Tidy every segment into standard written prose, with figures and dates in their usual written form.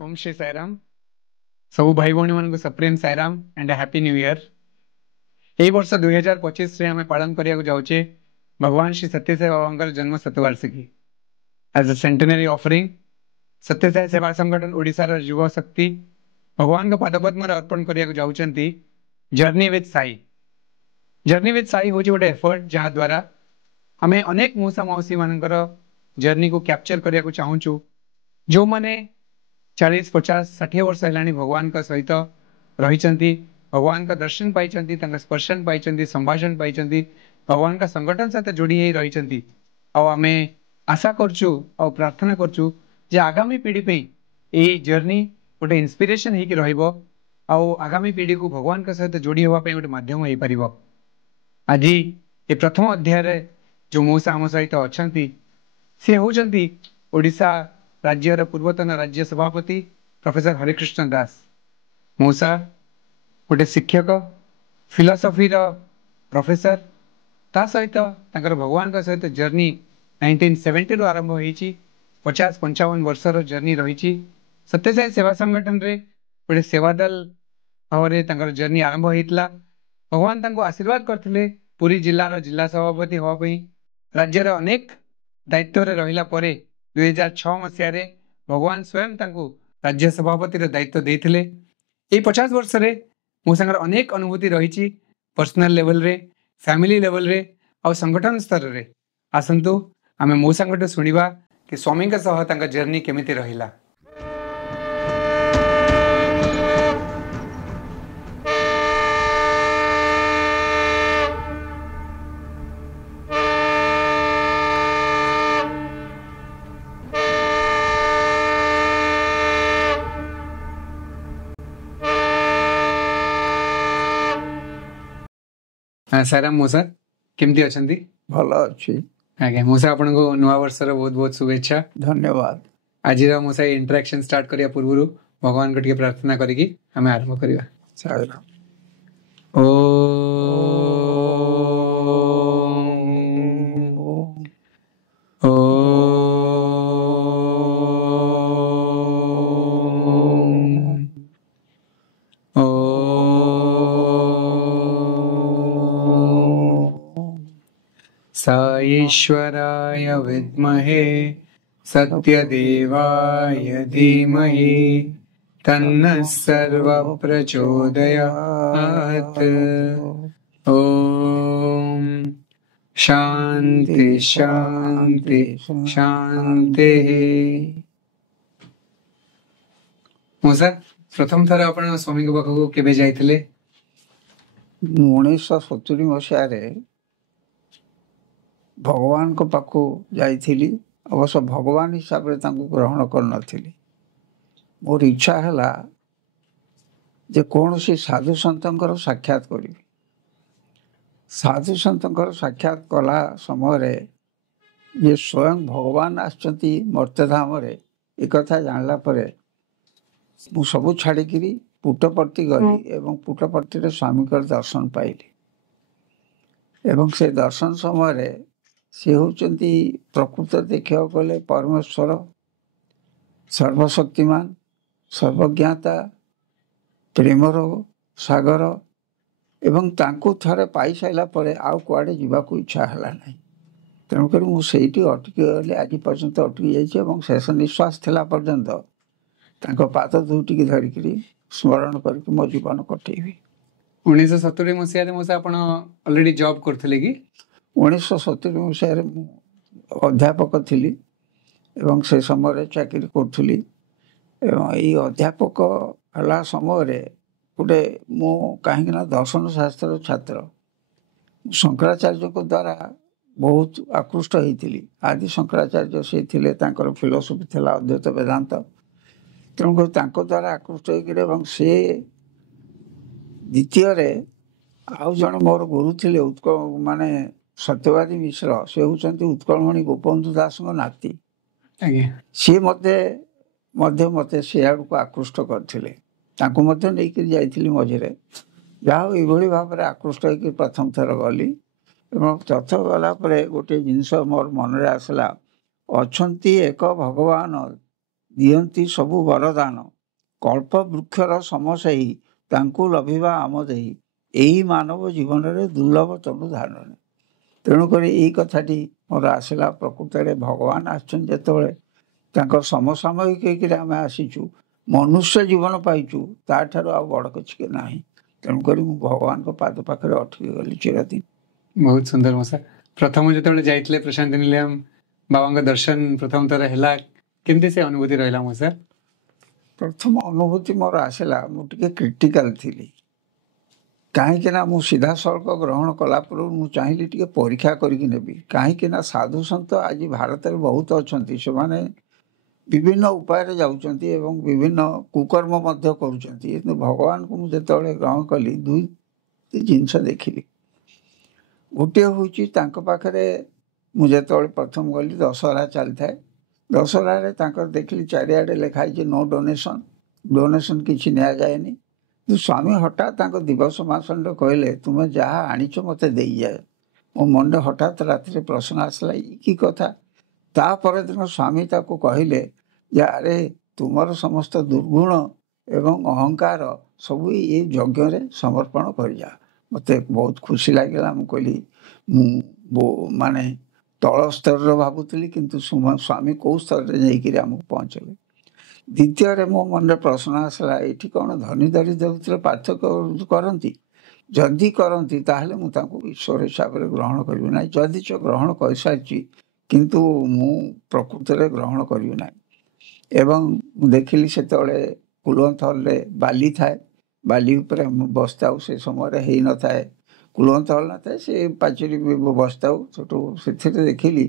ओम श्री साईराम सब भाई भौणी मान सप्रेम Sairam and happy new year. यही वर्ष 2025 आम पालन करने जाऊे भगवान श्री सत्यसाई बाबा जन्म शतवार्षिकी as a centenary offering. Satyasai सेवा संगठन ओडिशार युवा शक्ति भगवान पादपद्म अर्पण करने जाऊँगी journey with Sai. Journey with Sai हूँ गोटे एफर्ट जहाँ द्वारा आम अनेक मौसा मौसी मानकर जर्नी को कैप्चर करने को चाहूँ जो मैंने 40, 50, 60 वर्ष है भगवान का सहित रही भगवान का दर्शन पाई स्पर्शन पाई संभाषण पाई भगवान का संगठन साथ जोड़ी रही आम आशा करचु और प्रार्थना करचु जे आगामी पीढ़ी पे यही जर्नी गोटे इन्स्पिरेशन होगी आगामी पीढ़ी को भगवान का सहित जोड़ी होगापी गोटे मध्यम हो पार। आज ये प्रथम अध्याय जो मौसा आम सहित अच्छा सी होती ओडिशा राज्यर पूर्वतन राज्य सभापति प्रोफेसर हरिकृष्ण दास। मौसा गोटे शिक्षक फिलोसफी प्रोफेसर ता सहित भगवान का सहित जर्नी 1970 रु आरंभ होती 50-55 वर्षर जर्नी रही। सत्यसाई सेवा संगठन रे गोटे सेवा दल भाव जर्नी आरंभ होता। भगवान तांको आशीर्वाद करते पुरी जिलार जिला सभापति होगापी राज्यर अनेक दायित्व रहिला परे 2006 मसीह भगवान स्वयं तांको राज्य सभापति दायित्व देते। 50 वर्ष रे मो सांगर अनेक अनुभूति रही पर्सनल लेवल रे फैमिली लेवल रे और संगठन स्तर रे। आसंतु आमे मो सांगट सुनिबा कि स्वामी का सह तांका जर्नी केमिति रहिला। साईराम मौसा केमती अछंती? भल अच्छी आज्ञा मौसा आपन को नवा वर्षर बहुत बहुत शुभेच्छा। धन्यवाद। आज मौसा इंटरेक्शन स्टार्ट करिया पूर्व भगवान को टिके प्रार्थना करिकी हमें आरंभ करिया। साईराम। साईश्वराय विद्महे सत्यदेवाय धीमहि तन्नः सर्वः प्रचोदयात्। ओम शांति शांति शांति। मौसा प्रथम थर आपण स्वामी को पाखु केबे जाइथिले? 1970 मसीह भगवान को पाखु जाइथिली। अवश्य भगवान हिसाब रे तांको ग्रहण कर नथिली। मोर इच्छा हला जे कौनसी साधु संतंकर साक्षात करी। साधु संतंकर साक्षात कला समय जे स्वयं भगवान आछंती मर्त्यधाम रे ए कथा जानला परे मु सबु छाड़िकी पुटपर्ती गली एवं पुटपर्ती रे स्वामी कर दर्शन पाइली। एवं से दर्शन समय सी होचंती प्रकृत देखा गले परमेश्वर सर्वशक्तिमान सर्वज्ञाता प्रेमर सागर एवं तांको थरे पाई साइला परे आउ कुआडे जीवा को इच्छा हला नहीं। तेणुक मुझे अटकी गली आज पर्यंत अटकी जाइए शेष निश्वास थिला पर्यंत तांको पाद दुईटी धरिक स्मरण करके मो जीवन कटेबी। 1970 मसीह मौसा आपण ऑलरेडी जॉब करथिले कि? 1970 मसीह अध्यापक थी एवं से समय चाकरी करी एवं यही अध्यापक हला समय गोटे मु कहीं दर्शन शास्त्र छात्र शंकराचार्य को द्वारा बहुत आकृष्ट होती। आदि शंकराचार्य से थिले तांकर फिलोसफी थिला अद्वैत वेदांत। तेणुक द्वारा आकृष्ट हो से द्वितीय आउ जन मोर गुरु थे उत्कल माने सत्यवादी मिश्र से होती उत्कलमणि गोपबंधु दास नाती। सी मत सियाड़ को आकृष्ट करते जाइली मझे जहाँ ये भाव में आकृष्ट हो प्रथम थर गली तथ गलापर गोटे जिनस मोर मन आसला अच्छा एक भगवान ଦିଅନ୍ତି ସବୁ ବରଦାନ, କଳ୍ପ ବୃକ୍ଷର ସମସେଇ ତାଙ୍କୁ ଲଭିବା ଆମ ଦେଇ, ଏହି ମାନବ ଜୀବନରେ ଦୁର୍ଲଭ ତନୁ ଧାରଣୀ। ତେଣୁକରି ଏଇ କଥାଟି ମୋର ଆସିଲା। ପ୍ରକୃତରେ ଭଗବାନ ଆସିଛନ୍ତି ଯେତେବେଳେ ତାଙ୍କର ସମସାମୟିକ ହେଇକିରି ଆମେ ଆସିଛୁ, ମନୁଷ୍ୟ ଜୀବନ ପାଇଛୁ, ତାଠାରୁ ଆଉ ବଡ଼ କିଛି ନାହିଁ। ତେଣୁକରି ମୁଁ ଭଗବାନଙ୍କ ପାଦ ପାଖରେ ଅଟକି ଗଲି ଚିରଦିନ। ବହୁତ ସୁନ୍ଦର ମଉସା। ପ୍ରଥମ ଯେତେବେଳେ ଯାଇଥିଲେ ପ୍ରଶାନ୍ତି ନିଲୟମ, ବାବାଙ୍କ ଦର୍ଶନ ପ୍ରଥମ ଥର ହେଲା, କେମିତି ସେ ଅନୁଭୂତି ରହିଲା ମଉସା? ପ୍ରଥମ ଅନୁଭୂତି ମୋର ଆସିଲା, ମୁଁ ଟିକେ କ୍ରିଟିକାଲ ଥିଲି। କାହିଁକିନା ମୁଁ ସିଧାସଳଖ ଗ୍ରହଣ କଲା ପୂର୍ବରୁ ମୁଁ ଚାହିଁଲି ଟିକେ ପରୀକ୍ଷା କରିକି ନେବି। କାହିଁକିନା ସାଧୁ ସନ୍ଥ ଆଜି ଭାରତରେ ବହୁତ ଅଛନ୍ତି, ସେମାନେ ବିଭିନ୍ନ ଉପାୟରେ ଯାଉଛନ୍ତି ଏବଂ ବିଭିନ୍ନ କୁକର୍ମ ମଧ୍ୟ କରୁଛନ୍ତି। କିନ୍ତୁ ଭଗବାନଙ୍କୁ ମୁଁ ଯେତେବେଳେ ଗ୍ରହଣ କଲି, ଦୁଇଟି ଜିନିଷ ଦେଖିଲି। ଗୋଟିଏ ହେଉଛି ତାଙ୍କ ପାଖରେ ମୁଁ ଯେତେବେଳେ ପ୍ରଥମ ଗଲି, ଦଶହରା ଚାଲିଥାଏ। ଦଶହରାରେ ତାଙ୍କର ଦେଖିଲି ଚାରିଆଡ଼େ ଲେଖା ହେଇଛି ନୋ ଡୋନେସନ୍, ଡୋନେସନ୍ କିଛି ନିଆଯାଏନି। ସ୍ୱାମୀ ହଠାତ୍ ତାଙ୍କ ଦିବସ ମାସଣ୍ଡ କହିଲେ, ତୁମେ ଯାହା ଆଣିଛ ମୋତେ ଦେଇଯାଏ। ମୋ ମନରେ ହଠାତ୍ ରାତିରେ ପ୍ରଶ୍ନ ଆସିଲା, କି କଥା? ତାପର ଦିନ ସ୍ୱାମୀ ତାକୁ କହିଲେ ଯେ ଆରେ ତୁମର ସମସ୍ତ ଦୁର୍ଗୁଣ ଏବଂ ଅହଙ୍କାର ସବୁ ଏ ଯଜ୍ଞରେ ସମର୍ପଣ କରିଯା। ମୋତେ ବହୁତ ଖୁସି ଲାଗିଲା। ମୁଁ କହିଲି ମୁଁ ମାନେ ତଳ ସ୍ତରର ଭାବୁଥିଲି, କିନ୍ତୁ ସ୍ୱାମୀ କେଉଁ ସ୍ତରରେ ଯାଇକିରି ଆମକୁ ପହଞ୍ଚିଲେ। ଦ୍ୱିତୀୟରେ ମୋ ମନରେ ପ୍ରଶ୍ନ ଆସିଲା, ଏଠି କ'ଣ ଧନୀ ଦରିଦ୍ର ଭିତରେ ପାର୍ଥକ୍ୟ କରନ୍ତି? ଯଦି କରନ୍ତି ତାହେଲେ ମୁଁ ତାଙ୍କୁ ଈଶ୍ୱର ହିସାବରେ ଗ୍ରହଣ କରିବି ନାହିଁ। ଯଦି ଗ୍ରହଣ କରିସାରିଛି, କିନ୍ତୁ ମୁଁ ପ୍ରକୃତରେ ଗ୍ରହଣ କରିବି ନାହିଁ। ଏବଂ ମୁଁ ଦେଖିଲି ସେତେବେଳେ କୁଲୱନ୍ତ ହଲରେ ବାଲି ଥାଏ, ବାଲି ଉପରେ ମୁଁ ବସିଥାଉ। ସେ ସମୟରେ ହେଇନଥାଏ, କୁଲୱନ୍ତ ହଲ ନଥାଏ, ସେ ପାଚେରୀ ବସିଥାଉ। ସେଠୁ ସେଥିରେ ଦେଖିଲି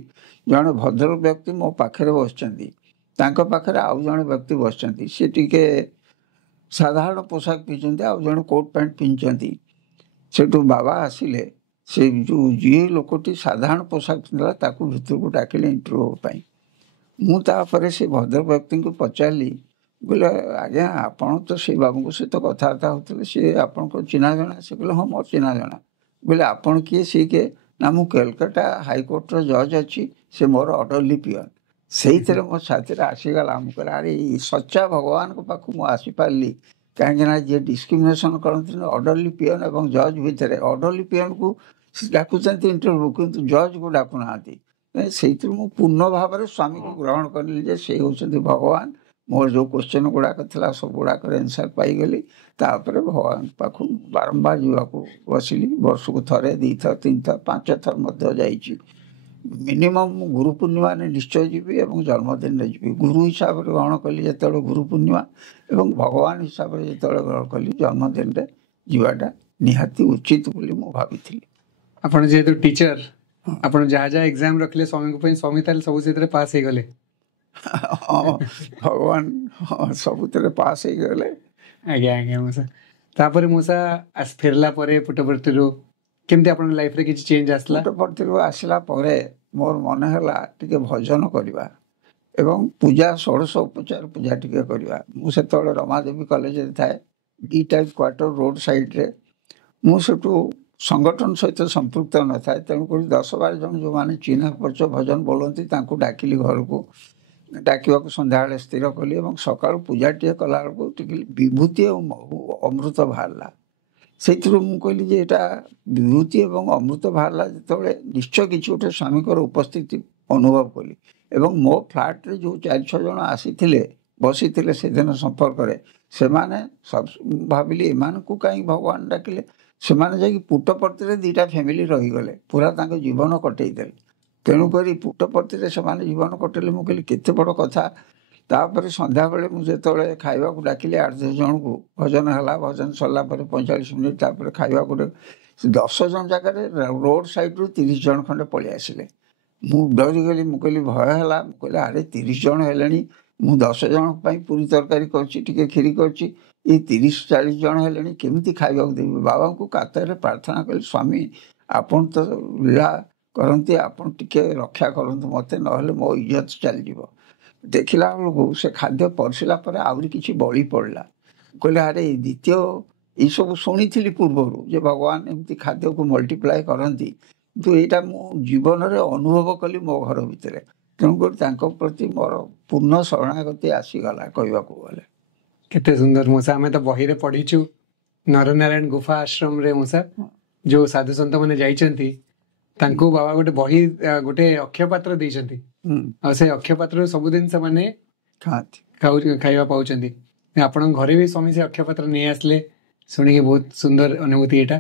ଜଣେ ଭଦ୍ର ବ୍ୟକ୍ତି ମୋ ପାଖରେ ବସିଛନ୍ତି, ତାଙ୍କ ପାଖରେ ଆଉ ଜଣେ ବ୍ୟକ୍ତି ବସିଛନ୍ତି। ସେ ଟିକେ ସାଧାରଣ ପୋଷାକ ପିନ୍ଧୁଛନ୍ତି, ଆଉ ଜଣେ କୋଟ୍ ପ୍ୟାଣ୍ଟ ପିନ୍ଧୁଛନ୍ତି। ସେଠୁ ବାବା ଆସିଲେ, ସେ ଯେଉଁ ଯିଏ ଲୋକଟି ସାଧାରଣ ପୋଷାକ ପିନ୍ଧିଲା ତାକୁ ଭିତରକୁ ଡାକିଲେ ଇଣ୍ଟରଭ୍ୟୁ ପାଇଁ। ମୁଁ ତାପରେ ସେ ଭଦ୍ର ବ୍ୟକ୍ତିଙ୍କୁ ପଚାରିଲି, କହିଲେ ଆଜ୍ଞା ଆପଣ ତ ସେ ବାବୁଙ୍କ ସହିତ କଥାବାର୍ତ୍ତା ହେଉଥିଲେ, ସିଏ ଆପଣଙ୍କର ଚିହ୍ନା ଜଣା? ସେ କହିଲେ ହଁ ମୋର ଚିହ୍ନା ଜଣା। କହିଲେ ଆପଣ କିଏ? ସିଏ କିଏ? ନା ମୁଁ କୋଲକାତା ହାଇକୋର୍ଟର ଜଜ୍ ଅଛି, ସେ ମୋର ଅର୍ଡରଲି ପିଅନ। ସେଇଥିରେ ମୋ ଛାତିରେ ଆସିଗଲା। ମୁଁ କହିଲି ଆରେ ଏଇ ସଚ୍ଚା ଭଗବାନଙ୍କ ପାଖକୁ ମୁଁ ଆସିପାରିଲି। କାହିଁକିନା ଯିଏ ଡିସ୍କ୍ରିମିନେସନ୍ କରନ୍ତି ଅର୍ଡରଲି ପିଅନ ଏବଂ ଜଜ୍ ଭିତରେ, ଅର୍ଡରଲି ପିଅନକୁ ଡାକୁଛନ୍ତି ଇଣ୍ଟରଭ୍ୟୁ, କିନ୍ତୁ ଜଜ୍କୁ ଡାକୁନାହାନ୍ତି। ସେଇଥିରୁ ମୁଁ ପୂର୍ଣ୍ଣ ଭାବରେ ସ୍ୱାମୀକୁ ଗ୍ରହଣ କରିଲି ଯେ ସେ ହେଉଛନ୍ତି ଭଗବାନ। ମୋର ଯେଉଁ କୋଶ୍ଚିନ୍ ଗୁଡ଼ାକ ଥିଲା ସବୁ ଗୁଡ଼ାକର ଆନ୍ସର୍ ପାଇଗଲି। ତାପରେ ଭଗବାନ ପାଖକୁ ବାରମ୍ବାର ଯିବାକୁ ବସିଲି। ବର୍ଷକୁ ଥରେ, 2 ଥର, 3 ଥର, 5 ଥର ମଧ୍ୟ ଯାଇଛି। ମିନିମମ୍ ମୁଁ ଗୁରୁ ପୂର୍ଣ୍ଣିମାରେ ନିଶ୍ଚୟ ଯିବି ଏବଂ ଜନ୍ମଦିନରେ ଯିବି। ଗୁରୁ ହିସାବରେ ଗ୍ରହଣ କଲି ଯେତେବେଳେ ଗୁରୁ ପୂର୍ଣ୍ଣିମା, ଏବଂ ଭଗବାନ ହିସାବରେ ଯେତେବେଳେ ଗ୍ରହଣ କଲି ଜନ୍ମଦିନରେ ଯିବାଟା ନିହାତି ଉଚିତ ବୋଲି ମୁଁ ଭାବିଥିଲି। ଆପଣ ଯେହେତୁ ଟିଚର, ଆପଣ ଯାହା ଯାହା ଏକ୍ଜାମ ରଖିଲେ ସ୍ୱାମୀଙ୍କ ପାଇଁ, ସ୍ୱାମୀ ତାହେଲେ ସବୁ ସେଥିରେ ପାସ୍ ହେଇଗଲେ? ହଁ, ଭଗବାନ ସବୁଥିରେ ପାସ୍ ହେଇଗଲେ। ଆଜ୍ଞା ଆଜ୍ଞା ମଉସା। ତାପରେ ମଉସା ଫେରିଲା ପରେ ପୁଟ୍ଟପର୍ତ୍ତିରୁ କେମିତି ଆପଣଙ୍କ ଲାଇଫରେ କିଛି ଚେଞ୍ଜ ଆସିଲା? ପୁଟ୍ଟପର୍ତ୍ତିରୁ ଆସିଲା ପରେ ମୋର ମନେ ହେଲା ଟିକେ ଭଜନ କରିବା ଏବଂ ପୂଜା, ଷୋଡ଼ଶ ଉପଚାର ପୂଜା ଟିକେ କରିବା। ମୁଁ ସେତେବେଳେ ରମାଦେବୀ କଲେଜରେ ଥାଏ, D-type କ୍ୱାର୍ଟର ରୋଡ଼ ସାଇଡ଼ରେ। ମୁଁ ସେଠୁ ସଂଗଠନ ସହିତ ସମ୍ପୃକ୍ତ ନଥାଏ। ତେଣୁକରି 10-12 ଜଣ ଯେଉଁମାନେ ଚିହ୍ନା ପରିଚୟ ଭଜନ ବୋଲନ୍ତି ତାଙ୍କୁ ଡାକିଲି ଘରକୁ। ଡାକିବାକୁ ସନ୍ଧ୍ୟାବେଳେ ସ୍ଥିର କଲି ଏବଂ ସକାଳୁ ପୂଜାଟିଏ କଲାବେଳକୁ ଟିକେ ବିଭୂତି ଏବଂ ଅମୃତ ବାହାରିଲା। ସେଇଥିରୁ ମୁଁ କହିଲି ଯେ ଏଇଟା ବିଭୂତି ଏବଂ ଅମୃତ ବାହାରିଲା ଯେତେବେଳେ ନିଶ୍ଚୟ କିଛି ଗୋଟେ ସ୍ୱାମୀଙ୍କର ଉପସ୍ଥିତି ଅନୁଭବ କଲି। ଏବଂ ମୋ ଫ୍ଲାଟ୍ରେ ଯେଉଁ 4-6 ଜଣ ଆସିଥିଲେ ବସିଥିଲେ ସେଦିନ ସମ୍ପର୍କରେ, ସେମାନେ ଭାବିଲି ଏମାନଙ୍କୁ କାହିଁକି ଭଗବାନ ଡାକିଲେ। ସେମାନେ ଯାଇକି ପୁଟ୍ଟପର୍ତ୍ତିରେ 2ଟା ଫ୍ୟାମିଲି ରହିଗଲେ, ପୁରା ତାଙ୍କ ଜୀବନ କଟେଇ ଦେଲେ। ତେଣୁକରି ପୁଟ୍ଟପର୍ତ୍ତିରେ ସେମାନେ ଜୀବନ କଟେଇଲେ। ମୁଁ କହିଲି କେତେ ବଡ଼ କଥା। ତାପରେ ସନ୍ଧ୍ୟାବେଳେ ମୁଁ ଯେତେବେଳେ ଖାଇବାକୁ ଡାକିଲି 8-10 ଜଣଙ୍କୁ, ଭଜନ ହେଲା, ଭଜନ ସରିଲା ପରେ 45 ମିନିଟ୍ ତାପରେ ଖାଇବାକୁ 10 ଜଣ ଜାଗାରେ ରୋଡ଼ ସାଇଡ଼ରୁ 30 ଜଣ ଖଣ୍ଡେ ପଳେଇ ଆସିଲେ। ମୁଁ ଡରିଗଲି। ମୁଁ କହିଲି ଭୟ ହେଲା। ମୁଁ କହିଲି ଆରେ 30 ଜଣ ହେଲେଣି, ମୁଁ 10 ଜଣଙ୍କ ପାଇଁ ପୁରୀ ତରକାରୀ କରୁଛି, ଟିକେ କ୍ଷୀରି କରୁଛି, ଏଇ 30-40 ଜଣ ହେଲେଣି, କେମିତି ଖାଇବାକୁ ଦେବି? ବାବାଙ୍କୁ କାତରରେ ପ୍ରାର୍ଥନା କଲି, ସ୍ୱାମୀ ଆପଣ ତ ଲୀଳା କରନ୍ତି, ଆପଣ ଟିକେ ରକ୍ଷା କରନ୍ତୁ ମୋତେ, ନହେଲେ ମୋ ଇଜ୍ଜତ ଚାଲିଯିବ। ଦେଖିଲା ବେଳକୁ ସେ ଖାଦ୍ୟ ପରିସିଲା ପରେ ଆହୁରି କିଛି ବଳି ପଡ଼ିଲା। କହିଲେ ଆରେ ଦ୍ୱିତୀୟ ଏଇସବୁ ଶୁଣିଥିଲି ପୂର୍ବରୁ ଯେ ଭଗବାନ ଏମିତି ଖାଦ୍ୟକୁ ମଲ୍ଟିପ୍ଲାଏ କରନ୍ତି, କିନ୍ତୁ ଏଇଟା ମୁଁ ଜୀବନରେ ଅନୁଭବ କଲି ମୋ ଘର ଭିତରେ। ତେଣୁକରି ତାଙ୍କ ପ୍ରତି ମୋର ପୂର୍ଣ୍ଣ ଶରଣାଗତି ଆସିଗଲା କହିବାକୁ ଗଲେ। କେତେ ସୁନ୍ଦର ମୂଷା, ଆମେ ତ ବହିରେ ପଢିଛୁ ନରନାରାୟଣ ଗୁଫା ଆଶ୍ରମରେ ମୂଷା ଯୋଉ ସାଧୁ ସନ୍ଥ ମାନେ ଯାଇଛନ୍ତି ତାଙ୍କୁ ବାବା ଗୋଟେ ବହି ଗୋଟେ ଅକ୍ଷୟ ପାତ୍ର ଦେଇଛନ୍ତି, ଆଉ ସେ ଅକ୍ଷୟ ପାତ୍ରରେ ସବୁଦିନ ସେମାନେ ଖାଆନ୍ତି। ଖାଇବା ପାଉଛନ୍ତି। ଆପଣଙ୍କ ଘରେ ବି ସ୍ୱାମୀ ସେ ଅକ୍ଷୟ ପାତ୍ର ନେଇ ଆସିଲେ, ଶୁଣିକି ବହୁତ ସୁନ୍ଦର ଅନୁଭୂତି ଏଇଟା।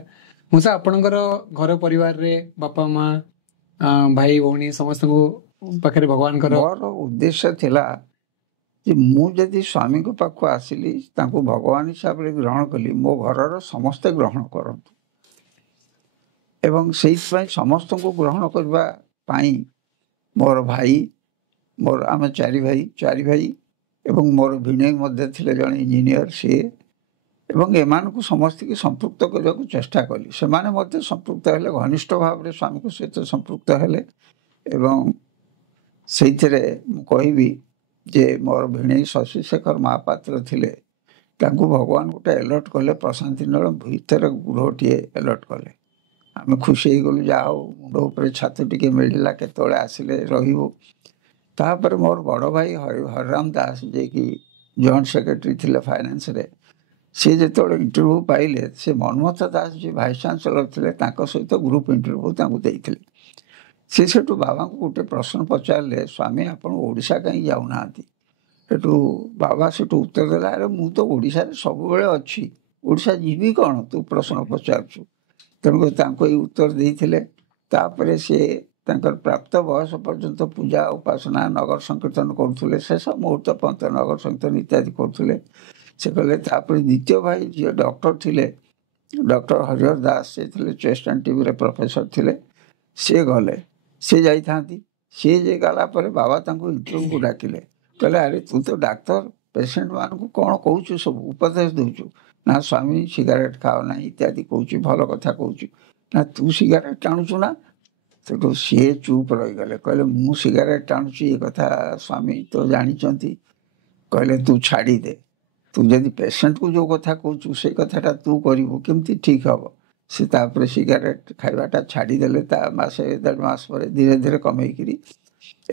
ମୂଷା, ଆପଣଙ୍କର ଘର ପରିବାରରେ ବାପା ମା ଭାଇ ଭଉଣୀ ସମସ୍ତଙ୍କୁ ପାଖରେ ଭଗବାନଙ୍କର ମୋର ଉଦ୍ଦେଶ୍ୟ ଥିଲା ଯେ ମୁଁ ଯଦି ସ୍ୱାମୀଙ୍କ ପାଖକୁ ଆସିଲି ତାଙ୍କୁ ଭଗବାନ ହିସାବରେ ଗ୍ରହଣ କଲି, ମୋ ଘରର ସମସ୍ତେ ଗ୍ରହଣ କରନ୍ତୁ। ଏବଂ ସେଇଥିପାଇଁ ସମସ୍ତଙ୍କୁ ଗ୍ରହଣ କରିବା ପାଇଁ ମୋର ଭାଇ, ଆମେ ଚାରି ଭାଇ ଏବଂ ମୋର ଭିଣେଇ ମଧ୍ୟ ଥିଲେ ଜଣେ ଇଞ୍ଜିନିୟର ସିଏ, ଏବଂ ଏମାନଙ୍କୁ ସମସ୍ତଙ୍କୁ ସମ୍ପୃକ୍ତ କରିବାକୁ ଚେଷ୍ଟା କଲି। ସେମାନେ ମଧ୍ୟ ସମ୍ପୃକ୍ତ ହେଲେ, ଘନିଷ୍ଠ ଭାବରେ ସ୍ୱାମୀଙ୍କ ସହିତ ସମ୍ପୃକ୍ତ ହେଲେ। ଏବଂ ସେଇଥିରେ ମୁଁ କହିବି ଯେ ମୋର ଭିଣେଇ ଶଶିଶେଖର ମହାପାତ୍ର ଥିଲେ, ତାଙ୍କୁ ଭଗବାନ ଗୋଟେ ଏଲର୍ଟ କଲେ, ପ୍ରଶାନ୍ତି ନୀଳ ଭିତରେ ଗୃହଟିଏ ଏଲର୍ଟ କଲେ। ଆମେ ଖୁସି ହେଇଗଲୁ, ଯାହା ହଉ ମୁଣ୍ଡ ଉପରେ ଛାତ ଟିକେ ମିଳିଲା, କେତେବେଳେ ଆସିଲେ ରହିବୁ। ତାପରେ ମୋର ବଡ଼ ଭାଇ ହରିରାମ ଦାସ, ଯିଏକି ଜଏଣ୍ଟ ସେକ୍ରେଟାରୀ ଥିଲେ ଫାଇନାନ୍ସରେ, ସେ ଯେତେବେଳେ ଇଣ୍ଟରଭ୍ୟୁ ପାଇଲେ, ସେ ମନ୍ମଥ ଦାସ ଯିଏ ଭାଇସ୍ ଚାନ୍ସେଲର ଥିଲେ ତାଙ୍କ ସହିତ ଗ୍ରୁପ ଇଣ୍ଟରଭ୍ୟୁ ତାଙ୍କୁ ଦେଇଥିଲେ। ସେ ସେଠୁ ବାବାଙ୍କୁ ଗୋଟେ ପ୍ରଶ୍ନ ପଚାରିଲେ, ସ୍ୱାମୀ ଆପଣ ଓଡ଼ିଶା କାହିଁକି ଯାଉନାହାନ୍ତି? ସେଠୁ ବାବା ସେଠୁ ଉତ୍ତର ଦେଲା, ଆରେ ମୁଁ ତ ଓଡ଼ିଶାରେ ସବୁବେଳେ ଅଛି, ଓଡ଼ିଶା ଯିବି କ'ଣ, ତୁ ପ୍ରଶ୍ନ ପଚାରୁଛୁ। ତେଣୁକରି ତାଙ୍କୁ ଏଇ ଉତ୍ତର ଦେଇଥିଲେ। ତାପରେ ସେ ତାଙ୍କର ପ୍ରାପ୍ତ ବୟସ ପର୍ଯ୍ୟନ୍ତ ପୂଜା ଉପାସନା ନଗର ସଂକୀର୍ତ୍ତନ କରୁଥିଲେ, ଶେଷ ମୁହୂର୍ତ୍ତ ପର୍ଯ୍ୟନ୍ତ ନଗର ସଂକୀର୍ତ୍ତନ ଇତ୍ୟାଦି କରୁଥିଲେ। ସେ କହିଲେ ତାପରେ ଦ୍ୱିତୀୟ ଭାଇ ଯିଏ ଡକ୍ଟର ଥିଲେ, ଡକ୍ଟର ହରିହର ଦାସ, ସେ ଥିଲେ ଚେଷ୍ଟ ଆଣ୍ଡ ଟିବିରେ ପ୍ରଫେସର ଥିଲେ, ସିଏ ଗଲେ, ସେ ଯାଇଥାନ୍ତି। ସିଏ ଯେ ଗଲା ପରେ ବାବା ତାଙ୍କୁ ଇଣ୍ଟରଭ୍ୟୁକୁ ଡାକିଲେ, କହିଲେ ଆରେ ତୁ ତ ଡାକ୍ତର, ପେସେଣ୍ଟମାନଙ୍କୁ କ'ଣ କହୁଛୁ, ସବୁ ଉପଦେଶ ଦେଉଛୁ ନା, ସ୍ୱାମୀ ସିଗାରେଟ୍ ଖାଅ ନାହିଁ ଇତ୍ୟାଦି କହୁଛୁ, ଭଲ କଥା କହୁଛୁ ନା, ତୁ ସିଗାରେଟ୍ ଟାଣୁଛୁ ନା? ସେଠୁ ସିଏ ଚୁପ୍ ରହିଗଲେ, କହିଲେ ମୁଁ ସିଗାରେଟ୍ ଟାଣୁଛି ଏ କଥା ସ୍ୱାମୀ ତ ଜାଣିଛନ୍ତି। କହିଲେ ତୁ ଛାଡ଼ିଦେ, ତୁ ଯଦି ପେସେଣ୍ଟକୁ ଯେଉଁ କଥା କହୁଛୁ ସେଇ କଥାଟା ତୁ କରିବୁ କେମିତି ଠିକ୍ ହେବ। ସେ ତାପରେ ସିଗାରେଟ୍ ଖାଇବାଟା ଛାଡ଼ିଦେଲେ, ତା ମାସେ ଦେଢ଼ ମାସ ପରେ ଧୀରେ ଧୀରେ କମେଇକିରି,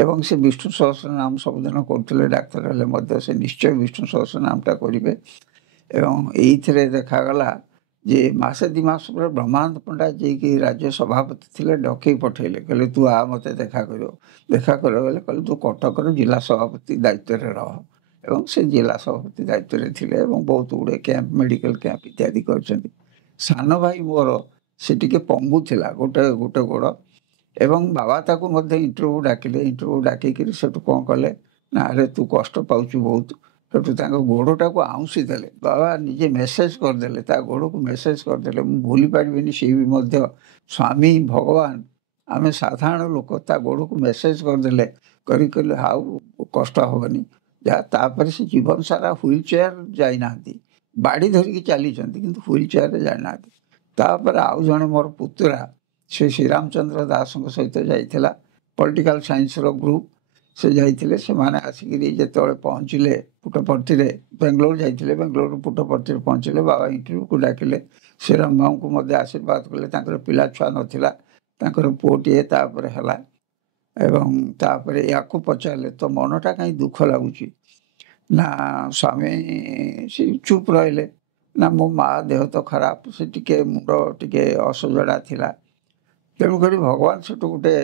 ଏବଂ ସେ ବିଷ୍ଣୁ ସହସ୍ର ନାମ ସବୁଦିନ କରୁଥିଲେ। ଡାକ୍ତର ହେଲେ ମଧ୍ୟ ସେ ନିଶ୍ଚୟ ବିଷ୍ଣୁ ସହସ୍ର ନାମଟା କରିବେ। ଏବଂ ଏଇଥିରେ ଦେଖାଗଲା ଯେ ମାସେ 2 ମାସ ପରେ ବ୍ରହ୍ମାନନ୍ଦ ପଣ୍ଡା ଯିଏକି ରାଜ୍ୟ ସଭାପତି ଥିଲେ ଡକେଇ ପଠେଇଲେ, କହିଲେ ତୁ ମୋତେ ଦେଖା କରିବ ଗଲେ, କହିଲେ ତୁ କଟକର ଜିଲ୍ଲା ସଭାପତି ଦାୟିତ୍ୱରେ ରହ। ଏବଂ ସେ ଜିଲ୍ଲା ସଭାପତି ଦାୟିତ୍ୱରେ ଥିଲେ ଏବଂ ବହୁତ ଗୁଡ଼ିଏ କ୍ୟାମ୍ପ, ମେଡ଼ିକାଲ କ୍ୟାମ୍ପ ଇତ୍ୟାଦି କରିଛନ୍ତି। ସାନ ଭାଇ ମୋର ସେ ଟିକେ ପଙ୍ଗୁ ଥିଲା, ଗୋଟେ ଗୋଡ଼, ଏବଂ ବାବା ତାକୁ ମଧ୍ୟ ଇଣ୍ଟରଭ୍ୟୁ ଡାକିଲେ। ଇଣ୍ଟରଭ୍ୟୁ ଡାକିକିରି ସେଠୁ କ'ଣ କଲେ ନା, ଆରେ ତୁ କଷ୍ଟ ପାଉଛୁ ବହୁତ। ସେଠୁ ତାଙ୍କ ଗୋଡ଼ଟାକୁ ଆଉଁସି ଦେଲେ, ବାବା ନିଜେ ମେସେଜ କରିଦେଲେ, ତା ଗୋଡ଼କୁ ମେସେଜ କରିଦେଲେ। ମୁଁ ଭୁଲି ପାରିବିନି, ସେ ବି ମଧ୍ୟ ସ୍ୱାମୀ ଭଗବାନ, ଆମେ ସାଧାରଣ ଲୋକ, ତା ଗୋଡ଼କୁ ମେସେଜ କରିଦେଲେ, କହିଲେ ଆଉ କଷ୍ଟ ହେବନି ଯାହା। ତାପରେ ସେ ଜୀବନ ସାରା ହ୍ୱିଲ୍ ଚେୟାର ଯାଇନାହାନ୍ତି, ବାଡ଼ି ଧରିକି ଚାଲିଛନ୍ତି କିନ୍ତୁ ହ୍ୱିଲ୍ ଚେୟାରରେ ଯାଇନାହାନ୍ତି। ତାପରେ ଆଉ ଜଣେ ମୋର ପୁତୁରା, ସେ ଶ୍ରୀରାମଚନ୍ଦ୍ର ଦାସଙ୍କ ସହିତ ଯାଇଥିଲା, ପଲିଟିକାଲ ସାଇନ୍ସର ଗ୍ରୁପ, ସେ ଯାଇଥିଲେ। ସେମାନେ ଆସିକିରି ଯେତେବେଳେ ପହଞ୍ଚିଲେ ପୁଟପର୍ତ୍ତିରେ, ବେଙ୍ଗଲୋର ଯାଇଥିଲେ, ବେଙ୍ଗଲୋରରୁ ପୁଟପର୍ତ୍ତିରେ ପହଞ୍ଚିଲେ, ବାବା ଇଣ୍ଟରଭ୍ୟୁକୁ ଡାକିଲେ। ଶ୍ରୀରାମ ବାବୁଙ୍କୁ ମଧ୍ୟ ଆଶୀର୍ବାଦ କଲେ, ତାଙ୍କର ପିଲା ଛୁଆ ନଥିଲା, ତାଙ୍କର ପୁଅଟିଏ ତାପରେ ହେଲା। ଏବଂ ତାପରେ ୟାକୁ ପଚାରିଲେ ତ ମନଟା କାହିଁ ଦୁଃଖ ଲାଗୁଛି ନା, ସ୍ୱାମୀ ସେ ଚୁପ୍ ରହିଲେ ନା, ମୋ ମା ଦେହ ତ ଖରାପ, ସେ ଟିକେ ମୁଣ୍ଡ ଟିକେ ଅସଜଡ଼ା ଥିଲା। ତେଣୁକରି ଭଗବାନ ସେଠୁ ଗୋଟେ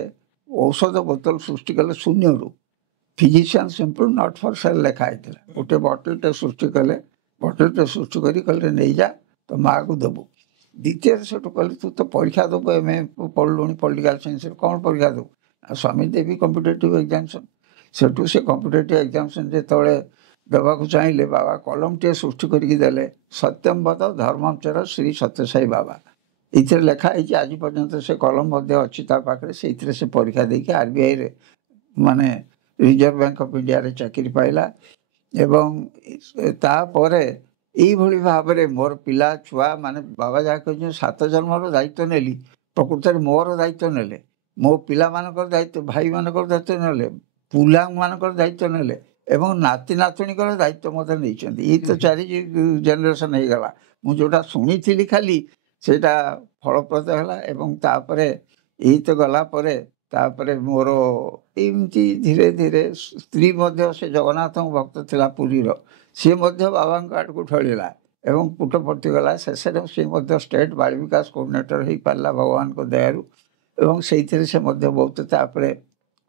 ଔଷଧ ବୋତଲ ସୃଷ୍ଟି କଲେ ଶୂନ୍ୟରୁ, physician sample not for sale ଲେଖା ହେଇଥିଲା। ଗୋଟେ ବଟଲଟେ ସୃଷ୍ଟି କଲେ, ବଟଲଟେ ସୃଷ୍ଟି କରି କହିଲେ ନେଇଯା ତ ମାଆକୁ ଦେବୁ। ଦ୍ୱିତୀୟରେ ସେଠୁ କହିଲେ ତୁ ତ ପରୀକ୍ଷା ଦେବୁ, MA ପଢ଼ିଲୁଣି ପଲିଟିକାଲ ସାଇନ୍ସରେ, କ'ଣ ପରୀକ୍ଷା ଦେବୁ? ଆଉ ସ୍ୱାମୀ ଦେବି କମ୍ପିଟେଟିଭ୍ ଏକ୍ଜାମିନେସନ୍। ସେଠୁ ସେ କମ୍ପିଟେଟିଭ୍ ଏକ୍ଜାମିନେସନ୍ ଯେତେବେଳେ ଦେବାକୁ ଚାହିଁଲେ, ବାବା କଲମଟିଏ ସୃଷ୍ଟି କରିକି ଦେଲେ, ସତ୍ୟମ୍ବଦ ଧର୍ମଞ୍ଚର ଶ୍ରୀ ସତ୍ୟସାଇ ବାବା। ଏଇଥିରେ ଲେଖା ହେଇଛି, ଆଜି ପର୍ଯ୍ୟନ୍ତ ସେ କଲମ ମଧ୍ୟ ଅଛି ତା ପାଖରେ। ସେଇଥିରେ ସେ ପରୀକ୍ଷା ଦେଇକି RBIରେ, ମାନେ ରିଜର୍ଭ ବ୍ୟାଙ୍କ ଅଫ୍ ଇଣ୍ଡିଆରେ ଚାକିରି ପାଇଲା। ଏବଂ ତାପରେ ଏଇଭଳି ଭାବରେ ମୋର ପିଲା ଛୁଆ, ମାନେ ବାବା ଯାହା କହିଛନ୍ତି 7 ଜନ୍ମର ଦାୟିତ୍ୱ ନେଲି, ପ୍ରକୃତରେ ମୋର ଦାୟିତ୍ୱ ନେଲେ, ମୋ ପିଲାମାନଙ୍କର ଦାୟିତ୍ୱ, ଭାଇମାନଙ୍କର ଦାୟିତ୍ୱ ନେଲେ, ପିଲାମାନଙ୍କର ଦାୟିତ୍ୱ ନେଲେ, ଏବଂ ନାତି ନାତୁଣୀଙ୍କର ଦାୟିତ୍ୱ ମଧ୍ୟ ନେଇଛନ୍ତି। ଏଇ ତ 4 ଜେନେରେସନ୍ ହେଇଗଲା। ମୁଁ ଯେଉଁଟା ଶୁଣିଥିଲି ଖାଲି ସେଇଟା ଫଳପ୍ରଦ ହେଲା। ଏବଂ ତାପରେ ଏଇ ତ ଗଲା ପରେ ତାପରେ ମୋର ଏମିତି ଧୀରେ ଧୀରେ ସ୍ତ୍ରୀ ମଧ୍ୟ ସେ ଜଗନ୍ନାଥଙ୍କ ଭକ୍ତ ଥିଲା ପୁରୀର, ସିଏ ମଧ୍ୟ ବାବାଙ୍କ ଆଡ଼କୁ ଢଳିଲା ଏବଂ ପୁଟ ପଟିଗଲା। ଶେଷରେ ସେ ମଧ୍ୟ ଷ୍ଟେଟ୍ ବାଳ ବିକାଶ କୋଅର୍ଡିନେଟର ହେଇପାରିଲା ଭଗବାନଙ୍କ ଦୟାରୁ, ଏବଂ ସେଇଥିରେ ସେ ମଧ୍ୟ ବହୁତ ତାପରେ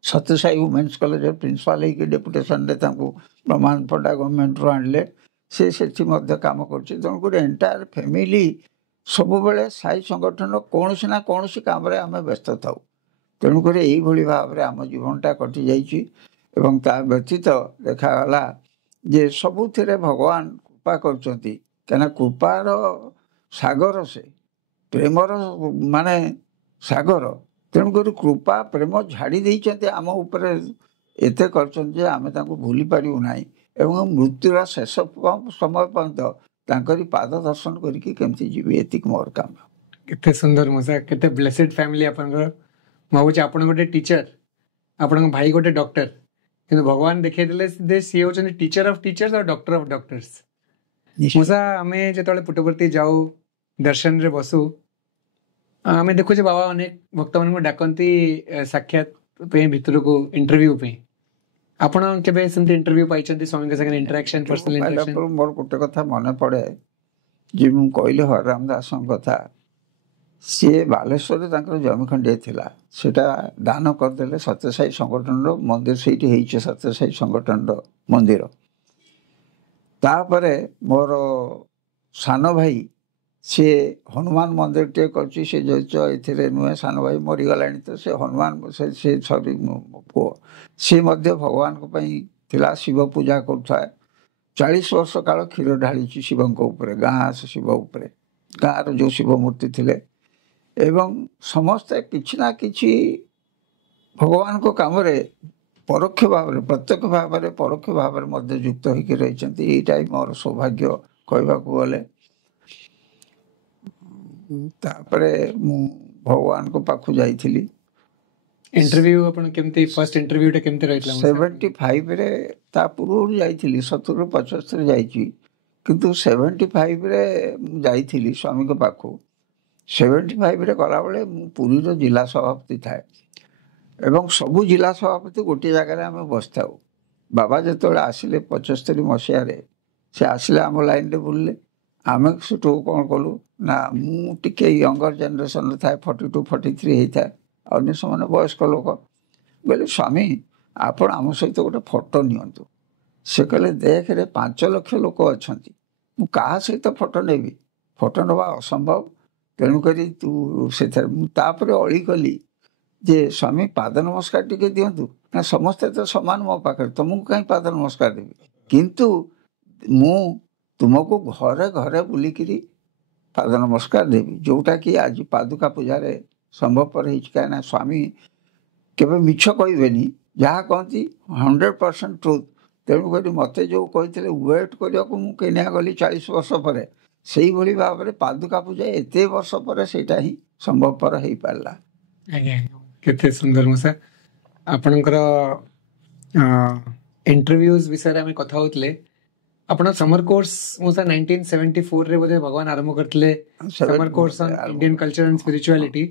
ସତ୍ୟସାଇ ଓମେନ୍ସ କଲେଜର ପ୍ରିନ୍ସିପାଲ ହେଇକି ଡେପୁଟେସନରେ ତାଙ୍କୁ ବ୍ରହ୍ମାନନ୍ଦ ପଣ୍ଡା ଗଭର୍ଣ୍ଣମେଣ୍ଟରୁ ଆଣିଲେ, ସେ ସେଠି ମଧ୍ୟ କାମ କରୁଛି। ତେଣୁକରି ଏଣ୍ଟାୟାର ଫ୍ୟାମିଲି ସବୁବେଳେ ସାଇ ସଂଗଠନ କୌଣସି ନା କୌଣସି କାମରେ ଆମେ ବ୍ୟସ୍ତ ଥାଉ। ତେଣୁକରି ଏଇଭଳି ଭାବରେ ଆମ ଜୀବନଟା କଟିଯାଇଛି। ଏବଂ ତା ବ୍ୟତୀତ ଦେଖାଗଲା ଯେ ସବୁଥିରେ ଭଗବାନ କୃପା କରୁଛନ୍ତି, କାହିଁକିନା କୃପାର ସାଗର, ସେ ପ୍ରେମର ମାନେ ସାଗର। ତେଣୁକରି କୃପା ପ୍ରେମ ଝାଡ଼ି ଦେଇଛନ୍ତି ଆମ ଉପରେ, ଏତେ କରିଛନ୍ତି ଯେ ଆମେ ତାଙ୍କୁ ଭୁଲି ପାରିବୁ ନାହିଁ। ଏବଂ ମୃତ୍ୟୁର ଶେଷ ସମୟ ପର୍ଯ୍ୟନ୍ତ ତାଙ୍କରି ପାଦ ଦର୍ଶନ କରିକି କେମିତି ଯିବି, ଏତିକି ମୋର କାମ। କେତେ ସୁନ୍ଦର ମଉସା, କେତେ ବ୍ଲେସେଡ୍ ଫ୍ୟାମିଲି ଆପଣଙ୍କର। ମୁଁ ଭାବୁଛି ଆପଣ ଗୋଟେ ଟିଚର, ଆପଣଙ୍କ ଭାଇ ଗୋଟେ ଡକ୍ଟର, କିନ୍ତୁ ଭଗବାନ ଦେଖେଇଦେଲେ ଯେ ସିଏ ହେଉଛନ୍ତି ଟିଚର ଅଫ୍ ଟିଚର୍ସ ଆଉ ଡକ୍ଟର ଅଫ୍ ଡକ୍ଟର୍ସ। ମଉସା, ଆମେ ଯେତେବେଳେ ପୁଟପର୍ତ୍ତି ଯାଉ ଦର୍ଶନରେ ବସୁ, ଆମେ ଦେଖୁଛେ ବାବା ଅନେକ ଭକ୍ତମାନଙ୍କୁ ଡାକନ୍ତି ସାକ୍ଷାତ ପାଇଁ ଭିତରକୁ, ଇଣ୍ଟରଭ୍ୟୁ ପାଇଁ। ଆପଣ କେବେ ସେମିତି ଇଣ୍ଟରଭ୍ୟୁ ପାଇଛନ୍ତି ସ୍ୱାମୀଙ୍କ ସାଙ୍ଗରେ ଇଣ୍ଟରାକ୍ସନ, ପର୍ସନାଲ ଇଣ୍ଟରାକ୍ସନ? ମୋର ଗୋଟେ କଥା ମନେ ପଡ଼େ ଯେ ମୁଁ କହିଲି ହରରାମ ଦାସଙ୍କ କଥା। ସିଏ ବାଲେଶ୍ୱରରେ ତାଙ୍କର ଜମି ଖଣ୍ଡିଏ ଥିଲା, ସେଟା ଦାନ କରିଦେଲେ ସତ୍ୟସାଇ ସଂଗଠନର ମନ୍ଦିର, ସେଇଠି ହେଇଛି ସତ୍ୟସାଇ ସଂଗଠନର ମନ୍ଦିର। ତାପରେ ମୋର ସାନ ଭାଇ ସିଏ ହନୁମାନ ମନ୍ଦିରଟିଏ କରିଛି, ସେ ଯୌଚ ଏଥିରେ ନୁହେଁ, ସାନ ଭାଇ ମରିଗଲାଣି, ତ ସେ ହନୁମାନ ସେ ସରି ପୁଅ, ସିଏ ମଧ୍ୟ ଭଗବାନଙ୍କ ପାଇଁ ଥିଲା, ଶିବ ପୂଜା କରୁଥାଏ। 40 ବର୍ଷ କାଳ କ୍ଷୀର ଢାଳିଛି ଶିବଙ୍କ ଉପରେ, ଗାଁ ଶିବ ଉପରେ, ଗାଁର ଯେଉଁ ଶିବ ମୂର୍ତ୍ତି ଥିଲେ। ଏବଂ ସମସ୍ତେ କିଛି ନା କିଛି ଭଗବାନଙ୍କ କାମରେ ପରୋକ୍ଷ ଭାବରେ, ପ୍ରତ୍ୟକ୍ଷ ଭାବରେ, ପରୋକ୍ଷ ଭାବରେ ମଧ୍ୟ ଯୁକ୍ତ ହୋଇକି ରହିଛନ୍ତି। ଏଇଟା ହିଁ ମୋର ସୌଭାଗ୍ୟ କହିବାକୁ ଗଲେ। ତାପରେ ମୁଁ ଭଗବାନଙ୍କ ପାଖକୁ ଯାଇଥିଲି। ଇଣ୍ଟରଭ୍ୟୁ ଆପଣ କେମିତି, ଫର୍ଷ୍ଟ ଇଣ୍ଟରଭ୍ୟୁଟା କେମିତି ରହିଥିଲା? 75ରେ, ତା ପୂର୍ବରୁ ଯାଇଥିଲି, 70 75 ଯାଇଛି, କିନ୍ତୁ 75ରେ ମୁଁ ଯାଇଥିଲି ସ୍ୱାମୀଙ୍କ ପାଖକୁ। 75ରେ ଗଲାବେଳେ ମୁଁ ପୁରୀର ଜିଲ୍ଲା ସଭାପତି ଥାଏ, ଏବଂ ସବୁ ଜିଲ୍ଲା ସଭାପତି ଗୋଟିଏ ଜାଗାରେ ଆମେ ବସିଥାଉ। ବାବା ଯେତେବେଳେ ଆସିଲେ 75 ମସିହାରେ, ସେ ଆସିଲେ ଆମ ଲାଇନରେ ବୁଲିଲେ। ଆମେ ସେଠୁ କ'ଣ କଲୁ ନା, ମୁଁ ଟିକେ ୟଙ୍ଗର ଜେନେରେସନରେ ଥାଏ, 42 43 ହେଇଥାଏ, ଅନ୍ୟ ସେମାନେ ବୟସ୍କ ଲୋକ। କହିଲେ ସ୍ୱାମୀ ଆପଣ ଆମ ସହିତ ଗୋଟେ ଫଟୋ ନିଅନ୍ତୁ। ସେ କହିଲେ ଦେଖରେ 5 ଲକ୍ଷ ଲୋକ ଅଛନ୍ତି, ମୁଁ କାହା ସହିତ ଫଟୋ ନେବି, ଫଟୋ ନେବା ଅସମ୍ଭବ, ତେଣୁକରି ତୁ ସେଥିରେ। ମୁଁ ତାପରେ ଅଳି କଲି ଯେ ସ୍ୱାମୀ ପାଦ ନମସ୍କାର ଟିକେ ଦିଅନ୍ତୁ, ନା ସମସ୍ତେ ତ ସମାନ ମୋ ପାଖରେ, ତୁମକୁ କାହିଁ ପାଦ ନମସ୍କାର ଦେବି, କିନ୍ତୁ ମୁଁ ତୁମକୁ ଘରେ ଘରେ ବୁଲିକିରି ପାଦ ନମସ୍କାର ଦେବି, ଯେଉଁଟାକି ଆଜି ପାଦୁକା ପୂଜାରେ ସମ୍ଭବପର ହେଇଛି। କାହିଁକିନା ସ୍ୱାମୀ କେବେ ମିଛ କହିବେନି, ଯାହା କହନ୍ତି 100% ଟ୍ରୁଥ୍। ତେଣୁକରି ମୋତେ ଯେଉଁ କହିଥିଲେ ୱେଟ୍ କରିବାକୁ, ମୁଁ କେନିଆ ଗଲି 40 ବର୍ଷ ପରେ, ସେଇଭଳି ଭାବରେ ପାଦୁକା ପୂଜା ଏତେ ବର୍ଷ ପରେ ସେଇଟା ହିଁ ସମ୍ଭବପର ହେଇପାରିଲା। ଆଜ୍ଞା, କେତେ ସୁନ୍ଦର ମଉସା। ଆପଣଙ୍କର ଇଣ୍ଟରଭ୍ୟୁଜ ବିଷୟରେ ଆମେ କଥା ହେଉଥିଲେ। ଆପଣ ସମର କୋର୍ସ ମଉସା 1974ରେ ବୋଧେ ଭଗବାନ ଆରମ୍ଭ କରିଥିଲେ, summer course on Indian culture and spirituality.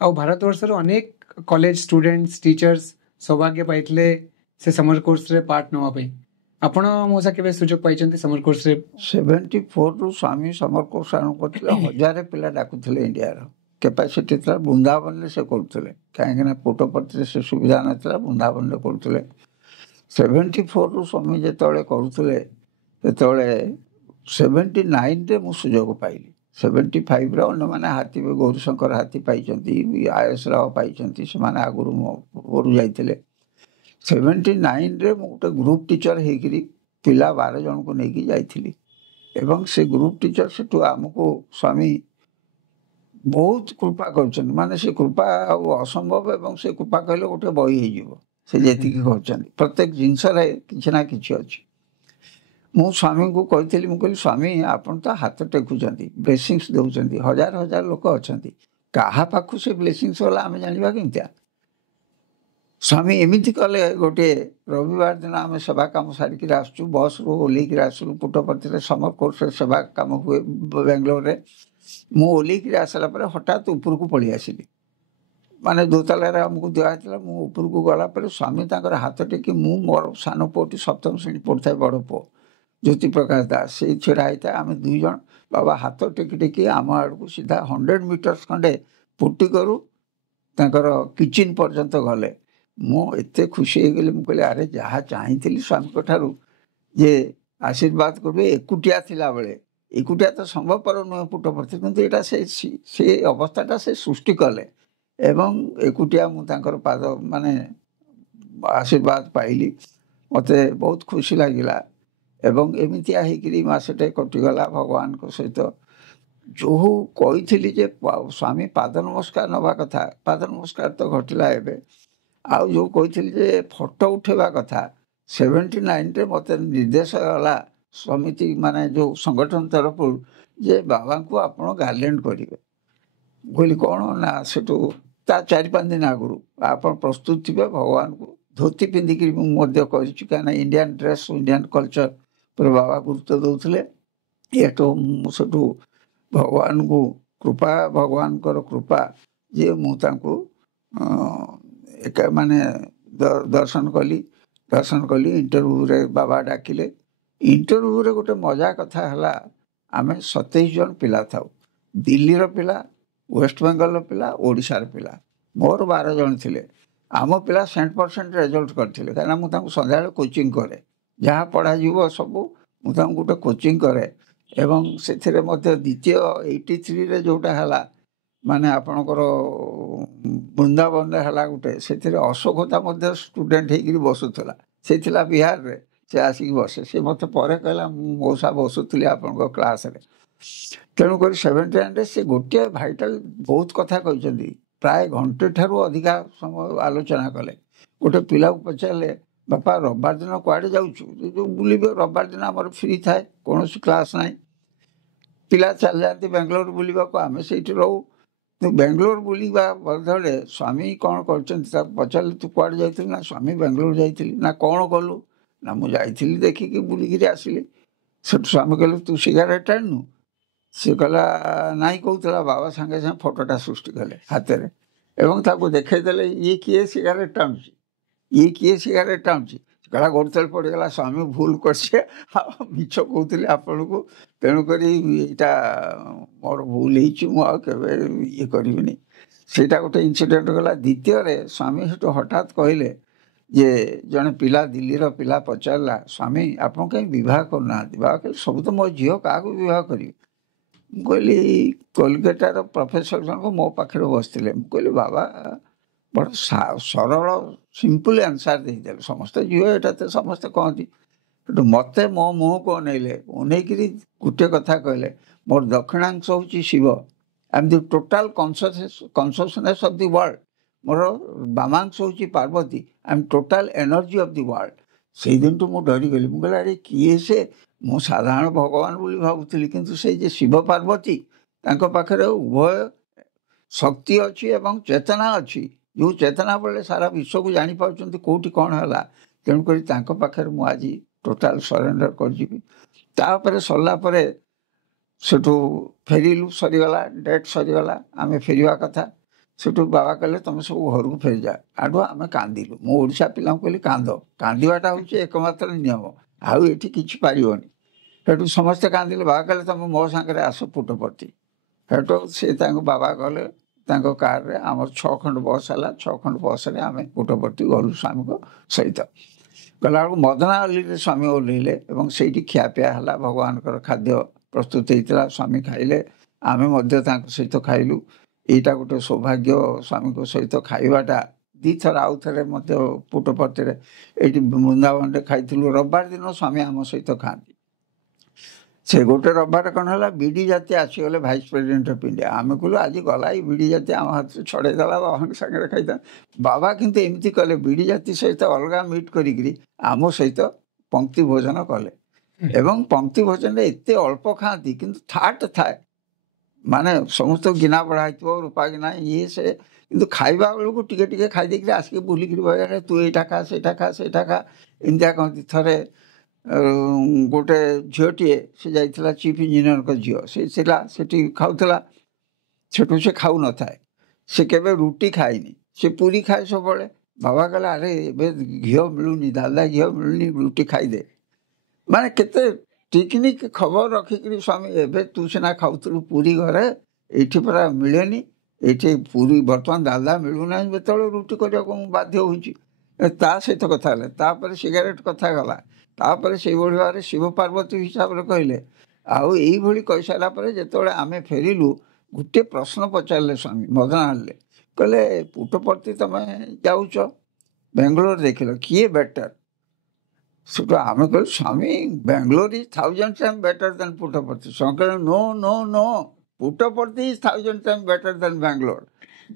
ଆଉ ଭାରତବର୍ଷର ଅନେକ କଲେଜ ଷ୍ଟୁଡେଣ୍ଟସ୍, ଟିଚର୍ସ ସୌଭାଗ୍ୟ ପାଇଥିଲେ ସେ ସମର କୋର୍ସରେ ପାର୍ଟ ନେବା ପାଇଁ। ଆପଣ ମଉସା କେବେ ସୁଯୋଗ ପାଇଛନ୍ତି ସମର କୋର୍ସରେ? 74ରୁ ସ୍ୱାମୀ ସମର କୋର୍ସ ଆରମ୍ଭ କରିଥିଲେ। 1000 ପିଲା ଡାକୁଥିଲେ ଇଣ୍ଡିଆର, କେପାସିଟି ଥିଲା। ବୃନ୍ଦାବନରେ ସେ କରୁଥିଲେ, କାହିଁକିନା ପୁଟପର୍ତ୍ତିରେ ସେ ସୁବିଧା ନଥିଲା, ବୃନ୍ଦାବନରେ କରୁଥିଲେ। 74ରୁ ସ୍ୱାମୀ ଯେତେବେଳେ କରୁଥିଲେ, ସେତେବେଳେ 79ରେ ମୁଁ ସୁଯୋଗ ପାଇଲି। 75ରେ ଅନ୍ୟମାନେ ହାତୀ, ଗୌରୀଶଙ୍କର ହାତୀ ପାଇଛନ୍ତି, ଆୟୁଷ ରାଓ ପାଇଛନ୍ତି, ସେମାନେ ଆଗରୁ ମୋ ପୂର୍ବରୁ ଯାଇଥିଲେ। 79ରେ ମୁଁ ଗୋଟେ ଗ୍ରୁପ୍ ଟିଚର ହେଇକିରି ପିଲା 12 ଜଣଙ୍କୁ ନେଇକି ଯାଇଥିଲି, ଏବଂ ସେ ଗ୍ରୁପ୍ ଟିଚର ସେଠୁ ଆମକୁ ସ୍ୱାମୀ ବହୁତ କୃପା କରୁଛନ୍ତି। ମାନେ ସେ କୃପା ଆଉ ଅସମ୍ଭବ, ଏବଂ ସେ କୃପା କହିଲେ ଗୋଟେ ବହି ହେଇଯିବ, ସେ ଯେତିକି କରୁଛନ୍ତି। ପ୍ରତ୍ୟେକ ଜିନିଷରେ କିଛି ନା କିଛି ଅଛି। ମୁଁ ସ୍ୱାମୀଙ୍କୁ କହିଥିଲି, ମୁଁ କହିଲି ସ୍ୱାମୀ ଆପଣ ତ ହାତ ଟେକୁଛନ୍ତି, ବ୍ଲେସିଂସ୍ ଦେଉଛନ୍ତି, ହଜାର ହଜାର ଲୋକ ଅଛନ୍ତି, କାହା ପାଖକୁ ସେ ବ୍ଲେସିଂସ୍ ଗଲା ଆମେ ଜାଣିବା କେମିତିଆ? ସ୍ୱାମୀ ଏମିତି କଲେ। ଗୋଟିଏ ରବିବାର ଦିନ ଆମେ ସେବା କାମ ସାରିକିରି ଆସୁଛୁ, ବସ୍ରୁ ଓହ୍ଲେଇକିରି ଆସିଲୁ। ପୁଟପର୍ତ୍ତିରେ ସମର କୋର୍ସରେ ସେବା କାମ ହୁଏ ବାଙ୍ଗାଲୋରରେ। ମୁଁ ଓହ୍ଲେଇକିରି ଆସିଲା ପରେ ହଠାତ୍ ଉପରକୁ ପଳେଇ ଆସିଲି, ମାନେ ଦୋତାଲାରେ ଆମକୁ ଦିଆହେଇଥିଲା। ମୁଁ ଉପରକୁ ଗଲା ପରେ ସ୍ୱାମୀ ତାଙ୍କର ହାତ ଟେକି, ମୁଁ ମୋର ସାନ ପୁଅଟି ସପ୍ତମ ଶ୍ରେଣୀ ପଢ଼ୁଥାଏ, ବଡ଼ ପୁଅ ଜ୍ୟୋତି ପ୍ରକାଶ ଦାସ, ସେଇ ଛିଡ଼ା ହେଇଥାଏ। ଆମେ 2 ଜଣ ବାବା ହାତ ଟେକି ଟେକି ଆମ ଆଡ଼କୁ ସିଧା 100 ମିଟର୍ସ ଖଣ୍ଡେ ପୁଟି କରୁ ତାଙ୍କର କିଚେନ୍ ପର୍ଯ୍ୟନ୍ତ ଗଲେ। ମୁଁ ଏତେ ଖୁସି ହେଇଗଲି, ମୁଁ କହିଲି ଆରେ ଯାହା ଚାହିଁଥିଲି ସ୍ୱାମୀଙ୍କ ଠାରୁ ଯେ ଆଶୀର୍ବାଦ କରିବେ ଏକୁଟିଆ ଥିଲାବେଳେ, ଏକୁଟିଆ ତ ସମ୍ଭବପର ନୁହେଁ ପୁଟପର୍ତ୍ତି, କିନ୍ତୁ ଏଇଟା ସେ ଅବସ୍ଥାଟା ସେ ସୃଷ୍ଟି କଲେ ଏବଂ ଏକୁଟିଆ ମୁଁ ତାଙ୍କର ପାଦ ମାନେ ଆଶୀର୍ବାଦ ପାଇଲି। ମୋତେ ବହୁତ ଖୁସି ଲାଗିଲା ଏବଂ ଏମିତିଆ ହେଇକିରି ମାସଟେ କଟିଗଲା ଭଗବାନଙ୍କ ସହିତ। ଯେଉଁ କହିଥିଲି ଯେ ସ୍ୱାମୀ ପାଦ ନମସ୍କାର ନେବା କଥା, ପାଦ ନମସ୍କାର ତ ଘଟିଲା ଏବେ। ଆଉ ଯେଉଁ କହିଥିଲି ଯେ ଫଟୋ ଉଠେଇବା କଥା, 79ରେ ମୋତେ ନିର୍ଦ୍ଦେଶ ଗଲା ସମିତି ମାନେ ଯେଉଁ ସଂଗଠନ ତରଫରୁ ଯେ ବାବାଙ୍କୁ ଆପଣ ଗାର୍ଲେଣ୍ଡ କରିବେ। କହିଲି କ'ଣ ନା, ସେଠୁ ତା 4-5 ଦିନ ଆଗରୁ ଆପଣ ପ୍ରସ୍ତୁତ ଥିବେ ଭଗବାନଙ୍କୁ ଧୋତି ପିନ୍ଧିକିରି। ମୁଁ ମଧ୍ୟ କରିଛି, କାହିଁକିନା ଇଣ୍ଡିଆନ୍ ଡ୍ରେସ୍, ଇଣ୍ଡିଆନ୍ କଲଚର ଉପରେ ବାବା ଗୁରୁତ୍ୱ ଦେଉଥିଲେ। ଏଠୁ ମୁଁ ସେଠୁ ଭଗବାନଙ୍କୁ କୃପା, ଭଗବାନଙ୍କର କୃପା ଯେ ମୁଁ ତାଙ୍କୁ ମାନେ ଦର୍ଶନ କଲି। ଇଣ୍ଟରଭ୍ୟୁରେ ବାବା ଡାକିଲେ। ଇଣ୍ଟରଭ୍ୟୁରେ ଗୋଟେ ମଜା କଥା ହେଲା, ଆମେ 27 ଜଣ ପିଲା ଥାଉ, ଦିଲ୍ଲୀର ପିଲା, ୱେଷ୍ଟବେଙ୍ଗଲର ପିଲା, ଓଡ଼ିଶାର ପିଲା। ମୋର 12 ଜଣ ଥିଲେ। ଆମ ପିଲା 100% ରେଜଲ୍ଟ କରିଥିଲେ, କାହିଁକିନା ମୁଁ ତାଙ୍କୁ ସନ୍ଧ୍ୟାବେଳେ କୋଚିଂ କରେ। ଯାହା ପଢ଼ାଯିବ ସବୁ ମୁଁ ତାଙ୍କୁ ଗୋଟେ କୋଚିଂ କରେ ଏବଂ ସେଥିରେ ମଧ୍ୟ ଦ୍ୱିତୀୟ 83ରେ ଯେଉଁଟା ହେଲା ମାନେ ଆପଣଙ୍କର ବୃନ୍ଦାବନରେ ହେଲା ଗୋଟେ, ସେଥିରେ ଅଶୋକତା ମଧ୍ୟ ଷ୍ଟୁଡେଣ୍ଟ ହେଇକିରି ବସୁଥିଲା। ସେ ଥିଲା ବିହାରରେ, ସେ ଆସିକି ବସେ। ସେ ମୋତେ ପରେ କହିଲା ମୁଁ ମଉସା ବସୁଥିଲି ଆପଣଙ୍କ କ୍ଲାସ୍ରେ। ତେଣୁକରି 79ରେ ସେ ଗୋଟିଏ ଭାଇଟାଲ ବହୁତ କଥା କହିଛନ୍ତି, ପ୍ରାୟ ଘଣ୍ଟେ ଠାରୁ ଅଧିକା ସମୟ ଆଲୋଚନା କଲେ। ଗୋଟେ ପିଲାକୁ ପଚାରିଲେ ବାପା ରବିବାର ଦିନ କୁଆଡ଼େ ଯାଉଛୁ? ଯେଉଁ ବୁଲିବେ, ରବିବାର ଦିନ ଆମର ଫ୍ରି ଥାଏ, କୌଣସି କ୍ଲାସ୍ ନାହିଁ। ପିଲା ଚାଲିଯାଆନ୍ତି ବେଙ୍ଗଲୋର ବୁଲିବାକୁ, ଆମେ ସେଇଠି ରହୁ। କିନ୍ତୁ ବେଙ୍ଗଲୋର ବୁଲିବା ବଦଳରେ ସ୍ୱାମୀ କ'ଣ କରିଛନ୍ତି ତାକୁ ପଚାରିଲେ ତୁ କୁଆଡ଼େ ଯାଇଥିଲୁ? ନା ସ୍ୱାମୀ ବେଙ୍ଗଲୋର ଯାଇଥିଲି। ନା କ'ଣ କଲୁ? ନା ମୁଁ ଯାଇଥିଲି ଦେଖିକି ବୁଲିକିରି ଆସିଲି। ସେଠୁ ସ୍ୱାମୀ କହିଲେ ତୁ ସିଗାରେଟ୍ ଆଣିନୁ? ସେ କହିଲା ନାଇଁ କହୁଥିଲା। ବାବା ସାଙ୍ଗେ ସାଙ୍ଗେ ଫଟୋଟା ସୃଷ୍ଟି କଲେ ହାତରେ ଏବଂ ତାକୁ ଦେଖେଇଦେଲେ, ଇଏ କିଏ ସିଗାରେଟ୍ ଟାଣୁଛି, ଇଏ କିଏ ସିଗାରେଟ୍ ଟାଣୁଛି? କହିଲା ଗୋଡ଼ ତଳେ ପଡ଼ିଗଲା, ସ୍ୱାମୀ ଭୁଲ କରିছে, ମିଛ କହୁଥିଲି ଆପଣଙ୍କୁ, ତେଣୁକରି ଏଇଟା ମୋର ଭୁଲ ହେଇଛି, ମୁଁ ଆଉ କେବେ ଇଏ କରିବିନି। ସେଇଟା ଗୋଟେ ଇନସିଡେଣ୍ଟ ଗଲା। ଦ୍ୱିତୀୟରେ ସ୍ୱାମୀ ସେଠୁ ହଠାତ୍ କହିଲେ ଯେ ଜଣେ ପିଲା, ଦିଲ୍ଲୀର ପିଲା ପଚାରିଲା ସ୍ୱାମୀ ଆପଣ କାହିଁ ବିବାହ କରୁନାହାନ୍ତି? ବାବା କହିଲେ ସବୁ ତ ମୋ ଝିଅ, କାହାକୁ ବିବାହ କରିବି? ମୁଁ କହିଲି କୋଲକାତାର ପ୍ରଫେସର ଜଣକ ମୋ ପାଖରେ ବସିଥିଲେ। ମୁଁ କହିଲି ବାବା ବଡ଼ ସରଳ ସିମ୍ପଲ ଆନ୍ସାର ଦେଇଦେଲେ, ସମସ୍ତେ ଝିଅ ଏଇଟା ତ ସମସ୍ତେ କହନ୍ତି। ସେଠୁ ମୋତେ ମୋ ମୁହଁକୁ ଅନେଇଲେ, ଅନେଇକିରି ଗୋଟିଏ କଥା କହିଲେ, ମୋର ଦକ୍ଷିଣାଂଶ ହେଉଛି Shiva, I am the total consciousness of the world. ମୋର ବାମାଂଶ ହେଉଛି Parvati, I am total energy of the world. ସେଇଦିନଠୁ ମୁଁ ଡରିଗଲି। ମୁଁ କହିଲି ଆରେ କିଏ ସେ? ମୁଁ ସାଧାରଣ ଭଗବାନ ବୋଲି ଭାବୁଥିଲି, କିନ୍ତୁ ସେଇ ଯେ ଶିବ ପାର୍ବତୀ, ତାଙ୍କ ପାଖରେ ଉଭୟ ଶକ୍ତି ଅଛି ଏବଂ ଚେତନା ଅଛି। ଯେଉଁ ଚେତନା ବେଳେ ସାରା ବିଶ୍ୱକୁ ଜାଣିପାରୁଛନ୍ତି କେଉଁଠି କ'ଣ ହେଲା। ତେଣୁକରି ତାଙ୍କ ପାଖରେ ମୁଁ ଆଜି ଟୋଟାଲ ସରେଣ୍ଡର କରିଯିବି। ତାପରେ ସରିଲା ପରେ ସେଠୁ ଫେରିଲୁ, ସରିଗଲା, ଡେଟ୍ ସରିଗଲା, ଆମେ ଫେରିବା କଥା। ସେଠୁ ବାବା କହିଲେ ତମେ ସବୁ ଘରକୁ ଫେରିଯା। ଆଡ଼ୁ ଆମେ କାନ୍ଦିଲୁ। ମୁଁ ଓଡ଼ିଶା ପିଲାଙ୍କୁ କହିଲି କାନ୍ଦିବାଟା ହେଉଛି ଏକମାତ୍ର ନିୟମ, ଆଉ ଏଠି କିଛି ପାରିବନି। ସେଠୁ ସମସ୍ତେ କାନ୍ଦିଲେ। ବାବା କହିଲେ ତମେ ମୋ ସାଙ୍ଗରେ ଆସ ପୁଟପର୍ତ୍ତି। ସେଠୁ ସେ ତାଙ୍କ ବାବା ଗଲେ ତାଙ୍କ କାରରେ, ଆମର 6 ଖଣ୍ଡ ବସ୍ ହେଲା। 6 ଖଣ୍ଡ ବସ୍ରେ ଆମେ ପୁଟପର୍ତ୍ତି ଗଲୁ ସ୍ୱାମୀଙ୍କ ସହିତ। ଗଲାବେଳକୁ ମଦନାଅଲ୍ଲୀରେ ସ୍ୱାମୀ ଓହ୍ଲେଇଲେ ଏବଂ ସେଇଠି ଖିଆପିଆ ହେଲା। ଭଗବାନଙ୍କର ଖାଦ୍ୟ ପ୍ରସ୍ତୁତ ହେଇଥିଲା, ସ୍ୱାମୀ ଖାଇଲେ, ଆମେ ମଧ୍ୟ ତାଙ୍କ ସହିତ ଖାଇଲୁ। ଏଇଟା ଗୋଟେ ସୌଭାଗ୍ୟ, ସ୍ୱାମୀଙ୍କ ସହିତ ଖାଇବାଟା। 2 ଥର ଆଉ ଥରେ ମଧ୍ୟ ପୁଟପର୍ତ୍ତିରେ ଏଇଠି ବୃନ୍ଦାବନରେ ଖାଇଥିଲୁ। ରବିବାର ଦିନ ସ୍ୱାମୀ ଆମ ସହିତ ଖାଆନ୍ତି। ସେ ଗୋଟେ ରବିବାର କ'ଣ ହେଲା, ବିଡ଼ି ଜାତି ଆସିଗଲେ ଭାଇସ୍ ପ୍ରେସିଡେଣ୍ଟ ଅଫ୍ ଇଣ୍ଡିଆ। ଆମେ କହିଲୁ ଆଜି ଗଲା ଏଇ ବିଡ଼ି ଜାତି ଆମ ହାତରେ ଛଡ଼େଇ ଦେଲା, ବାବାଙ୍କ ସାଙ୍ଗରେ ଖାଇଥା। ବାବା କିନ୍ତୁ ଏମିତି କଲେ, ବିଡ଼ି ଜାତି ସହିତ ଅଲଗା ମିଟ୍ କରିକିରି ଆମ ସହିତ ପଙ୍କ୍ତି ଭୋଜନ କଲେ ଏବଂ ପଙ୍କ୍ତି ଭୋଜନରେ ଏତେ ଅଳ୍ପ ଖାଆନ୍ତି କିନ୍ତୁ ଥାଟ ଥାଏ, ମାନେ ସମସ୍ତଙ୍କୁ ଗିନା ବଢ଼ା ହେଇଥିବ, ରୂପା ଗିନା ଇଏ ସେ, କିନ୍ତୁ ଖାଇବା ବେଳକୁ ଟିକେ ଟିକେ ଖାଇଦେଇକିରି ଆସିକି ବୁଲିକିରି ବଜାରରେ ତୁ ଏଇଟା ଖା, ସେଇଟା ଖା, ସେଇଟା ଖା, ଏମିତିଆ କହନ୍ତି। ଥରେ ଗୋଟେ ଝିଅଟିଏ, ସେ ଯାଇଥିଲା ଚିଫ୍ ଇଞ୍ଜିନିୟରଙ୍କ ଝିଅ, ସେ ଥିଲା ସେଠି ଖାଉଥିଲା। ସେଠୁ ସେ ଖାଉନଥାଏ। ସେ କେବେ ରୁଟି ଖାଇନି, ସେ ପୁରୀ ଖାଏ ସବୁବେଳେ। ବାବା କହିଲା ଆରେ ଏବେ ଘିଅ ମିଳୁନି, ଦାଦା ଘିଅ ମିଳୁନି, ରୁଟି ଖାଇଦେ। ମାନେ କେତେ ଟିକନିକ ଖବର ରଖିକିରି ସ୍ୱାମୀ ଏବେ ତୁ ସିନା ଖାଉଥିଲୁ ପୁରୀ ଘରେ, ଏଇଠି ପରା ମିଳେନି, ଏଇଠି ପୁରୀ ବର୍ତ୍ତମାନ ଦାଦା ମିଳୁନାହିଁ, ଯେତେବେଳେ ରୁଟି କରିବାକୁ ମୁଁ ବାଧ୍ୟ ହେଉଛି। ତା ସହିତ କଥା ହେଲେ, ତାପରେ ସିଗାରେଟ କଥା ଗଲା, ତାପରେ ସେଇଭଳି ଭାବରେ ଶିବ ପାର୍ବତୀ ହିସାବରେ କହିଲେ। ଆଉ ଏଇଭଳି କହିସାରିଲା ପରେ ଯେତେବେଳେ ଆମେ ଫେରିଲୁ, ଗୋଟିଏ ପ୍ରଶ୍ନ ପଚାରିଲେ ସ୍ୱାମୀ ମଦନ ଆଣିଲେ, କହିଲେ ପୁଟପର୍ତ୍ତି ତମେ ଯାଉଛ, ବେଙ୍ଗଲୋର ଦେଖିଲ, କିଏ ବେଟର? ସେଠୁ ଆମେ କହିଲୁ Swami Bangalore is 1000 times better than Puttaparthi. Swami କହିଲେ no no no, Puttaparthi is 1000 times better than Bangalore.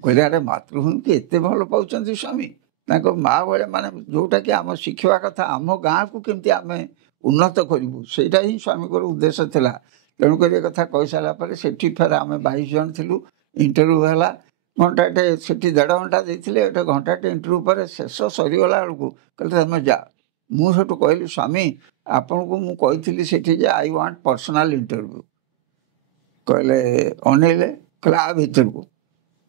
କହିଲେ ଆରେ ମାତୃଭୂମିକି ଏତେ ଭଲ ପାଉଛନ୍ତି ସ୍ୱାମୀ, ତାଙ୍କ ମା ଭଳିଆ, ମାନେ ଯେଉଁଟାକି ଆମ ଶିଖିବା କଥା, ଆମ ଗାଁକୁ କେମିତି ଆମେ ଉନ୍ନତ କରିବୁ, ସେଇଟା ହିଁ ସ୍ୱାମୀଙ୍କର ଉଦ୍ଦେଶ୍ୟ ଥିଲା। ତେଣୁକରି ଏ କଥା କହିସାରିଲା ପରେ ସେଠି ଫେରେ ଆମେ 22 ଜଣ ଥିଲୁ, ଇଣ୍ଟରଭ୍ୟୁ ହେଲା, ଘଣ୍ଟାଟେ ସେଠି 1.5 ଘଣ୍ଟା ଦେଇଥିଲେ, ଏଠି ଘଣ୍ଟାଟେ ଇଣ୍ଟରଭ୍ୟୁ ପରେ ଶେଷ ସରିଗଲା ବେଳକୁ କହିଲେ ତମେ ଯା। ମୁଁ ସେଠୁ କହିଲି ସ୍ୱାମୀ ଆପଣଙ୍କୁ ମୁଁ କହିଥିଲି ସେଠି ଯେ ଆଇ ୱାଣ୍ଟ ପର୍ସନାଲ ଇଣ୍ଟରଭ୍ୟୁ। କହିଲେ ଅନେଇଲେ, କହିଲେ ଆ ଭିତରକୁ।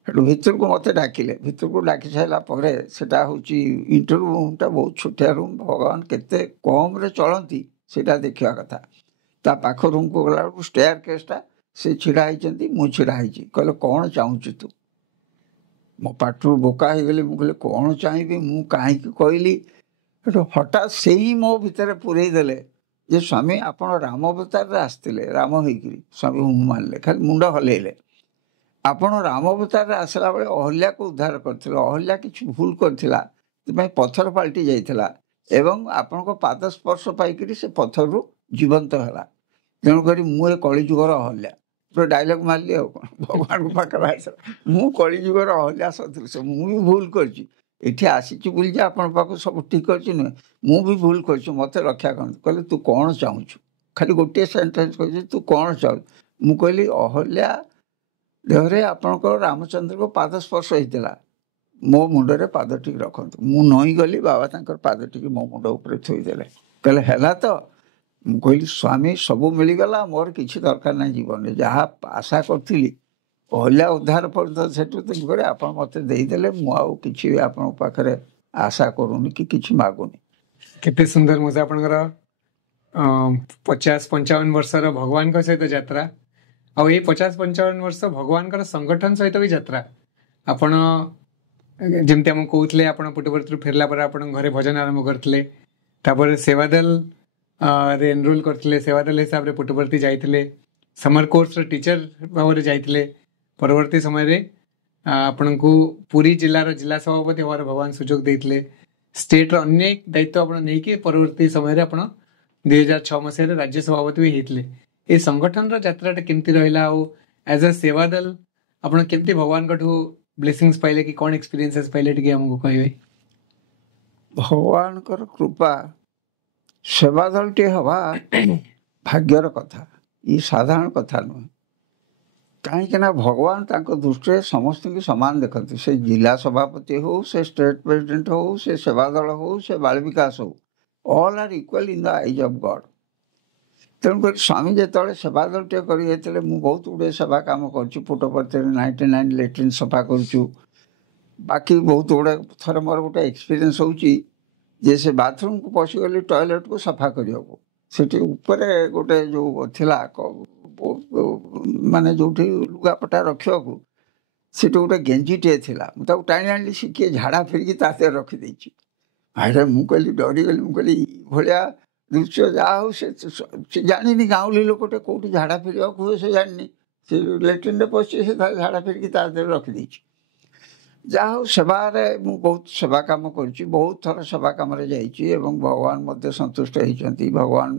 ସେଠୁ ଭିତରକୁ ମୋତେ ଡାକିଲେ, ଭିତରକୁ ଡାକି ସାରିଲା ପରେ ସେଟା ହେଉଛି ଇଣ୍ଟରଭ୍ୟୁ ରୁମ୍ଟା ବହୁତ ଛୋଟିଆ ରୁମ୍, ଭଗବାନ କେତେ କମ୍ରେ ଚଳନ୍ତି ସେଇଟା ଦେଖିବା କଥା। ତା ପାଖ ରୁମ୍କୁ ଗଲାବେଳକୁ ଷ୍ଟେୟାର କେସ୍ଟା, ସେ ଛିଡ଼ା ହେଇଛନ୍ତି, ମୁଁ ଛିଡ଼ା ହେଇଛି। କହିଲେ କ'ଣ ଚାହୁଁଛୁ ତୁ? ମୋ ପାଟିରୁ ବୋକା ହେଇଗଲି, ମୁଁ କହିଲି କ'ଣ ଚାହିଁବି, ମୁଁ କାହିଁକି କହିଲି। ସେଠୁ ହଠାତ୍ ସେଇ ମୋ ଭିତରେ ପୂରେଇ ଦେଲେ ଯେ ସ୍ୱାମୀ ଆପଣ ରାମ ଅବତାରରେ ଆସିଥିଲେ, ରାମ ହେଇକିରି। ସ୍ୱାମୀ ମୁଁ ମାନିଲେ, ଖାଲି ମୁଣ୍ଡ ହଲେଇଲେ। ଆପଣ ରାମ ଅବତାରରେ ଆସିଲା ବେଳେ ଅହଲ୍ୟାକୁ ଉଦ୍ଧାର କରିଥିଲେ, ଅହଲ୍ୟା କିଛି ଭୁଲ କରିଥିଲା, ସେଥିପାଇଁ ପଥର ପାଲଟି ଯାଇଥିଲା, ଏବଂ ଆପଣଙ୍କ ପାଦ ସ୍ପର୍ଶ ପାଇକିରି ସେ ପଥରରୁ ଜୀବନ୍ତ ହେଲା। ତେଣୁକରି ମୁଁ ଏ କଳିଯୁଗର ଅହଲ୍ୟା। ପୁରା ଡାଇଲଗ ମାରିଲି ଆଉ କ'ଣ, ଭଗବାନଙ୍କ ପାଖରେ ଆସିଲା, ମୁଁ କଳିଯୁଗର ଅହଲ୍ୟା ସଦୃଶ, ମୁଁ ବି ଭୁଲ କରିଛି, ଏଠି ଆସିଛି ବୋଲି ଯେ ଆପଣଙ୍କ ପାଖକୁ ସବୁ ଠିକ୍ ଅଛି ନୁହେଁ, ମୁଁ ବି ଭୁଲ କରିଛି, ମୋତେ ରକ୍ଷା କରନ୍ତୁ। କହିଲେ ତୁ କ'ଣ ଚାହୁଁଛୁ? ଖାଲି ଗୋଟିଏ ସେଣ୍ଟେନ୍ସ କହିଛି, ତୁ କ'ଣ ଚାହୁଁଛୁ? ମୁଁ କହିଲି ଅହଲ୍ୟା ଦେହରେ ଆପଣଙ୍କର ରାମଚନ୍ଦ୍ରଙ୍କ ପାଦ ସ୍ପର୍ଶ ହେଇଥିଲା, ମୋ ମୁଣ୍ଡରେ ପାଦ ଟିକେ ରଖନ୍ତୁ। ମୁଁ ନଇଁ ଗଲି, ବାବା ତାଙ୍କର ପାଦ ଟିକେ ମୋ ମୁଣ୍ଡ ଉପରେ ଥୋଇଦେଲେ। କହିଲେ ହେଲା ତ? ମୁଁ କହିଲି ସ୍ୱାମୀ ସବୁ ମିଳିଗଲା, ମୋର କିଛି ଦରକାର ନାହିଁ ଜୀବନରେ, ଯାହା ଆଶା କରିଥିଲି ଅହଲ୍ୟା ଉଦ୍ଧାର ପର୍ଯ୍ୟନ୍ତ ସେଠୁ ତେଣୁକରି ଆପଣ ମୋତେ ଦେଇଦେଲେ, ମୁଁ ଆଉ କିଛି ଆପଣଙ୍କ ପାଖରେ ଆଶା କରୁନି କି କିଛି ମାଗୁନି। କେତେ ସୁନ୍ଦର ମଉସା ଆପଣଙ୍କର 50-55 ବର୍ଷର ଭଗବାନଙ୍କ ସହିତ ଯାତ୍ରା, ଆଉ ଏଇ 50-55 ବର୍ଷ ଭଗବାନଙ୍କର ସଂଗଠନ ସହିତ ବି ଯାତ୍ରା। ଆପଣ ଯେମିତି ଆମକୁ କହୁଥିଲେ, ଆପଣ ପୁଟପର୍ତ୍ତିରୁ ଫେରିଲା ପରେ ଆପଣଙ୍କ ଘରେ ଭଜନ ଆରମ୍ଭ କରିଥିଲେ, ତାପରେ ସେବାଦଲ ରେ ଏନରୋଲ କରିଥିଲେ, ସେବାଦଲ ହିସାବରେ ପୁଟପର୍ତ୍ତି ଯାଇଥିଲେ, ସମର କୋର୍ସର ଟିଚର ଭାବରେ ଯାଇଥିଲେ, ପରବର୍ତ୍ତୀ ସମୟରେ ଆପଣଙ୍କୁ ପୁରୀ ଜିଲ୍ଲାର ଜିଲ୍ଲା ସଭାପତି ହେବାର ଭଗବାନ ସୁଯୋଗ ଦେଇଥିଲେ, ଷ୍ଟେଟ୍ର ଅନେକ ଦାୟିତ୍ୱ ଆପଣ ନେଇକି ପରବର୍ତ୍ତୀ ସମୟରେ ଆପଣ 2006 ମସିହାରେ ରାଜ୍ୟ ସଭାପତି ବି ହେଇଥିଲେ। ଏ ସଂଗଠନର ଯାତ୍ରାଟା କେମିତି ରହିଲା, ଆଉ ଆଜ ଅ ସେବାଦଲ ଆପଣ କେମିତି ଭଗବାନଙ୍କଠୁ ବ୍ଲେସିଂସ୍ ପାଇଲେ କି କ'ଣ ଏକ୍ସପିରିଏନ୍ସେସ୍ ପାଇଲେ, ଟିକେ ଆମକୁ କହିବେ। ଭଗବାନଙ୍କର କୃପା, ସେବାଦଳଟିଏ ହେବା ଭାଗ୍ୟର କଥା, ଇଏ ସାଧାରଣ କଥା ନୁହେଁ। କାହିଁକି ନା ଭଗବାନ ତାଙ୍କ ଦୃଷ୍ଟିରେ ସମସ୍ତଙ୍କୁ ସମାନ ଦେଖନ୍ତି, ସେ ଜିଲ୍ଲା ସଭାପତି ହେଉ, ସେ ଷ୍ଟେଟ୍ ପ୍ରେସିଡେଣ୍ଟ ହେଉ, ସେ ସେବାଦଳ ହେଉ, ସେ ବାଳ ବିକାଶ ହେଉ, all are equal in the eyes of God. ତେଣୁକରି ସ୍ୱାମୀ ଯେତେବେଳେ ସେବାଦଳଟିଏ କରି ଯାଇଥିଲେ, ମୁଁ ବହୁତ ଗୁଡ଼ିଏ ସେବା କାମ କରିଛି, ପୁଟପର୍ତ୍ତିରେ 99 ଲେଟ୍ରିନ୍ ସଫା କରୁଛୁ, ବାକି ବହୁତ ଗୁଡ଼େ ଥରେ ମୋର ଗୋଟେ ଏକ୍ସପିରିଏନ୍ସ ହେଉଛି ଯେ ସେ ବାଥରୁମ୍କୁ ପଶିଗଲି ଟଏଲେଟ୍କୁ ସଫା କରିବାକୁ, ସେଠି ଉପରେ ଗୋଟେ ଯେଉଁ ଥିଲା ମାନେ ଯେଉଁଠି ଲୁଗାପଟା ରଖିବାକୁ, ସେଠି ଗୋଟେ ଗେଞ୍ଜିଟିଏ ଥିଲା, ମୁଁ ତାକୁ ଟାଣି ଆଣିଲି, ସେ କିଏ ଝାଡ଼ା ଫେରିକି ତା ଦେହରେ ରଖିଦେଇଛି। ଭାଇରେ ମୁଁ କହିଲି ଡରିଗଲି, ମୁଁ କହିଲି ଭଳିଆ ଦୃଶ୍ୟ, ଯାହା ହଉ ସେ ଜାଣିନି, ଗାଉଁଲି ଲୋକଟେ କେଉଁଠି ଝାଡ଼ା ଫେରିବାକୁ ହୁଏ ସେ ଜାଣିନି, ସେ ଲେଟ୍ରିନ୍ରେ ପଶିଛି, ସେ ଝାଡ଼ା ଫେରିକି ତା ଦେହରେ ରଖିଦେଇଛି। ଯାହା ହଉ ସେବାରେ ମୁଁ ବହୁତ ସେବା କାମ କରିଛି, ବହୁତ ଥର ସେବା କାମରେ ଯାଇଛି, ଏବଂ ଭଗବାନ ମଧ୍ୟ ସନ୍ତୁଷ୍ଟ ହେଇଛନ୍ତି। ଭଗବାନ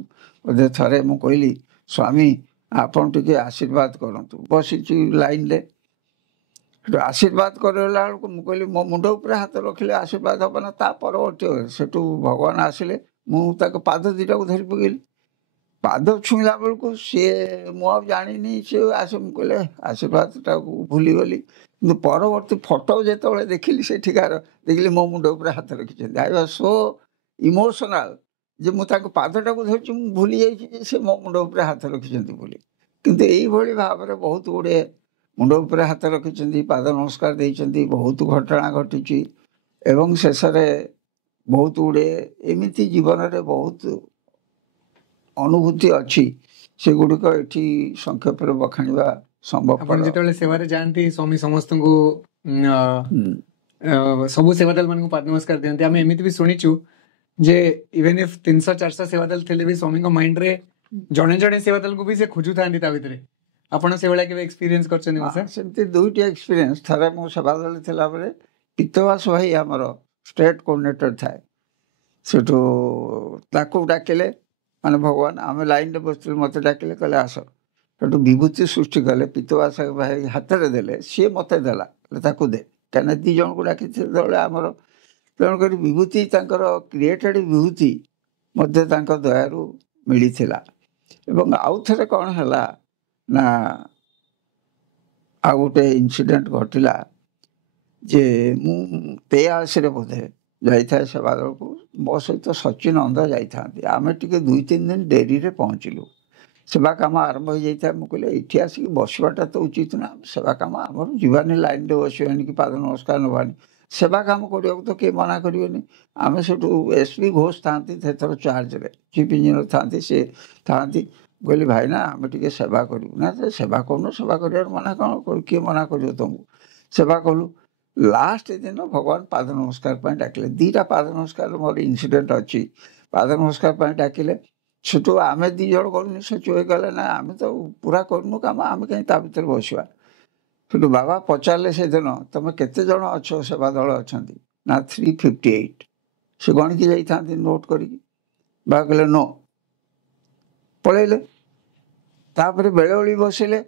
ମଧ୍ୟ ଥରେ ମୁଁ କହିଲି ସ୍ୱାମୀ ଆପଣ ଟିକେ ଆଶୀର୍ବାଦ କରନ୍ତୁ, ବସିଛି ଲାଇନ୍ରେ, ସେଠୁ ଆଶୀର୍ବାଦ କରିଲା ବେଳକୁ ମୁଁ କହିଲି ମୋ ମୁଣ୍ଡ ଉପରେ ହାତ ରଖିଲେ ଆଶୀର୍ବାଦ ହେବ ନା, ତା ପରବର୍ତ୍ତୀ ସେଠୁ ଭଗବାନ ଆସିଲେ, ମୁଁ ତାକୁ ପାଦ ଦୁଇଟାକୁ ଧରି ପକେଇଲି, ପାଦ ଛୁଇଁଲା ବେଳକୁ ସିଏ, ମୁଁ ଆଉ ଜାଣିନି ସିଏ ଆସେ, ମୁଁ କହିଲେ ଆଶୀର୍ବାଦଟାକୁ ଭୁଲିଗଲି। କିନ୍ତୁ ପରବର୍ତ୍ତୀ ଫଟୋ ଯେତେବେଳେ ଦେଖିଲି ସେଠିକାର, ଦେଖିଲି ମୋ ମୁଣ୍ଡ ଉପରେ ହାତ ରଖିଛନ୍ତି। ଆଇ ୱାଜ୍ ସୋ ଇମୋସନାଲ ଯେ ମୁଁ ତାଙ୍କ ପାଦଟାକୁ ଧରିଛି, ମୁଁ ଭୁଲି ଯାଇଛି ଯେ ସେ ମୋ ମୁଣ୍ଡ ଉପରେ ହାତ ରଖିଛନ୍ତି ବୋଲି। କିନ୍ତୁ ଏଇଭଳି ଭାବରେ ବହୁତ ଗୁଡ଼ିଏ ମୁଣ୍ଡ ଉପରେ ହାତ ରଖିଛନ୍ତି, ପାଦ ନମସ୍କାର ଦେଇଛନ୍ତି। ବହୁତ ଘଟଣା ଘଟିଛି ଏବଂ ଶେଷରେ ବହୁତ ଗୁଡ଼ିଏ ଏମିତି ଜୀବନରେ ବହୁତ ଅନୁଭୂତି ଅଛି, ସେଗୁଡ଼ିକ ଏଠି ସଂକ୍ଷେପରେ ବଖାଣିବା ଆପଣ ସମ୍ଭବପର। ଯେତେବେଳେ ସେବାରେ ଯାଆନ୍ତି ସ୍ୱାମୀ ସମସ୍ତଙ୍କୁ ସବୁ ସେବାଦଲ ମାନଙ୍କୁ ପାଦ ନମସ୍କାର ଦିଅନ୍ତି। ଆମେ ଏମିତି ବି ଶୁଣିଛୁ ଯେ ଇଭେନ୍ ଇଫ୍ 300-400 ସେବାଦଲ ଥିଲେ ବି ସ୍ୱାମୀଙ୍କ ମାଇଣ୍ଡରେ ଜଣେ ଜଣେ ସେବାଦଲକୁ ବି ସେ ଖୋଜୁଥାନ୍ତି ତା ଭିତରେ। ଆପଣ ସେଭଳିଆ କେବେ ଏକ୍ସପିରିଏନ୍ସ କରିଛନ୍ତି ମୋ ସାର୍? ସେମିତି ଦୁଇଟି ଏକ୍ସପିରିଏନ୍ସ। ଥରେ ମୁଁ ସେବାଦଳରେ ଥିଲାବେଳେ ପିତବାସ ଭାଇ ଆମର ଷ୍ଟେଟ୍ କୋଅର୍ଡିନେଟର ଥାଏ, ସେଠୁ ତାକୁ ଡାକିଲେ, ମାନେ ଭଗବାନ ଆମେ ଲାଇନରେ ବସିଥିଲୁ, ମୋତେ ଡାକିଲେ, କହିଲେ ଆସ। ସେଠୁ ବିଭୂତି ସୃଷ୍ଟି କଲେ, ପିତବାସ ଭାଇ ହାତରେ ଦେଲେ, ସିଏ ମୋତେ ଦେଲା, ତାକୁ ଦେ, କାହିଁକିନା 2 ଜଣଙ୍କୁ ଡାକିଥିଲେ ଯେତେବେଳେ ଆମର, ତେଣୁକରି ବିଭୂତି ତାଙ୍କର କ୍ରିଏଟେଡ୍ ବିଭୂତି ମଧ୍ୟ ତାଙ୍କ ଦୟାରୁ ମିଳିଥିଲା। ଏବଂ ଆଉ ଥରେ କ'ଣ ହେଲା ନା, ଆଉ ଗୋଟେ ଇନସିଡେଣ୍ଟ ଘଟିଲା ଯେ ମୁଁ 83ରେ ବୋଧେ ଯାଇଥାଏ ସେବାଦଳକୁ, ମୋ ସହିତ ସଚିନ ଅନ୍ଧ ଯାଇଥାନ୍ତି। ଆମେ ଟିକେ 2-3 ଦିନ ଡେରିରେ ପହଞ୍ଚିଲୁ। ସେବା କାମ ଆରମ୍ଭ ହୋଇଯାଇଥାଏ। ମୁଁ କହିଲି ଏଇଠି ଆସିକି ବସିବାଟା ତ ଉଚିତ ନା, ସେବା କାମ ଆମର ଯିବାନି, ଲାଇନରେ ବସିବାନି କି ପାଦ ନମସ୍କାର ନେବାନି, ସେବା କାମ କରିବାକୁ ତ କେହି ମନା କରିବେନି। ଆମେ ସେଠୁ SP ଘୋଷ ଥାନ୍ତି ସେଥର ଚାର୍ଜରେ, ଚିଫ୍ ଇଞ୍ଜିନିୟର ଥାନ୍ତି, ସେ ଥାନ୍ତି। କହିଲି ଭାଇନା ଆମେ ଟିକେ ସେବା କରିବୁ। ନା ସେବା କରୁନ, ସେବା କରିବାର ମନା କ'ଣ, କିଏ ମନା କରିବ ତୁମକୁ? ସେବା କଲୁ। ଲାଷ୍ଟ ଦିନ ଭଗବାନ ପାଦ ନମସ୍କାର ପାଇଁ ଡାକିଲେ। 2ଟା ପାଦ ନମସ୍କାର ମୋର ଇନସିଡେଣ୍ଟ ଅଛି। ପାଦ ନମସ୍କାର ପାଇଁ ଡାକିଲେ, ସେଠୁ ଆମେ 2 ଜଣ କରୁନି, ସେ ଚୁଏ ଗଲେ ନା ଆମେ ତ ପୁରା କରୁନୁ କାମ, ଆମେ କାହିଁ ତା ଭିତରେ ବସିବା। ସେଠୁ ବାବା ପଚାରିଲେ ସେଦିନ, ତମେ କେତେ ଜଣ ଅଛ ସେବା ଦଳ ଅଛନ୍ତି? ନା 358। ସେ ଗଣିକି ଯାଇଥାନ୍ତି ନୋଟ୍ କରିକି। ବାବା କହିଲେ नो, ପଳେଇଲେ। ତାପରେ ବେଳେବେଳି ବସିଲେ,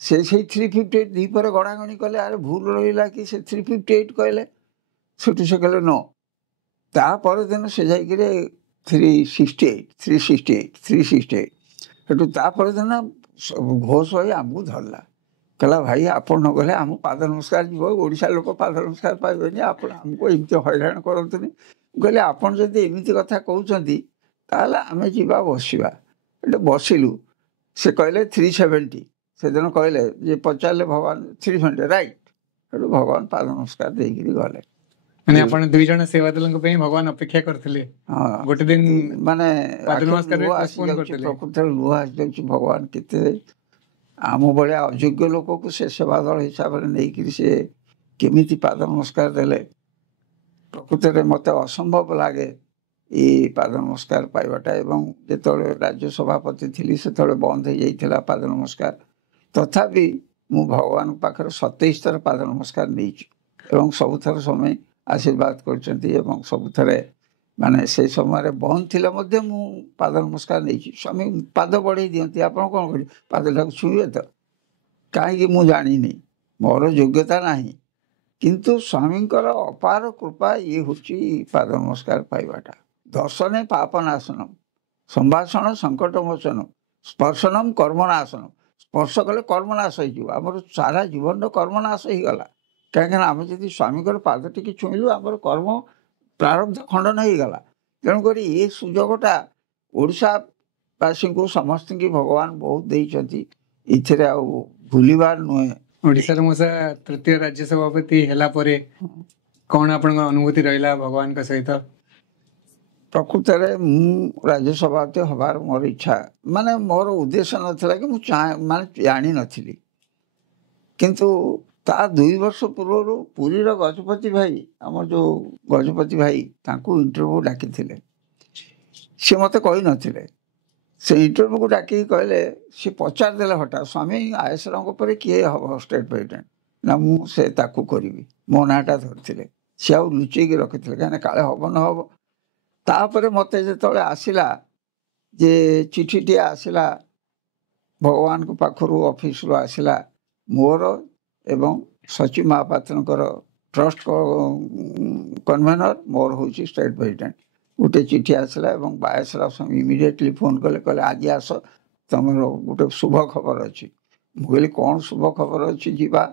ସେଇ 358 ଦ୍ୱିପରେ ଗଣାଗଣି କଲେ, ଆରେ ଭୁଲ ରହିଲା କି ସେ 358 କହିଲେ। ସେଠୁ ସେ କହିଲେ नो। ତା ପରଦିନ ସେ ଯାଇକିରି 368। ସେଠୁ ତା ପରଦିନ ଘୋଷ ଭାଇ ଆମକୁ ଧରିଲା, କହିଲା ଭାଇ ଆପଣ ନ ଗଲେ ଆମ ପାଦ ନମସ୍କାର ଯିବ, ଓଡ଼ିଶା ଲୋକ ପାଦ ନମସ୍କାର ପାଇବେନି, ଆପଣ ଆମକୁ ଏମିତି ହଇରାଣ କରନ୍ତୁନି। ମୁଁ କହିଲି ଆପଣ ଯଦି ଏମିତି କଥା କହୁଛନ୍ତି ତାହେଲେ ଆମେ ଯିବା ବସିବା। ଏଠି ବସିଲୁ। ସେ କହିଲେ 370। ସେଦିନ କହିଲେ ଯେ ପଚାରିଲେ ଭଗବାନ 370 ରାଇଟ୍। ସେଠୁ ଭଗବାନ ପାଦ ନମସ୍କାର ଦେଇକିରି ଗଲେ। ମାନେ ଆପଣ 2 ଜଣ ସେବାଦଲଙ୍କ ପାଇଁ ଭଗବାନ ଅପେକ୍ଷା କରିଥିଲେ, ଗୋଟେ ଦିନ ମାନେ ପାଦ ଲୁହ ନମସ୍କାର ଆସିଯାଉଛି, ପ୍ରକୃତରେ ଲୁହ ଆସିଯାଉଛି। ଭଗବାନ କେତେ ଆମ ଭଳିଆ ଅଯୋଗ୍ୟ ଲୋକକୁ ସେ ସେବା ଦଳ ହିସାବରେ ନେଇକିରି ସେ କେମିତି ପାଦ ନମସ୍କାର ଦେଲେ। ପ୍ରକୃତରେ ମୋତେ ଅସମ୍ଭବ ଲାଗେ ଏଇ ପାଦ ନମସ୍କାର ପାଇବାଟା। ଏବଂ ଯେତେବେଳେ ରାଜ୍ୟ ସଭାପତି ଥିଲି ସେତେବେଳେ ବନ୍ଦ ହେଇଯାଇଥିଲା ପାଦ ନମସ୍କାର। ତଥାପି ମୁଁ ଭଗବାନଙ୍କ ପାଖରେ 27 ଥର ପାଦ ନମସ୍କାର ନେଇଛି ଏବଂ ସବୁଥର ସ୍ୱାମୀ ଆଶୀର୍ବାଦ କରିଛନ୍ତି ଏବଂ ସବୁଥରେ ମାନେ ସେ ସମୟରେ ବନ୍ଦ ଥିଲେ ମଧ୍ୟ ମୁଁ ପାଦ ନମସ୍କାର ନେଇଛି। ସ୍ୱାମୀ ପାଦ ବଢ଼େଇ ଦିଅନ୍ତି, ଆପଣ କ'ଣ କରିବେ, ପାଦଟାକୁ ଛୁଇଁବେ ତ? କାହିଁକି ମୁଁ ଜାଣିନି, ମୋର ଯୋଗ୍ୟତା ନାହିଁ, କିନ୍ତୁ ସ୍ୱାମୀଙ୍କର ଅପାର କୃପା ଇଏ ହେଉଛି ପାଦ ନମସ୍କାର ପାଇବାଟା। ଦର୍ଶନେ ପାପନାଶନମ୍, ସମ୍ଭାଷଣ ସଙ୍କଟ ମୋଚନମ୍, ସ୍ପର୍ଶନମ୍ କର୍ମନାଶନମ୍। ସ୍ପର୍ଶ କଲେ କର୍ମନାଶ ହେଇଯିବ, ଆମର ସାରା ଜୀବନର କର୍ମନାଶ ହେଇଗଲା। କାହିଁକିନା ଆମେ ଯଦି ସ୍ୱାମୀଙ୍କର ପାଦ ଟିକେ ଛୁଇଁଲୁ ଆମର କର୍ମ ପ୍ରାରବ୍ଧ ଖଣ୍ଡନ ହେଇଗଲା। ତେଣୁକରି ଏ ସୁଯୋଗଟା ଓଡ଼ିଶାବାସୀଙ୍କୁ ସମସ୍ତଙ୍କୁ ଭଗବାନ ବହୁତ ଦେଇଛନ୍ତି, ଏଥିରେ ଆଉ ଭୁଲିବାର ନୁହେଁ। ଓଡ଼ିଶାର ମୋ ସାର୍ 3ୟ ରାଜ୍ୟ ସଭାପତି ହେଲା ପରେ କ'ଣ ଆପଣଙ୍କ ଅନୁଭୂତି ରହିଲା ଭଗବାନଙ୍କ ସହିତ? ପ୍ରକୃତରେ ମୁଁ ରାଜ୍ୟ ସଭାପତି ହେବାର ମୋର ଇଚ୍ଛା, ମାନେ ମୋର ଉଦ୍ଦେଶ୍ୟ ନଥିଲା କି ମୁଁ ମାନେ ଜାଣିନଥିଲି। କିନ୍ତୁ ତା 2 ବର୍ଷ ପୂର୍ବରୁ ପୁରୀର ଗଜପତି ଭାଇ, ଆମର ଯେଉଁ ଗଜପତି ଭାଇ, ତାଙ୍କୁ ଇଣ୍ଟରଭ୍ୟୁ ଡାକିଥିଲେ। ସେ ମୋତେ କହିନଥିଲେ, ସେ ଇଣ୍ଟରଭ୍ୟୁକୁ ଡାକିକି କହିଲେ, ସେ ପଚାରିଦେଲେ ହଠାତ୍, ସ୍ୱାମୀ ଆଏସରାଙ୍କ ପରେ କିଏ ହେବ ଷ୍ଟେଟ୍ ପ୍ରେସିଡେଣ୍ଟ? ନା ମୁଁ ସେ ତାକୁ କରିବି, ମୋ ନାଁଟା ଧରିଥିଲେ। ସେ ଆଉ ଲୁଚେଇକି ରଖିଥିଲେ, କାହିଁକିନା କାଳେ ହେବ ନ ହେବ। ତାପରେ ମୋତେ ଯେତେବେଳେ ଆସିଲା ଯେ ଚିଠିଟିଏ ଆସିଲା ଭଗବାନଙ୍କ ପାଖରୁ, ଅଫିସରୁ ଆସିଲା, ମୋର ଏବଂ ସଚିବ ମହାପାତ୍ରଙ୍କର ଟ୍ରଷ୍ଟ କନଭେନର, ମୋର ହେଉଛି ଷ୍ଟେଟ୍ ପ୍ରେସିଡେଣ୍ଟ। ଗୋଟେ ଚିଠି ଆସିଲା ଏବଂ ବାୟସରାव ସ୍ୱାମୀ ଇମିଡ଼ିଏଟଲି ଫୋନ୍ କଲେ, କହିଲେ ଆଜି ଆସ, ତୁମର ଗୋଟେ ଶୁଭ ଖବର ଅଛି। ମୁଁ କହିଲି କ'ଣ ଶୁଭ ଖବର ଅଛି, ଯିବା।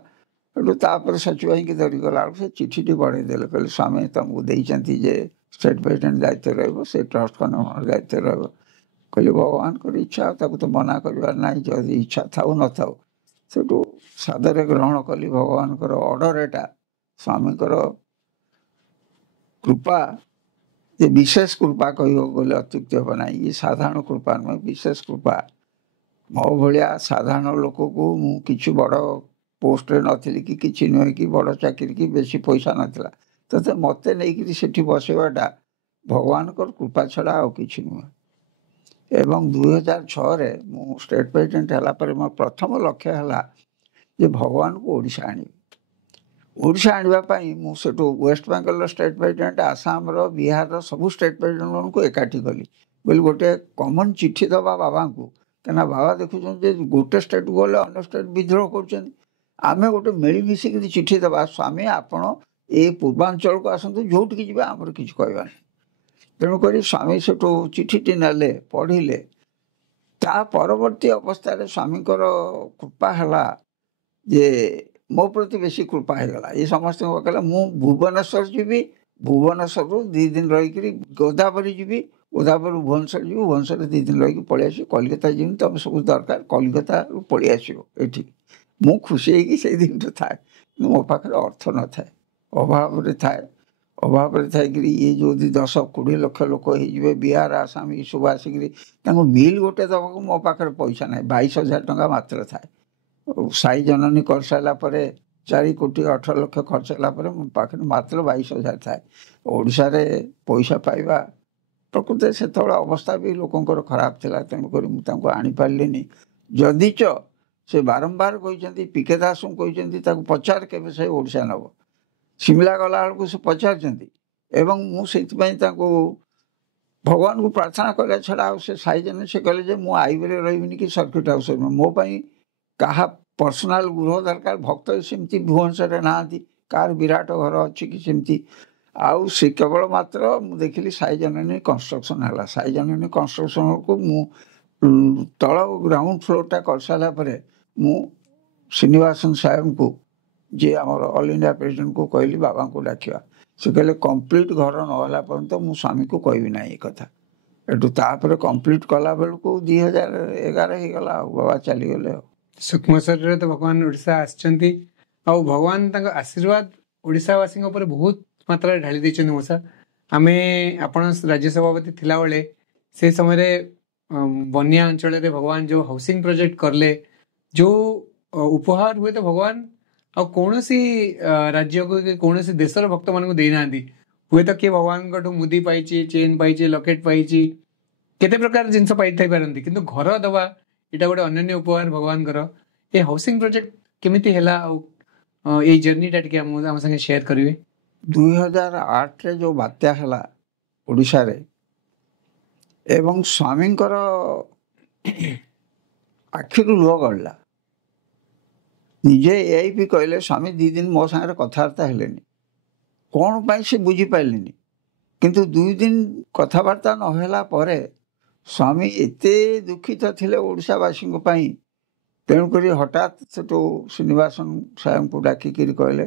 ସେଠୁ ତାପରେ ସଚିବ ଭାଇକି ଧରିଗଲା ବେଳକୁ ସେ ଚିଠିଟି ବଢ଼େଇ ଦେଲେ, କହିଲେ ସ୍ୱାମୀ ତୁମକୁ ଦେଇଛନ୍ତି ଯେ ଷ୍ଟେଟ୍ ପ୍ରେସିଡେଣ୍ଟ ଦାୟିତ୍ୱ ରହିବ, ସେ ଟ୍ରଷ୍ଟ କନଭେନର ଦାୟିତ୍ୱ ରହିବ। କହିଲେ ଭଗବାନଙ୍କର ଇଚ୍ଛା, ତାକୁ ତ ମନା କରିବାର ନାହିଁ, ଯଦି ଇଚ୍ଛା ଥାଉ ନଥାଉ। ସେଠୁ ସାଦରେ ଗ୍ରହଣ କଲି ଭଗବାନଙ୍କର ଅର୍ଡର ଏଟା ସ୍ୱାମୀଙ୍କର କୃପା ଯେ ବିଶେଷ କୃପା କହିବାକୁ ଗଲେ ଅତ୍ୟୁକ୍ତି ହେବ ନାହିଁ ଇଏ ସାଧାରଣ କୃପା ନୁହେଁ ବିଶେଷ କୃପା ମୋ ଭଳିଆ ସାଧାରଣ ଲୋକକୁ ମୁଁ କିଛି ବଡ଼ ପୋଷ୍ଟରେ ନଥିଲି କି କିଛି ନୁହେଁ କି ବଡ଼ ଚାକିରି କି ବେଶୀ ପଇସା ନଥିଲା ତତେ ମୋତେ ନେଇକିରି ସେଠି ବସେଇବାଟା ଭଗବାନଙ୍କର କୃପା ଛଡ଼ା ଆଉ କିଛି ନୁହେଁ ଏବଂ 2006ରେ ମୁଁ ଷ୍ଟେଟ୍ ପ୍ରେସିଡେଣ୍ଟ ହେଲା ପରେ ମୋ ପ୍ରଥମ ଲକ୍ଷ୍ୟ ହେଲା ଯେ ଭଗବାନଙ୍କୁ ଓଡ଼ିଶା ଆଣିବି ଓଡ଼ିଶା ଆଣିବା ପାଇଁ ମୁଁ ସେଠୁ ୱେଷ୍ଟବେଙ୍ଗଲର ଷ୍ଟେଟ୍ ପ୍ରେସିଡେଣ୍ଟ ଆସାମର ବିହାରର ସବୁ ଷ୍ଟେଟ୍ ପ୍ରେସିଡେଣ୍ଟମାନଙ୍କୁ ଏକାଠି କଲି ବୋଲି ଗୋଟେ କମନ୍ ଚିଠି ଦେବା ବାବାଙ୍କୁ କାହିଁକିନା ବାବା ଦେଖୁଛନ୍ତି ଯେ ଗୋଟେ ଷ୍ଟେଟ୍କୁ ଗଲେ ଅନ୍ୟ ଷ୍ଟେଟ୍ ବିଦ୍ରୋହ କରୁଛନ୍ତି ଆମେ ଗୋଟେ ମିଳିମିଶିକିରି ଚିଠି ଦେବା ସ୍ୱାମୀ ଆପଣ ଏ ପୂର୍ବାଞ୍ଚଳକୁ ଆସନ୍ତୁ ଯେଉଁଠିକି ଯିବେ ଆମର କିଛି କହିବା ନାହିଁ ତେଣୁକରି ସ୍ୱାମୀ ସେଠୁ ଚିଠିଟି ନେଲେ ପଢ଼ିଲେ ତା ପରବର୍ତ୍ତୀ ଅବସ୍ଥାରେ ସ୍ୱାମୀଙ୍କର କୃପା ହେଲା ଯେ ମୋ ପ୍ରତି ବେଶୀ କୃପା ହେଇଗଲା ଏ ସମସ୍ତଙ୍କୁ କହିଲା ମୁଁ ଭୁବନେଶ୍ୱର ଯିବି ଭୁବନେଶ୍ୱରରୁ 2 ଦିନ ରହିକିରି ଗୋଦାବରୀ ଯିବି ଗୋଦାବରୀରୁ ଭୁବନେଶ୍ୱର ଯିବି ଭୁବନେଶ୍ୱରରେ 2 ଦିନ ରହିକି ପଳେଇ ଆସିବି କଲିକତା ଯିବି ତମେ ସବୁ ଦରକାର କଲିକତାରୁ ପଳେଇ ଆସିବ ଏଠି ମୁଁ ଖୁସି ହେଇକି ସେଇ ଦିନଠୁ ଥାଏ କିନ୍ତୁ ମୋ ପାଖରେ ଅର୍ଥ ନଥାଏ ଅଭାବରେ ଥାଇକିରି ଇଏ ଯେଉଁ 10-20 ଲକ୍ଷ ଲୋକ ହେଇଯିବେ ବିହାର ଆସାମ ଏସବୁ ଆସିକିରି ତାଙ୍କୁ ମିଲ୍ ଗୋଟେ ଦେବାକୁ ମୋ ପାଖରେ ପଇସା ନାହିଁ 22,000 ଟଙ୍କା ମାତ୍ର ଥାଏ ସାଇ ଜନନୀ କରିସାରିଲା ପରେ 4 କୋଟି 18 ଲକ୍ଷ ଖର୍ଚ୍ଚ ହେଲା ପରେ ମୋ ପାଖରେ ମାତ୍ର 22,000 ଥାଏ ଓଡ଼ିଶାରେ ପଇସା ପାଇବା ପ୍ରକୃତରେ ସେତେବେଳେ ଅବସ୍ଥା ବି ଲୋକଙ୍କର ଖରାପ ଥିଲା ତେଣୁକରି ମୁଁ ତାଙ୍କୁ ଆଣିପାରିଲିନି ଯଦିଚ ସେ ବାରମ୍ବାର କହିଛନ୍ତି ପିକେ ଦାସଙ୍କୁ କହିଛନ୍ତି ତାକୁ ପଚାର କେବେ ସେ ଓଡ଼ିଶା ନେବ ସିମଲା ଗଲାବେଳକୁ ସେ ପଚାରିଛନ୍ତି ଏବଂ ମୁଁ ସେଇଥିପାଇଁ ତାଙ୍କୁ ଭଗବାନଙ୍କୁ ପ୍ରାର୍ଥନା କରିବା ଛଡ଼ା ଆଉ ସେ ସାଇଜନ ସେ କହିଲେ ଯେ ମୁଁ ଆଇବିରେ ରହିବିନି କି ସର୍କିଟ୍ ହାଉସ୍ରେ ମୋ ପାଇଁ କାହା ପର୍ସନାଲ ଗୃହ ଦରକାର ଭକ୍ତ ସେମିତି ଭୁବନେଶ୍ୱରରେ ନାହାନ୍ତି କାହାର ବିରାଟ ଘର ଅଛି କି ସେମିତି ଆଉ ସେ କେବଳ ମାତ୍ର ମୁଁ ଦେଖିଲି ସାଇ ଜନନୀ କନଷ୍ଟ୍ରକ୍ସନ୍ ହେଲା ସାଇ ଜନନୀ କନଷ୍ଟ୍ରକ୍ସନ୍କୁ ମୁଁ ତଳ ଗ୍ରାଉଣ୍ଡ ଫ୍ଲୋର୍ଟା କରିସାରିଲା ପରେ ମୁଁ ଶ୍ରୀନିବାସନ ସାହେବଙ୍କୁ ଯିଏ ଆମର ଅଲ୍ ଇଣ୍ଡିଆ ପ୍ରେସିଡେଣ୍ଟକୁ କହିଲି ବାବାଙ୍କୁ ଡାକିବା ସେ କହିଲେ କମ୍ପ୍ଲିଟ୍ ଘର ନହେଲା ପର୍ଯ୍ୟନ୍ତ ମୁଁ ସ୍ୱାମୀକୁ କହିବି ନାହିଁ ଏ କଥା ଏଠୁ ତାପରେ କମ୍ପ୍ଲିଟ୍ କଲା ବେଳକୁ 2011 ହେଇଗଲା ଆଉ ବାବା ଚାଲିଗଲେ ଆଉ ସୂକ୍ଷ୍ମ ଶରୀରରେ ତ ଭଗବାନ ଓଡ଼ିଶା ଆସିଛନ୍ତି ଆଉ ଭଗବାନ ତାଙ୍କ ଆଶୀର୍ବାଦ ଓଡ଼ିଶାବାସୀଙ୍କ ଉପରେ ବହୁତ ମାତ୍ରାରେ ଢାଳି ଦେଇଛନ୍ତି ମଉସା ଆମେ ଆପଣ ରାଜ୍ୟ ସଭାପତି ଥିଲାବେଳେ ସେ ସମୟରେ ବନ୍ୟା ଅଞ୍ଚଳରେ ଭଗବାନ ଯେଉଁ ହାଉସିଂ ପ୍ରୋଜେକ୍ଟ କଲେ ଯେଉଁ ଉପହାର ହୁଏ ତ ଭଗବାନ ଆଉ କୌଣସି ରାଜ୍ୟକୁ କି କୌଣସି ଦେଶର ଭକ୍ତମାନଙ୍କୁ ଦେଇନାହାନ୍ତି ହୁଏତ କିଏ ଭଗବାନଙ୍କଠୁ ମୁଦି ପାଇଛି ଚେନ୍ ପାଇଛି ଲକେଟ୍ ପାଇଛି କେତେ ପ୍ରକାର ଜିନିଷ ପାଇଥାଇ ପାରନ୍ତି କିନ୍ତୁ ଘର ଦେବା ଏଇଟା ଗୋଟେ ଅନନ୍ୟ ଉପହାର ଭଗବାନଙ୍କର ଏ ହାଉସିଂ ପ୍ରୋଜେକ୍ଟ କେମିତି ହେଲା ଆଉ ଏଇ ଜର୍ଣ୍ଣିଟା ଟିକେ ଆମ ସାଙ୍ଗେ ସେୟାର କରିବେ 2008ରେ ଯେଉଁ ବାତ୍ୟା ହେଲା ଓଡ଼ିଶାରେ ଏବଂ ସ୍ୱାମୀଙ୍କର ଆଖିରୁ ଲୁହ ଗଳିଲା ନିଜେ ଏଆଇପି କହିଲେ ସ୍ୱାମୀ 2 ଦିନ ମୋ ସାଙ୍ଗରେ କଥାବାର୍ତ୍ତା ହେଲେନି କ'ଣ ପାଇଁ ସେ ବୁଝିପାରିଲେନି କିନ୍ତୁ 2 ଦିନ କଥାବାର୍ତ୍ତା ନହେଲା ପରେ ସ୍ୱାମୀ ଏତେ ଦୁଃଖିତ ଥିଲେ ଓଡ଼ିଶାବାସୀଙ୍କ ପାଇଁ ତେଣୁକରି ହଠାତ୍ ସେଠୁ ଶ୍ରୀନିବାସନ ସାହେବଙ୍କୁ ଡାକିକିରି କହିଲେ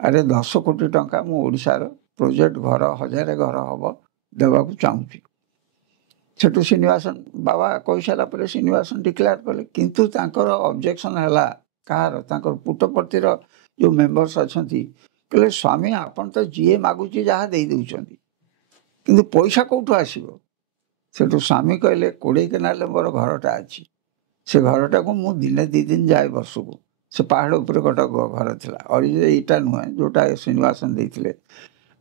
ଆରେ 10 କୋଟି ଟଙ୍କା ମୁଁ ଓଡ଼ିଶାର ପ୍ରୋଜେକ୍ଟ ଘର 1000 ଘର ହେବ ଦେବାକୁ ଚାହୁଁଛି ସେଠୁ ଶ୍ରୀନିବାସନ ବାବା କହିସାରିଲା ପରେ ଶ୍ରୀନିବାସନ ଡିକ୍ଲେୟାର କଲେ କିନ୍ତୁ ତାଙ୍କର ଅବଜେକ୍ସନ୍ ହେଲା କାହାର ତାଙ୍କର ପୁଟପର୍ତ୍ତିର ଯେଉଁ ମେମ୍ବର୍ସ ଅଛନ୍ତି କହିଲେ ସ୍ୱାମୀ ଆପଣ ତ ଯିଏ ମାଗୁଛି ଯାହା ଦେଇ ଦେଉଛନ୍ତି କିନ୍ତୁ ପଇସା କେଉଁଠୁ ଆସିବ ସେଠୁ ସ୍ୱାମୀ କହିଲେ 20 କେନାଲରେ ମୋର ଘରଟା ଅଛି ସେ ଘରଟାକୁ ମୁଁ ଦିନେ 2 ଦିନ ଯାଏ ବର୍ଷକୁ ସେ ପାହାଡ଼ ଉପରେ ଗୋଟେ ଘର ଥିଲା ଏଇଟା ନୁହେଁ ଯେଉଁଟା ଶ୍ରୀନିବାସନ ଦେଇଥିଲେ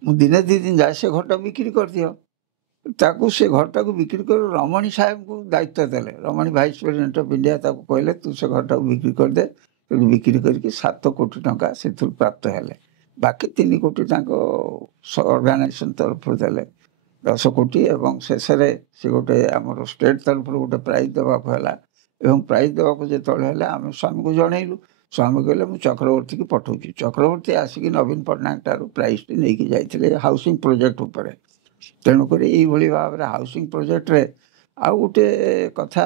ମୁଁ ଦିନେ 2 ଦିନ ଯାଏ ସେ ଘରଟା ବିକ୍ରି କରିଦିଅ ତାକୁ ସେ ଘରଟାକୁ ବିକ୍ରି କରି ରମଣୀ ସାହେବଙ୍କୁ ଦାୟିତ୍ୱ ଦେଲେ ରମଣୀ ଭାଇସ୍ ପ୍ରେସିଡେଣ୍ଟ ଅଫ୍ ଇଣ୍ଡିଆ ତାକୁ କହିଲେ ତୁ ସେ ଘରଟାକୁ ବିକ୍ରି କରିଦେ ବିକ୍ରି କରିକି 7 କୋଟି ଟଙ୍କା ସେଥିରୁ ପ୍ରାପ୍ତ ହେଲେ ବାକି 3 କୋଟି ତାଙ୍କ ଅର୍ଗାନାଇଜେସନ୍ ତରଫରୁ ଦେଲେ 10 କୋଟି ଏବଂ ଶେଷରେ ସେ ଗୋଟେ ଆମର ଷ୍ଟେଟ୍ ତରଫରୁ ଗୋଟେ ପ୍ରାଇଜ୍ ଦେବାକୁ ହେଲା ଏବଂ ପ୍ରାଇଜ୍ ଦେବାକୁ ଯେତେବେଳେ ହେଲେ ଆମେ ସ୍ୱାମୀକୁ ଜଣେଇଲୁ ସ୍ୱାମୀ କହିଲେ ମୁଁ ଚକ୍ରବର୍ତ୍ତୀକି ପଠାଉଛି ଚକ୍ରବର୍ତ୍ତୀ ଆସିକି ନବୀନ ପଟ୍ଟନାୟକ ଠାରୁ ପ୍ରାଇଜ୍ଟି ନେଇକି ଯାଇଥିଲେ ହାଉସିଂ ପ୍ରୋଜେକ୍ଟ ଉପରେ ତେଣୁକରି ଏଇଭଳି ଭାବରେ ହାଉସିଂ ପ୍ରୋଜେକ୍ଟରେ ଆଉ ଗୋଟେ କଥା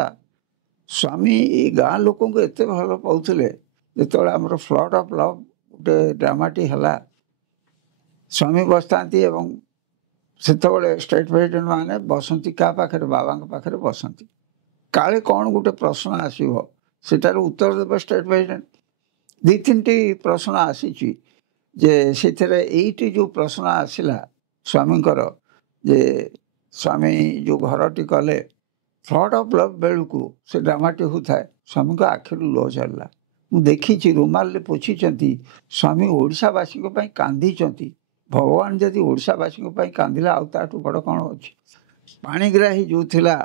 ସ୍ୱାମୀ ଏଇ ଗାଁ ଲୋକଙ୍କୁ ଏତେ ଭଲ ପାଉଥିଲେ ଯେତେବେଳେ ଆମର ଫ୍ଲଡ୍ ଅଫ୍ ଲଭ୍ ଗୋଟେ ଡ୍ରାମାଟି ହେଲା ସ୍ୱାମୀ ବସିଥାନ୍ତି ଏବଂ ସେତେବେଳେ ଷ୍ଟେଟ୍ ପ୍ରେସିଡେଣ୍ଟ ମାନେ ବସନ୍ତି କାହା ପାଖରେ ବାବାଙ୍କ ପାଖରେ ବସନ୍ତି କାଳେ କ'ଣ ଗୋଟେ ପ୍ରଶ୍ନ ଆସିବ ସେଟାର ଉତ୍ତର ଦେବ ଷ୍ଟେଟ୍ ପ୍ରେସିଡେଣ୍ଟ। ଦୁଇ ତିନିଟି ପ୍ରଶ୍ନ ଆସିଛି ଯେ ସେଥିରେ ଏଇଟି ଯେଉଁ ପ୍ରଶ୍ନ ଆସିଲା ସ୍ୱାମୀଙ୍କର, ଯେ ସ୍ୱାମୀ ଯେଉଁ ଘରଟି କଲେ ଫ୍ଲଡ୍ ଅଫ୍ ଲଭ୍ ବେଳକୁ ସେ ଡ୍ରାମାଟି ହେଉଥାଏ, ସ୍ୱାମୀଙ୍କ ଆଖିରୁ ଲୁହ ଝରିଲା। ମୁଁ ଦେଖିଛି ରୁମାଲରେ ପୋଛିଛନ୍ତି, ସ୍ୱାମୀ ଓଡ଼ିଶାବାସୀଙ୍କ ପାଇଁ କାନ୍ଦିଛନ୍ତି। ଭଗବାନ ଯଦି ଓଡ଼ିଶାବାସୀଙ୍କ ପାଇଁ କାନ୍ଦିଲା ଆଉ ତାଠୁ ବଡ଼ କ'ଣ ଅଛି। ପାଣିଗ୍ରାହୀ ଯେଉଁ ଥିଲା,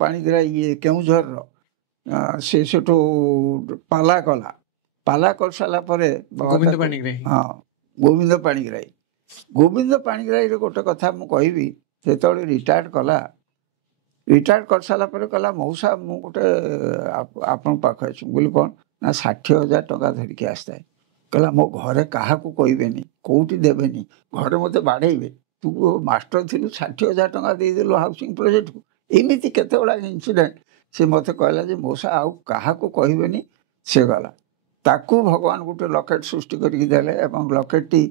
ପାଣିଗ୍ରାହୀ ଇଏ କେଉଁଝରର, ସେ ସେଠୁ ପାଲା କଲା। ପାଲା କରିସାରିଲା ପରେ ଗୋବିନ୍ଦ ପାଣିଗ୍ରାହୀ। ହଁ, ଗୋବିନ୍ଦ ପାଣିଗ୍ରାହୀ। ଗୋବିନ୍ଦ ପାଣିଗ୍ରାହୀର ଗୋଟେ କଥା ମୁଁ କହିବି, ଯେତେବେଳେ ରିଟାୟାର୍ଡ କଲା, ରିଟାୟାର୍ଡ କରିସାରିଲା ପରେ କହିଲା ମଉସା ମୁଁ ଗୋଟେ ଆପଣଙ୍କ ପାଖରେ ଅଛି। ମୁଁ କହିଲି କ'ଣ ନା 60,000 ଟଙ୍କା ଧରିକି ଆସିଥାଏ। କହିଲା ମୋ ଘରେ କାହାକୁ କହିବେନି, କେଉଁଠି ଦେବେନି, ଘରେ ମୋତେ ବାଡ଼େଇବେ। ତୁ ମାଷ୍ଟର ଥିଲୁ 60,000 ଟଙ୍କା ଦେଇଦେଲୁ ହାଉସିଂ ପ୍ରୋଜେକ୍ଟକୁ। ଏମିତି କେତେ ଗୁଡ଼ାକ ଇନସିଡେଣ୍ଟ ସେ ମୋତେ କହିଲା ଯେ ମଉସା ଆଉ କାହାକୁ କହିବେନି। ସେ ଗଲା, ତାକୁ ଭଗବାନ ଗୋଟେ ଲକେଟ୍ ସୃଷ୍ଟି କରିକି ଦେଲେ ଏବଂ ଲକେଟ୍ଟି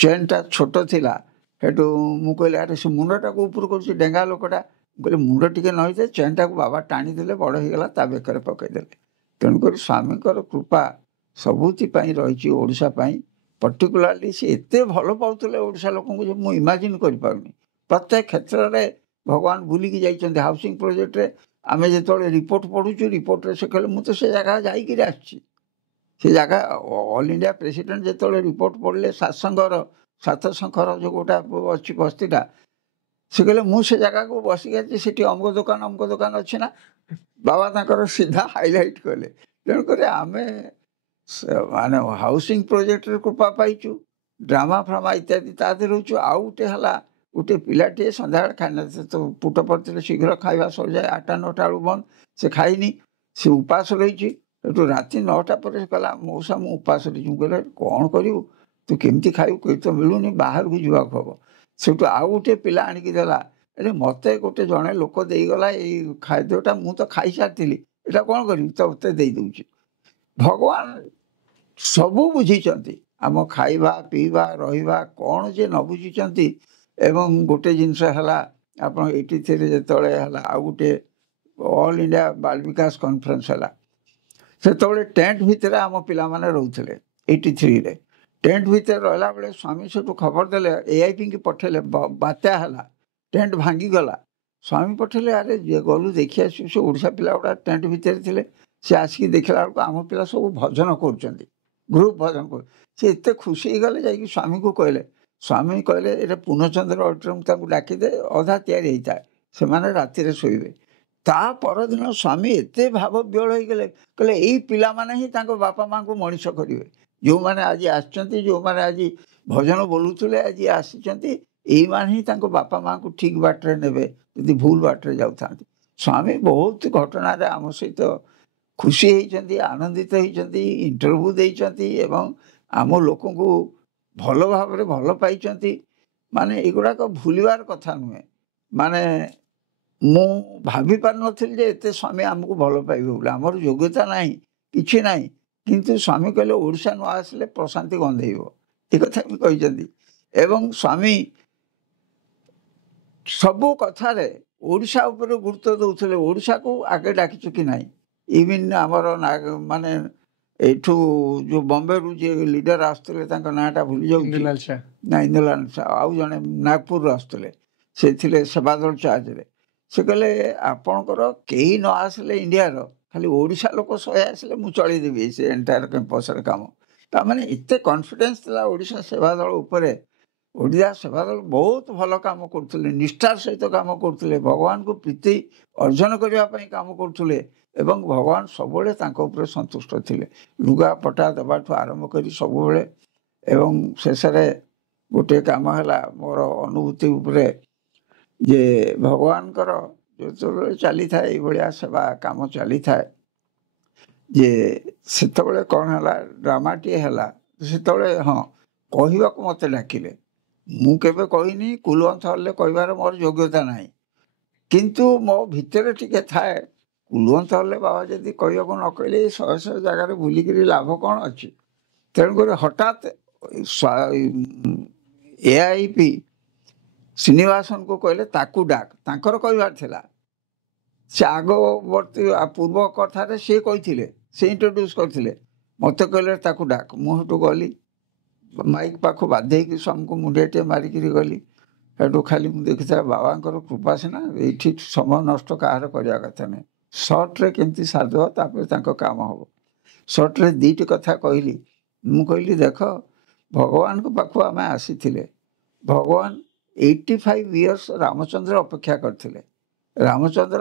ଚେନ୍ଟା ଛୋଟ ଥିଲା। ସେଠୁ ମୁଁ କହିଲି ଆରେ ସେ ମୁଣ୍ଡଟାକୁ ଉପରୁ କରୁଛି, ଡେଙ୍ଗା ଲୋକଟା। ମୁଁ କହିଲି ମୁଣ୍ଡ ଟିକେ ନଇଁଦେ, ଚେନ୍ଟାକୁ ବାବା ଟାଣିଦେଲେ, ବଡ଼ ହେଇଗଲା, ତା ବେକରେ ପକାଇଦେଲେ। ତେଣୁକରି ସ୍ୱାମୀଙ୍କର କୃପା ସବୁଥିପାଇଁ ରହିଛି ଓଡ଼ିଶା ପାଇଁ। ପର୍ଟିକୁଲାରଲି ସେ ଏତେ ଭଲ ପାଉଥିଲେ ଓଡ଼ିଶା ଲୋକଙ୍କୁ ଯେ ମୁଁ ଇମାଜିନ୍ କରିପାରୁନି। ପ୍ରତ୍ୟେକ କ୍ଷେତ୍ରରେ ଭଗବାନ ବୁଲିକି ଯାଇଛନ୍ତି। ହାଉସିଂ ପ୍ରୋଜେକ୍ଟରେ ଆମେ ଯେତେବେଳେ ରିପୋର୍ଟ ପଢ଼ୁଛୁ, ରିପୋର୍ଟରେ ସେ କହିଲେ ମୁଁ ତ ସେ ଜାଗା ଯାଇକିରି ଆସିଛି। ସେ ଜାଗା ଅଲ୍ ଇଣ୍ଡିଆ ପ୍ରେସିଡେଣ୍ଟ ଯେତେବେଳେ ରିପୋର୍ଟ ପଢ଼ିଲେ ସାତଶଙ୍ଖର ଯେଉଁ ଗୋଟେ ଅଛି ବସ୍ତିଟା, ସେ କହିଲେ ମୁଁ ସେ ଜାଗାକୁ ବସିକି ଆସିଛି, ସେଠି ଅମୁକ ଦୋକାନ ଅଛି ନା। ବାବା ତାଙ୍କର ସିଧା ହାଇଲାଇଟ୍ କଲେ। ତେଣୁକରି ଆମେ ମାନେ ହାଉସିଂ ପ୍ରୋଜେକ୍ଟରେ କୃପା ପାଇଛୁ, ଡ୍ରାମା ଫ୍ରାମା ଇତ୍ୟାଦି ତା ଦେହରେ ରହୁଛୁ। ଆଉ ଗୋଟେ ହେଲା, ଗୋଟେ ପିଲାଟିଏ ସନ୍ଧ୍ୟାବେଳେ ଖାଇନଥିଲେ, ତ ପୁଟ ପଡ଼ିଥିଲେ, ଶୀଘ୍ର ଖାଇବା ସରିଯାଏ, 8ଟା 9ଟା ବେଳକୁ ବନ୍ଦ। ସେ ଖାଇନି, ସେ ଉପାସ ରହିଛି। ସେଠୁ ରାତି 9ଟା ପରେ ସେ କହିଲା ମଉସା ମୁଁ ଉପାସ ରହିଛି। ମୁଁ କହିଲେ କ'ଣ କରିବୁ, ତୁ କେମିତି ଖାଇବୁ, କେହି ତ ମିଳୁନି, ବାହାରକୁ ଯିବାକୁ ହେବ। ସେଠୁ ଆଉ ଗୋଟେ ପିଲା ଆଣିକି ଦେଲା, ଆରେ ମୋତେ ଗୋଟେ ଜଣେ ଲୋକ ଦେଇଗଲା ଏଇ ଖାଦ୍ୟଟା, ମୁଁ ତ ଖାଇସାରିଥିଲି, ଏଇଟା କ'ଣ କରିବି, ତ ମୋତେ ଦେଇଦେଉଛି। ଭଗବାନ ସବୁ ବୁଝିଛନ୍ତି, ଆମ ଖାଇବା ପିଇବା ରହିବା କ'ଣ ଯେ ନ ବୁଝିଛନ୍ତି। ଏବଂ ଗୋଟେ ଜିନିଷ ହେଲା, ଆପଣ 83 ଯେତେବେଳେ ହେଲା, ଆଉ ଗୋଟେ ଅଲ୍ ଇଣ୍ଡିଆ ବାଳ ବିକାଶ କନଫରେନ୍ସ ହେଲା, ସେତେବେଳେ ଟେଣ୍ଟ ଭିତରେ ଆମ ପିଲାମାନେ ରହୁଥିଲେ। 83ରେ ଟେଣ୍ଟ ଭିତରେ ରହିଲା ବେଳେ ସ୍ୱାମୀ ସେଠୁ ଖବର ଦେଲେ, AIPକି ପଠେଇଲେ, ବାତ୍ୟା ହେଲା, ଟେଣ୍ଟ ଭାଙ୍ଗିଗଲା। ସ୍ୱାମୀ ପଠେଇଲେ, ଆରେ ଗଲୁ ଦେଖି ଆସିବୁ। ସେ ଓଡ଼ିଶା ପିଲା ଗୁଡ଼ା ଟେଣ୍ଟ ଭିତରେ ଥିଲେ। ସେ ଆସିକି ଦେଖିଲା ବେଳକୁ ଆମ ପିଲା ସବୁ ଭଜନ କରୁଛନ୍ତି, ଗ୍ରୁପ୍ ଭଜନ କରୁ। ସେ ଏତେ ଖୁସି ହେଇଗଲେ, ଯାଇକି ସ୍ୱାମୀକୁ କହିଲେ। ସ୍ୱାମୀ କହିଲେ ଏଇଟା ପୂର୍ଣ୍ଣଚନ୍ଦ୍ର ଅଡ଼ିଟୋରିୟମ୍, ତାଙ୍କୁ ଡାକିଦେ, ଅଧା ତିଆରି ହେଇଥାଏ, ସେମାନେ ରାତିରେ ଶୋଇବେ। ତା ପରଦିନ ସ୍ୱାମୀ ଏତେ ଭାବ ବିହ୍ୱଳ ହେଇଗଲେ, କହିଲେ ଏଇ ପିଲାମାନେ ହିଁ ତାଙ୍କ ବାପା ମାଆଙ୍କୁ ମଣିଷ କରିବେ। ଯେଉଁମାନେ ଆଜି ଆସିଛନ୍ତି, ଯେଉଁମାନେ ଆଜି ଭଜନ ବୋଲୁଥିଲେ, ଆଜି ଆସିଛନ୍ତି, ଏଇମାନେ ହିଁ ତାଙ୍କ ବାପା ମାଆଙ୍କୁ ଠିକ୍ ବାଟରେ ନେବେ ଯଦି ଭୁଲ ବାଟରେ ଯାଉଥାନ୍ତି। ସ୍ୱାମୀ ବହୁତ ଘଟଣାରେ ଆମ ସହିତ ଖୁସି ହେଇଛନ୍ତି, ଆନନ୍ଦିତ ହେଇଛନ୍ତି, ଇଣ୍ଟରଭ୍ୟୁ ଦେଇଛନ୍ତି ଏବଂ ଆମ ଲୋକଙ୍କୁ ଭଲ ଭାବରେ ଭଲ ପାଇଛନ୍ତି। ମାନେ ଏଗୁଡ଼ାକ ଭୁଲିବାର କଥା ନୁହେଁ। ମାନେ ମୁଁ ଭାବି ପାରିନଥିଲି ଯେ ଏତେ ସ୍ୱାମୀ ଆମକୁ ଭଲ ପାଇବେ ବୋଲି। ଆମର ଯୋଗ୍ୟତା ନାହିଁ, କିଛି ନାହିଁ, କିନ୍ତୁ ସ୍ୱାମୀ କହିଲେ ଓଡ଼ିଶା ନ ଆସିଲେ ପ୍ରଶାନ୍ତି ଗନ୍ଧେଇବ, ଏ କଥା ବି କହିଛନ୍ତି। ଏବଂ ସ୍ୱାମୀ ସବୁ କଥାରେ ଓଡ଼ିଶା ଉପରେ ଗୁରୁତ୍ୱ ଦେଉଥିଲେ। ଓଡ଼ିଶାକୁ ଆଗେ ଡାକିଛୁ କି ନାହିଁ। ଇଭିନ୍ ଆମର ମାନେ ଏଇଠୁ ଯେଉଁ ବମ୍ବେରୁ ଯିଏ ଲିଡର ଆସୁଥିଲେ, ତାଙ୍କ ନାଁଟା ଭୁଲି ଯାଉଛି, ନା ଇନ୍ଦୁଲାଲ ସାହ, ଆଉ ଜଣେ ନାଗପୁରରୁ ଆସୁଥିଲେ, ସେ ଥିଲେ ସେବାଦଳ ଚାର୍ଜରେ। ସେ କହିଲେ ଆପଣଙ୍କର କେହି ନ ଆସିଲେ ଇଣ୍ଡିଆର, ଖାଲି ଓଡ଼ିଶା ଲୋକ 100 ଆସିଲେ ମୁଁ ଚଳେଇଦେବି ସେ ଏଣ୍ଟାୟାର କ୍ୟାମ୍ପସର କାମ। ତାମାନେ ଏତେ କନଫିଡେନ୍ସ ଥିଲା ଓଡ଼ିଶା ସେବାଦଳ ଉପରେ। ଓଡ଼ିଶା ସେବାଦଳ ବହୁତ ଭଲ କାମ କରୁଥିଲେ, ନିଷ୍ଠାର ସହିତ କାମ କରୁଥିଲେ, ଭଗବାନଙ୍କୁ ପ୍ରୀତି ଅର୍ଜନ କରିବା ପାଇଁ କାମ କରୁଥିଲେ ଏବଂ ଭଗବାନ ସବୁବେଳେ ତାଙ୍କ ଉପରେ ସନ୍ତୁଷ୍ଟ ଥିଲେ, ଲୁଗାପଟା ଦେବାଠୁ ଆରମ୍ଭ କରି ସବୁବେଳେ। ଏବଂ ଶେଷରେ ଗୋଟିଏ କାମ ହେଲା ମୋର ଅନୁଭୂତି ଉପରେ, ଯେ ଭଗବାନଙ୍କର ଯେତେବେଳେ ଚାଲିଥାଏ ଏଇଭଳିଆ ସେବା କାମ ଚାଲିଥାଏ, ଯେ ସେତେବେଳେ କ'ଣ ହେଲା, ଡ୍ରାମାଟିଏ ହେଲା, ସେତେବେଳେ ହଁ କହିବାକୁ ମୋତେ ଡାକିଲେ। ମୁଁ କେବେ କହିନି, କୁଲବନ୍ତ ହଲରେ କହିବାର ମୋର ଯୋଗ୍ୟତା ନାହିଁ, କିନ୍ତୁ ମୋ ଭିତରେ ଟିକେ ଥାଏ, କୁଲବନ୍ତ ହଲରେ ବାବା ଯଦି କହିବାକୁ ନ କହିଲେ 100 ଜାଗାରେ ବୁଲିକିରି ଲାଭ କ'ଣ ଅଛି। ତେଣୁକରି ହଠାତ୍ AIP ଶ୍ରୀନିବାସନକୁ କହିଲେ ତାକୁ ଡାକ, ତାଙ୍କର କହିବାର ଥିଲା। ସେ ଆଗବର୍ତ୍ତୀ ପୂର୍ବ କଥାରେ ସିଏ କହିଥିଲେ, ସେ ଇଣ୍ଟ୍ରୋଡ୍ୟୁସ୍ କରିଥିଲେ। ମୋତେ କହିଲେ ତାକୁ ଡାକ। ମୁଁ ସେଠୁ ଗଲି, ମାଇକ୍ ପାଖକୁ ବାଧ୍ୟ ହେଇକି ସମସ୍ତଙ୍କୁ ମୁଣ୍ଡିଆଟିଏ ମାରିକିରି ଗଲି। ସେଠୁ ଖାଲି ମୁଁ ଦେଖିଥାଏ ବାବାଙ୍କର କୃପା ସିନା, ଏଇଠି ସମୟ ନଷ୍ଟ କାହାର କରିବା କଥା ନାହିଁ। ସର୍ଟରେ କେମିତି ସାରିଦେବ, ତାପରେ ତାଙ୍କ କାମ ହେବ। ସର୍ଟରେ ଦୁଇଟି କଥା କହିଲି। ମୁଁ କହିଲି ଦେଖ, ଭଗବାନଙ୍କ ପାଖକୁ ଆମେ ଆସିଥିଲେ, ଭଗବାନ 85 ଇୟର୍ସ ରାମଚନ୍ଦ୍ର ଅପେକ୍ଷା କରିଥିଲେ। ରାମଚନ୍ଦ୍ର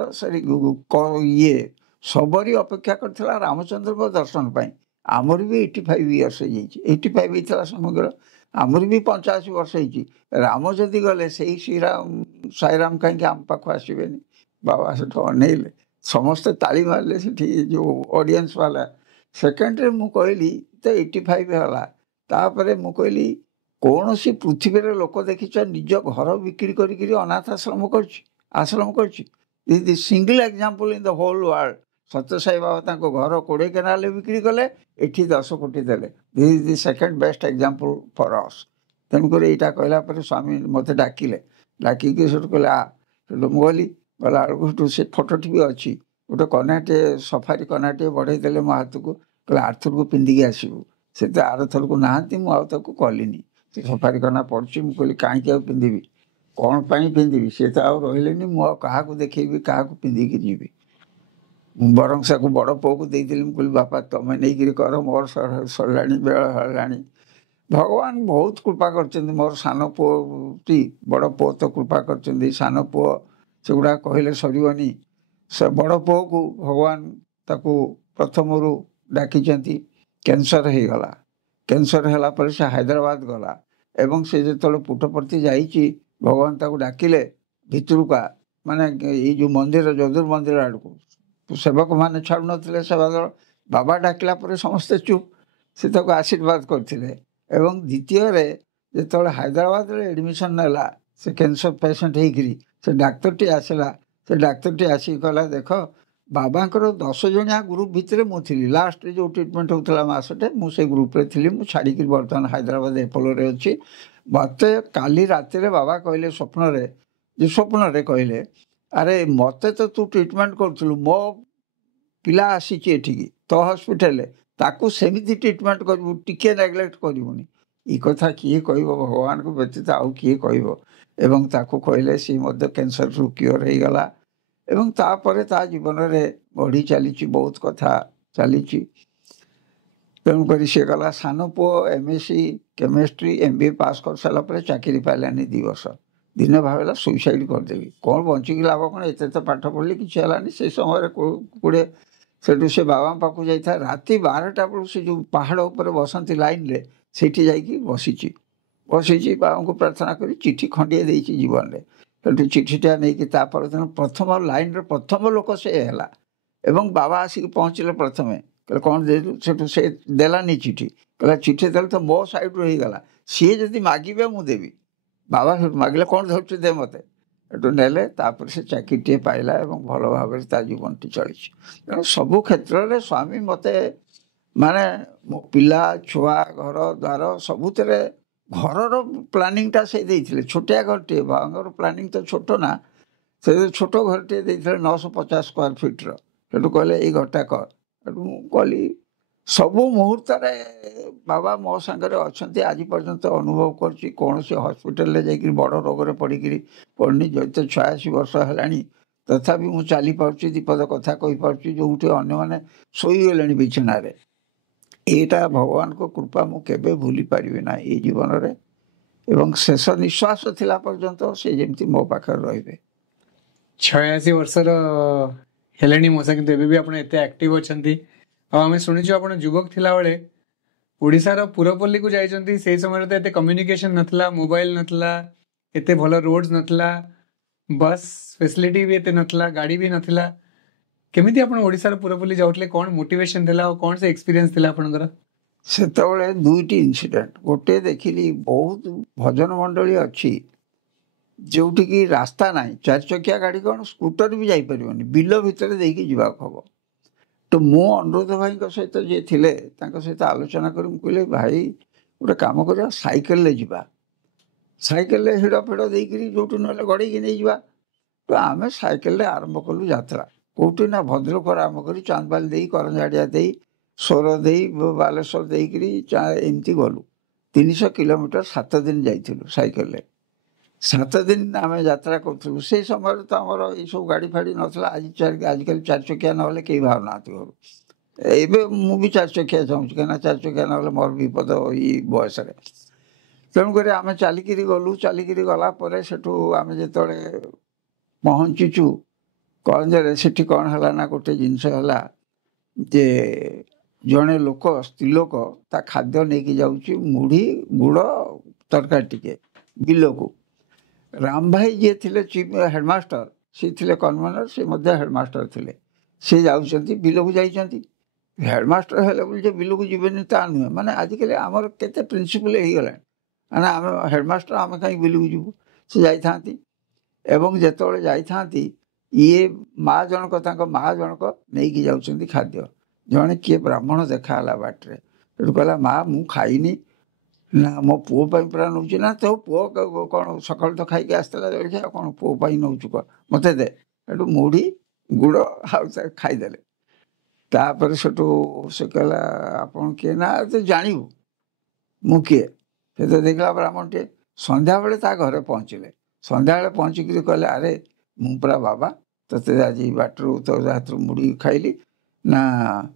ସବରୀ ଅପେକ୍ଷା କରିଥିଲା ରାମଚନ୍ଦ୍ରଙ୍କ ଦର୍ଶନ ପାଇଁ। ଆମର ବି 85 ଇୟର୍ସ ହେଇଯାଇଛି। 85 ହେଇଥିଲା ସମଗ୍ର, ଆମର ବି 85 ବର୍ଷ ହେଇଛି। ରାମ ଯଦି ଗଲେ ସେଇ ସାଇରାମ କାହିଁକି ଆମ ପାଖକୁ ଆସିବେନି? ବାବା ସେଠୁ ଅନେଇଲେ, ସମସ୍ତେ ତାଳି ମାରିଲେ ସେଠି ଯେଉଁ ଅଡ଼ିଏନ୍ସ ବାଲା। ସେକେଣ୍ଡରେ ମୁଁ କହିଲି ତ 85 ହେଲା। ତାପରେ ମୁଁ କହିଲି କୌଣସି ପୃଥିବୀରେ ଲୋକ ଦେଖିଛ ନିଜ ଘର ବିକ୍ରି କରିକିରି ଅନାଥ ଆଶ୍ରମ କରିଛି? This the single example in the whole world. Sathya Sai Baba ତାଙ୍କ ଘର 20 କେନାଲରେ ବିକ୍ରି କଲେ, ଏଠି 10 କୋଟି ଦେଲେ। This is the second best example for us. ତେଣୁକରି ଏଇଟା କହିଲା ପରେ ସ୍ୱାମୀ ମୋତେ ଡାକିକି ସେଠୁ କହିଲେ ସେଠୁ ମୁଁ ଗଲା ବେଳକୁ ସେଠୁ ସେ ଫଟୋଟି ବି ଅଛି। ଗୋଟେ କନାଟିଏ, ସଫାରି କନାଟିଏ ବଢ଼େଇ ଦେଲେ ମୋ ହାତକୁ, କହିଲେ ଆରଥରକୁ ପିନ୍ଧିକି ଆସିବୁ। ସେ ତ ଆରଥରକୁ ନାହାନ୍ତି, ମୁଁ ଆଉ ତାକୁ କଲିନି। ସେ ସଫାରି କନା ପଡ଼ୁଛି। ମୁଁ କହିଲି କାହିଁକି ଆଉ ପିନ୍ଧିବି, କ'ଣ ପାଇଁ ପିନ୍ଧିବି? ସେ ତ ଆଉ ରହିଲେନି, ମୁଁ ଆଉ କାହାକୁ ଦେଖେଇବି, କାହାକୁ ପିନ୍ଧିକି ଯିବି? ମୁଁ ବରଂ ତାକୁ ବଡ଼ ପୁଅକୁ ଦେଇଥିଲି। ମୁଁ କହିଲି ବାପା ତମେ ନେଇକିରି କର, ମୋର ସରିଲାଣି, ବେଳ ହେଲାଣି। ଭଗବାନ ବହୁତ କୃପା କରିଛନ୍ତି। ମୋର ସାନ ପୁଅଟି, ବଡ଼ ପୁଅ ତ କୃପା କରିଛନ୍ତି, ସାନ ପୁଅ ସେଗୁଡ଼ା କହିଲେ ସରିବନି। ସେ ବଡ଼ ପୁଅକୁ ଭଗବାନ ତାକୁ ପ୍ରଥମରୁ ଡାକିଛନ୍ତି। କ୍ୟାନ୍ସର ହେଇଗଲା। କ୍ୟାନ୍ସର ହେଲା ପରେ ସେ ହାଇଦ୍ରାବାଦ ଗଲା, ଏବଂ ସେ ଯେତେବେଳେ ପୁଟପର୍ତ୍ତି ଯାଇଛି, ଭଗବାନ ତାକୁ ଡାକିଲେ ଭିତରକୁ, ମାନେ ଏଇ ଯେଉଁ ମନ୍ଦିର, ଯଦୁର ମନ୍ଦିର ଆଡ଼କୁ। ସେବକମାନେ ଛାଡ଼ୁନଥିଲେ, ସେବା ଦଳ। ବାବା ଡାକିଲା ପରେ ସମସ୍ତେ ଚୁପ୍। ସେ ତାକୁ ଆଶୀର୍ବାଦ କରିଥିଲେ। ଏବଂ ଦ୍ୱିତୀୟରେ ଯେତେବେଳେ ହାଇଦ୍ରାବାଦରେ ଏଡ଼ମିସନ୍ ନେଲା, ସେ କ୍ୟାନ୍ସର ପେସେଣ୍ଟ ହେଇକିରି, ସେ ଡାକ୍ତରଟି ଆସିଲା। ସେ ଡାକ୍ତରଟି ଆସିକି କହିଲା ଦେଖ, ବାବାଙ୍କର 10 ଜଣିଆ ଗ୍ରୁପ୍ ଭିତରେ ମୁଁ ଥିଲି। ଲାଷ୍ଟରେ ଯେଉଁ ଟ୍ରିଟମେଣ୍ଟ ହେଉଥିଲା ମାସଟେ, ମୁଁ ସେ ଗ୍ରୁପ୍ରେ ଥିଲି। ମୁଁ ଛାଡ଼ିକିରି ବର୍ତ୍ତମାନ ହାଇଦ୍ରାବାଦ ଏପୋଲୋରେ ଅଛି। ମୋତେ କାଲି ରାତିରେ ବାବା କହିଲେ ସ୍ୱପ୍ନରେ କହିଲେ, ଆରେ ମୋତେ ତ ତୁ ଟ୍ରିଟମେଣ୍ଟ କରୁଥିଲୁ, ମୋ ପିଲା ଆସିଛି ଏଠିକି ତୋ ହସ୍ପିଟାଲରେ, ତାକୁ ସେମିତି ଟ୍ରିଟମେଣ୍ଟ କରିବୁ, ଟିକିଏ ନେଗ୍ଲେକ୍ଟ କରିବୁନି। ଏ କଥା କିଏ କହିବ? ଭଗବାନଙ୍କୁ ବ୍ୟତୀତ ଆଉ କିଏ କହିବ? ଏବଂ ତାକୁ କହିଲେ, ସେ ମଧ୍ୟ କ୍ୟାନ୍ସରରୁ କ୍ୟୁଅର୍ ହେଇଗଲା। ଏବଂ ତାପରେ ତା ଜୀବନରେ ବଢ଼ି ଚାଲିଛି, ବହୁତ କଥା ଚାଲିଛି। ତେଣୁକରି ସେ ଗଲା। ସାନ ପୁଅ MSc କେମିଷ୍ଟ୍ରି MBA ପାସ୍ କରିସାରିଲା ପରେ ଚାକିରି ପାଇଲାନି 2 ବର୍ଷ। ଦିନେ ଭାବିଲା ସୁଇସାଇଡ଼ କରିଦେବି, କ'ଣ ବଞ୍ଚିକି ଲାଭ କ'ଣ, ଏତେ ତ ପାଠ ପଢ଼ିଲି, କିଛି ହେଲାନି। ସେ ସମୟରେ ସେଠୁ ସେ ବାବାଙ୍କ ପାଖକୁ ଯାଇଥାଏ। ରାତି 12ଟା ବେଳକୁ ସେ ଯେଉଁ ପାହାଡ଼ ଉପରେ ବସନ୍ତି ଲାଇନ୍ରେ, ସେଇଠି ଯାଇକି ବସିଛି। ବାବାଙ୍କୁ ପ୍ରାର୍ଥନା କରି ଚିଠି ଖଣ୍ଡିଏ ଦେଇଛି ଜୀବନରେ। ସେଠୁ ଚିଠିଟା ନେଇକି ତା ପରଦିନ ପ୍ରଥମ ଲାଇନ୍ର ପ୍ରଥମ ଲୋକ ସେ ହେଲା। ଏବଂ ବାବା ଆସିକି ପହଞ୍ଚିଲେ ପ୍ରଥମେ। କହିଲେ କ'ଣ ଦେଇଛୁ? ସେଠୁ ସେ ଦେଲାନି ଚିଠି। କହିଲା ଚିଠି ଦେଲେ ତ ମୋ ସାଇଡ଼ରୁ ହେଇଗଲା, ସିଏ ଯଦି ମାଗିବେ ମୁଁ ଦେବି। ବାବା ସେଠୁ ମାଗିଲେ, କ'ଣ ଧରୁଛୁ ଦେ ମୋତେ। ସେଠୁ ନେଲେ। ତାପରେ ସେ ଚାକିରିଟିଏ ପାଇଲା ଏବଂ ଭଲ ଭାବରେ ତା ଜୀବନଟି ଚଳିଛି। ତେଣୁ ସବୁ କ୍ଷେତ୍ରରେ ସ୍ୱାମୀ ମୋତେ, ମାନେ ମୋ ପିଲା ଛୁଆ, ଘର ଦ୍ୱାର, ସବୁଥିରେ ଘରର ପ୍ଲାନିଂଟା ସେ ଦେଇଥିଲେ। ଛୋଟିଆ ଘରଟିଏ, ବାବାଙ୍କର ପ୍ଲାନିଂ ତ ଛୋଟ ନା, ସେ ଛୋଟ ଘରଟିଏ ଦେଇଥିଲେ 950 ସ୍କୋୟାର ଫିଟ୍ର। ସେଠୁ କହିଲେ ଏଇ ଘରଟା କର। ସେଠୁ ମୁଁ କଲି। ସବୁ ମୁହୂର୍ତ୍ତରେ ବାବା ମୋ ସାଙ୍ଗରେ ଅଛନ୍ତି। ଆଜି ପର୍ଯ୍ୟନ୍ତ ଅନୁଭବ କରୁଛି, କୌଣସି ହସ୍ପିଟାଲରେ ଯାଇକରି ବଡ଼ ରୋଗରେ ପଡ଼ିକିରି ପଡ଼ିନି। ଯେହେତୁ 86 ବର୍ଷ ହେଲାଣି, ତଥାପି ମୁଁ ଚାଲିପାରୁଛି, ଦୁଇପଦ କଥା କହିପାରୁଛି, ଯେଉଁଠି ଅନ୍ୟମାନେ ଶୋଇଗଲେଣି ବିଛଣାରେ। ଏଇଟା ଭଗବାନଙ୍କ କୃପା, ମୁଁ କେବେ ଭୁଲି ପାରିବି ନାହିଁ ଏଇ ଜୀବନରେ। ଏବଂ ଶେଷ ନିଶ୍ୱାସ ଥିଲା ପର୍ଯ୍ୟନ୍ତ ସେ ଯେମିତି ମୋ ପାଖରେ ରହିବେ। 86 ବର୍ଷର ହେଲେଣି ମଉସା, କିନ୍ତୁ ଏବେ ବି ଆପଣ ଏତେ ଆକ୍ଟିଭ ଅଛନ୍ତି। ଆଉ ଆମେ ଶୁଣିଛୁ ଆପଣ ଯୁବକ ଥିଲାବେଳେ ଓଡ଼ିଶାର ପୁରପଲ୍ଲୀକୁ ଯାଇଛନ୍ତି। ସେଇ ସମୟରେ ତ ଏତେ କମ୍ୟୁନିକେସନ୍ ନଥିଲା, ମୋବାଇଲ ନଥିଲା, ଏତେ ଭଲ ରୋଡ୍ସ ନଥିଲା, ବସ୍ ଫେସିଲିଟି ବି ଏତେ ନଥିଲା, ଗାଡ଼ି ବି ନଥିଲା। କେମିତି ଆପଣ ଓଡ଼ିଶାର ପୁରପଲ୍ଲୀ ଯାଉଥିଲେ? କ'ଣ ମୋଟିଭେସନ୍ ଥିଲା ଆଉ କ'ଣ ସେ ଏକ୍ସପିରିଏନ୍ସ ଥିଲା ଆପଣଙ୍କର? ସେତେବେଳେ 2ଟି ଇନସିଡେଣ୍ଟ। ଗୋଟିଏ ଦେଖିଲି, ବହୁତ ଭଜନ ମଣ୍ଡଳୀ ଅଛି ଯେଉଁଠିକି ରାସ୍ତା ନାହିଁ, 4 ଚକିଆ ଗାଡ଼ି କ'ଣ, ସ୍କୁଟର ବି ଯାଇପାରିବନି, ବିଲ ଭିତରେ ଦେଇକି ଯିବାକୁ ହେବ। ତ ମୁଁ ଅନୁରୋଧ ଭାଇଙ୍କ ସହିତ ଯିଏ ଥିଲେ, ତାଙ୍କ ସହିତ ଆଲୋଚନା କରି ମୁଁ କହିଲି ଭାଇ ଗୋଟେ କାମ କରିବା, ସାଇକେଲରେ ଯିବା। ସାଇକେଲରେ ହିଡ଼ ଫିଡ଼ ଦେଇକିରି ଯେଉଁଠୁ ନହେଲେ ଗଡ଼େଇକି ନେଇଯିବା। ତ ଆମେ ସାଇକେଲରେ ଆରମ୍ଭ କଲୁ ଯାତ୍ରା। କୋଉଠି ନା ଭଦ୍ରକରୁ ଆରମ୍ଭ କରି ଚାନ୍ଦବାଲି ଦେଇ କରଞ୍ଜାଡ଼ିଆ ଦେଇ ସୋର ଦେଇ ବାଲେଶ୍ୱର ଦେଇକିରି ଏମିତି ଗଲୁ 300 କିଲୋମିଟର 7 ଦିନ ଯାଇଥିଲୁ ସାଇକେଲରେ। 7 ଦିନ ଆମେ ଯାତ୍ରା କରୁଥିଲୁ। ସେଇ ସମୟରେ ତ ଆମର ଏଇସବୁ ଗାଡ଼ି ଫାଡ଼ି ନଥିଲା। ଆଜିକାଲି 4 ଚକିଆ ନହେଲେ କେହି ବାହାରୁନାହାନ୍ତି ଘରୁ। ଏବେ ମୁଁ ବି 4 ଚକିଆ ଚାହୁଁଛି, କାହିଁକିନା 4 ଚକିଆ ନହେଲେ ମୋର ବିପଦ ଏଇ ବୟସରେ। ତେଣୁକରି ଆମେ ଚାଲିକିରି ଗଲୁ। ଚାଲିକିରି ଗଲା ପରେ ସେଠୁ ଆମେ ଯେତେବେଳେ ପହଞ୍ଚିଛୁ କଳଞ୍ଜରେ, ସେଠି କ'ଣ ହେଲା ନା ଗୋଟେ ଜିନିଷ ହେଲା ଯେ ଜଣେ ଲୋକ, ସ୍ତ୍ରୀ ଲୋକ, ତା ଖାଦ୍ୟ ନେଇକି ଯାଉଛି ମୁଢ଼ି ଗୁଡ଼ ତରକାରୀ ଟିକେ ବିଲକୁ। ରାମ ଭାଇ ଯିଏ ଥିଲେ ଚିଫ୍ ହେଡ଼ମାଷ୍ଟର, ସେ ଥିଲେ କନଭେନର, ସେ ମଧ୍ୟ ହେଡ଼ମାଷ୍ଟର ଥିଲେ। ସେ ଯାଉଛନ୍ତି ବିଲକୁ ଯାଇଛନ୍ତି। ହେଡ଼ମାଷ୍ଟର ହେଲେ ବୋଲି ଯେ ବିଲକୁ ଯିବେନି ତା ନୁହେଁ। ମାନେ ଆଜିକାଲି ଆମର କେତେ ପ୍ରିନ୍ସିପଲ୍ ହେଇଗଲାଣି, ମାନେ ଆମେ ହେଡ଼ମାଷ୍ଟର, ଆମେ କାହିଁକି ବିଲକୁ ଯିବୁ। ସେ ଯାଇଥାନ୍ତି ଏବଂ ଯେତେବେଳେ ଯାଇଥାନ୍ତି ଇଏ ମା ଜଣକ, ତାଙ୍କ ମା ଜଣକ ନେଇକି ଯାଉଛନ୍ତି ଖାଦ୍ୟ। ଜଣେ କିଏ ବ୍ରାହ୍ମଣ ଦେଖା ହେଲା ବାଟରେ। ସେଠୁ କହିଲା, ମା ମୁଁ ଖାଇନି। ନା ମୋ ପୁଅ ପାଇଁ ପୁରା ନେଉଛି। ନା ତୋ ପୁଅ କ'ଣ ସକାଳୁ ତ ଖାଇକି ଆସିଥିଲା ଜଳଖିଆ, ଆଉ କ'ଣ ପୁଅ ପାଇଁ ନେଉଛୁ କହ, ମୋତେ ଦେ। ସେଠୁ ମୁଢ଼ି ଗୁଡ଼ ଆଉ ଖାଇଦେଲେ। ତାପରେ ସେଠୁ ସେ କହିଲା, ଆପଣ କିଏ? ନା ତ ଜାଣିବୁ ମୁଁ କିଏ। ସେ ତ ଦେଖିଲା ବ୍ରାହ୍ମଣଟିଏ। ସନ୍ଧ୍ୟାବେଳେ ତା ଘରେ ପହଞ୍ଚିଲେ। ସନ୍ଧ୍ୟାବେଳେ ପହଞ୍ଚିକିରି କହିଲେ, ଆରେ ମୁଁ ପୁରା ବାବା, ତୋତେ ଆଜି ବାଟରୁ ତୋ ହାତରୁ ମୁଢ଼ି ଖାଇଲି। ନା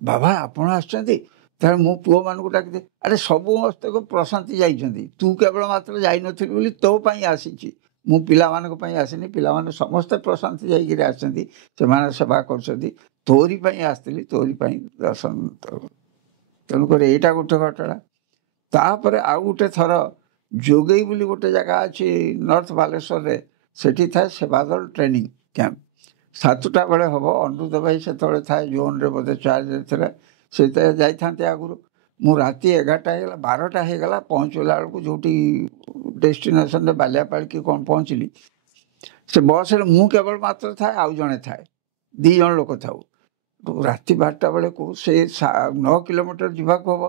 ବାବା ଆପଣ ଆସିଛନ୍ତି, ତାହେଲେ ମୋ ପୁଅମାନଙ୍କୁ ଡାକିଦେ। ଆରେ ସମସ୍ତଙ୍କୁ ପ୍ରଶାନ୍ତି ଯାଇଛନ୍ତି, ତୁ କେବଳ ମାତ୍ର ଯାଇନଥିଲୁ ବୋଲି ତୋ ପାଇଁ ଆସିଛି। ମୁଁ ପିଲାମାନଙ୍କ ପାଇଁ ଆସିନି, ପିଲାମାନେ ସମସ୍ତେ ପ୍ରଶାନ୍ତି ଯାଇକିରି ଆସିଛନ୍ତି, ସେମାନେ ସେବା କରୁଛନ୍ତି। ତୋରି ପାଇଁ ଆସିଥିଲି, ତୋରି ପାଇଁ ଦର୍ଶନ। ତେଣୁକରି ଏଇଟା ଗୋଟେ ଘଟଣା। ତାପରେ ଆଉ ଗୋଟେ ଥର ଯୋଗେଇ ବୋଲି ଗୋଟେ ଜାଗା ଅଛି ନର୍ଥ ବାଲେଶ୍ୱରରେ, ସେଠି ଥାଏ ସେବାଦଳ ଟ୍ରେନିଂ କ୍ୟାମ୍ପ। 7ଟା ବେଳେ ହେବ। ଅନୁରୁଦ୍ଧ ଭାଇ ସେତେବେଳେ ଥାଏ ଜୋନ୍ରେ, ବୋଧେ ଚାର୍ଜରେ ଥିଲେ। ସେଇଟା ଯାଇଥାନ୍ତି ଆଗରୁ। ମୁଁ ରାତି 11ଟା ହେଇଗଲା, 12ଟା ହେଇଗଲା ପହଞ୍ଚିଲା ବେଳକୁ, ଯେଉଁଠି ଡେଷ୍ଟିନେସନରେ ବାଲିଆପାଳ କି କ'ଣ ପହଞ୍ଚିଲି, ସେ ବସ୍ରେ ମୁଁ କେବଳ ମାତ୍ର ଥାଏ, ଆଉ ଜଣେ ଥାଏ, 2 ଜଣ ଲୋକ ଥାଉ। ରାତି 12ଟା ବେଳକୁ ସେ 9 କିଲୋମିଟର ଯିବାକୁ ହେବ।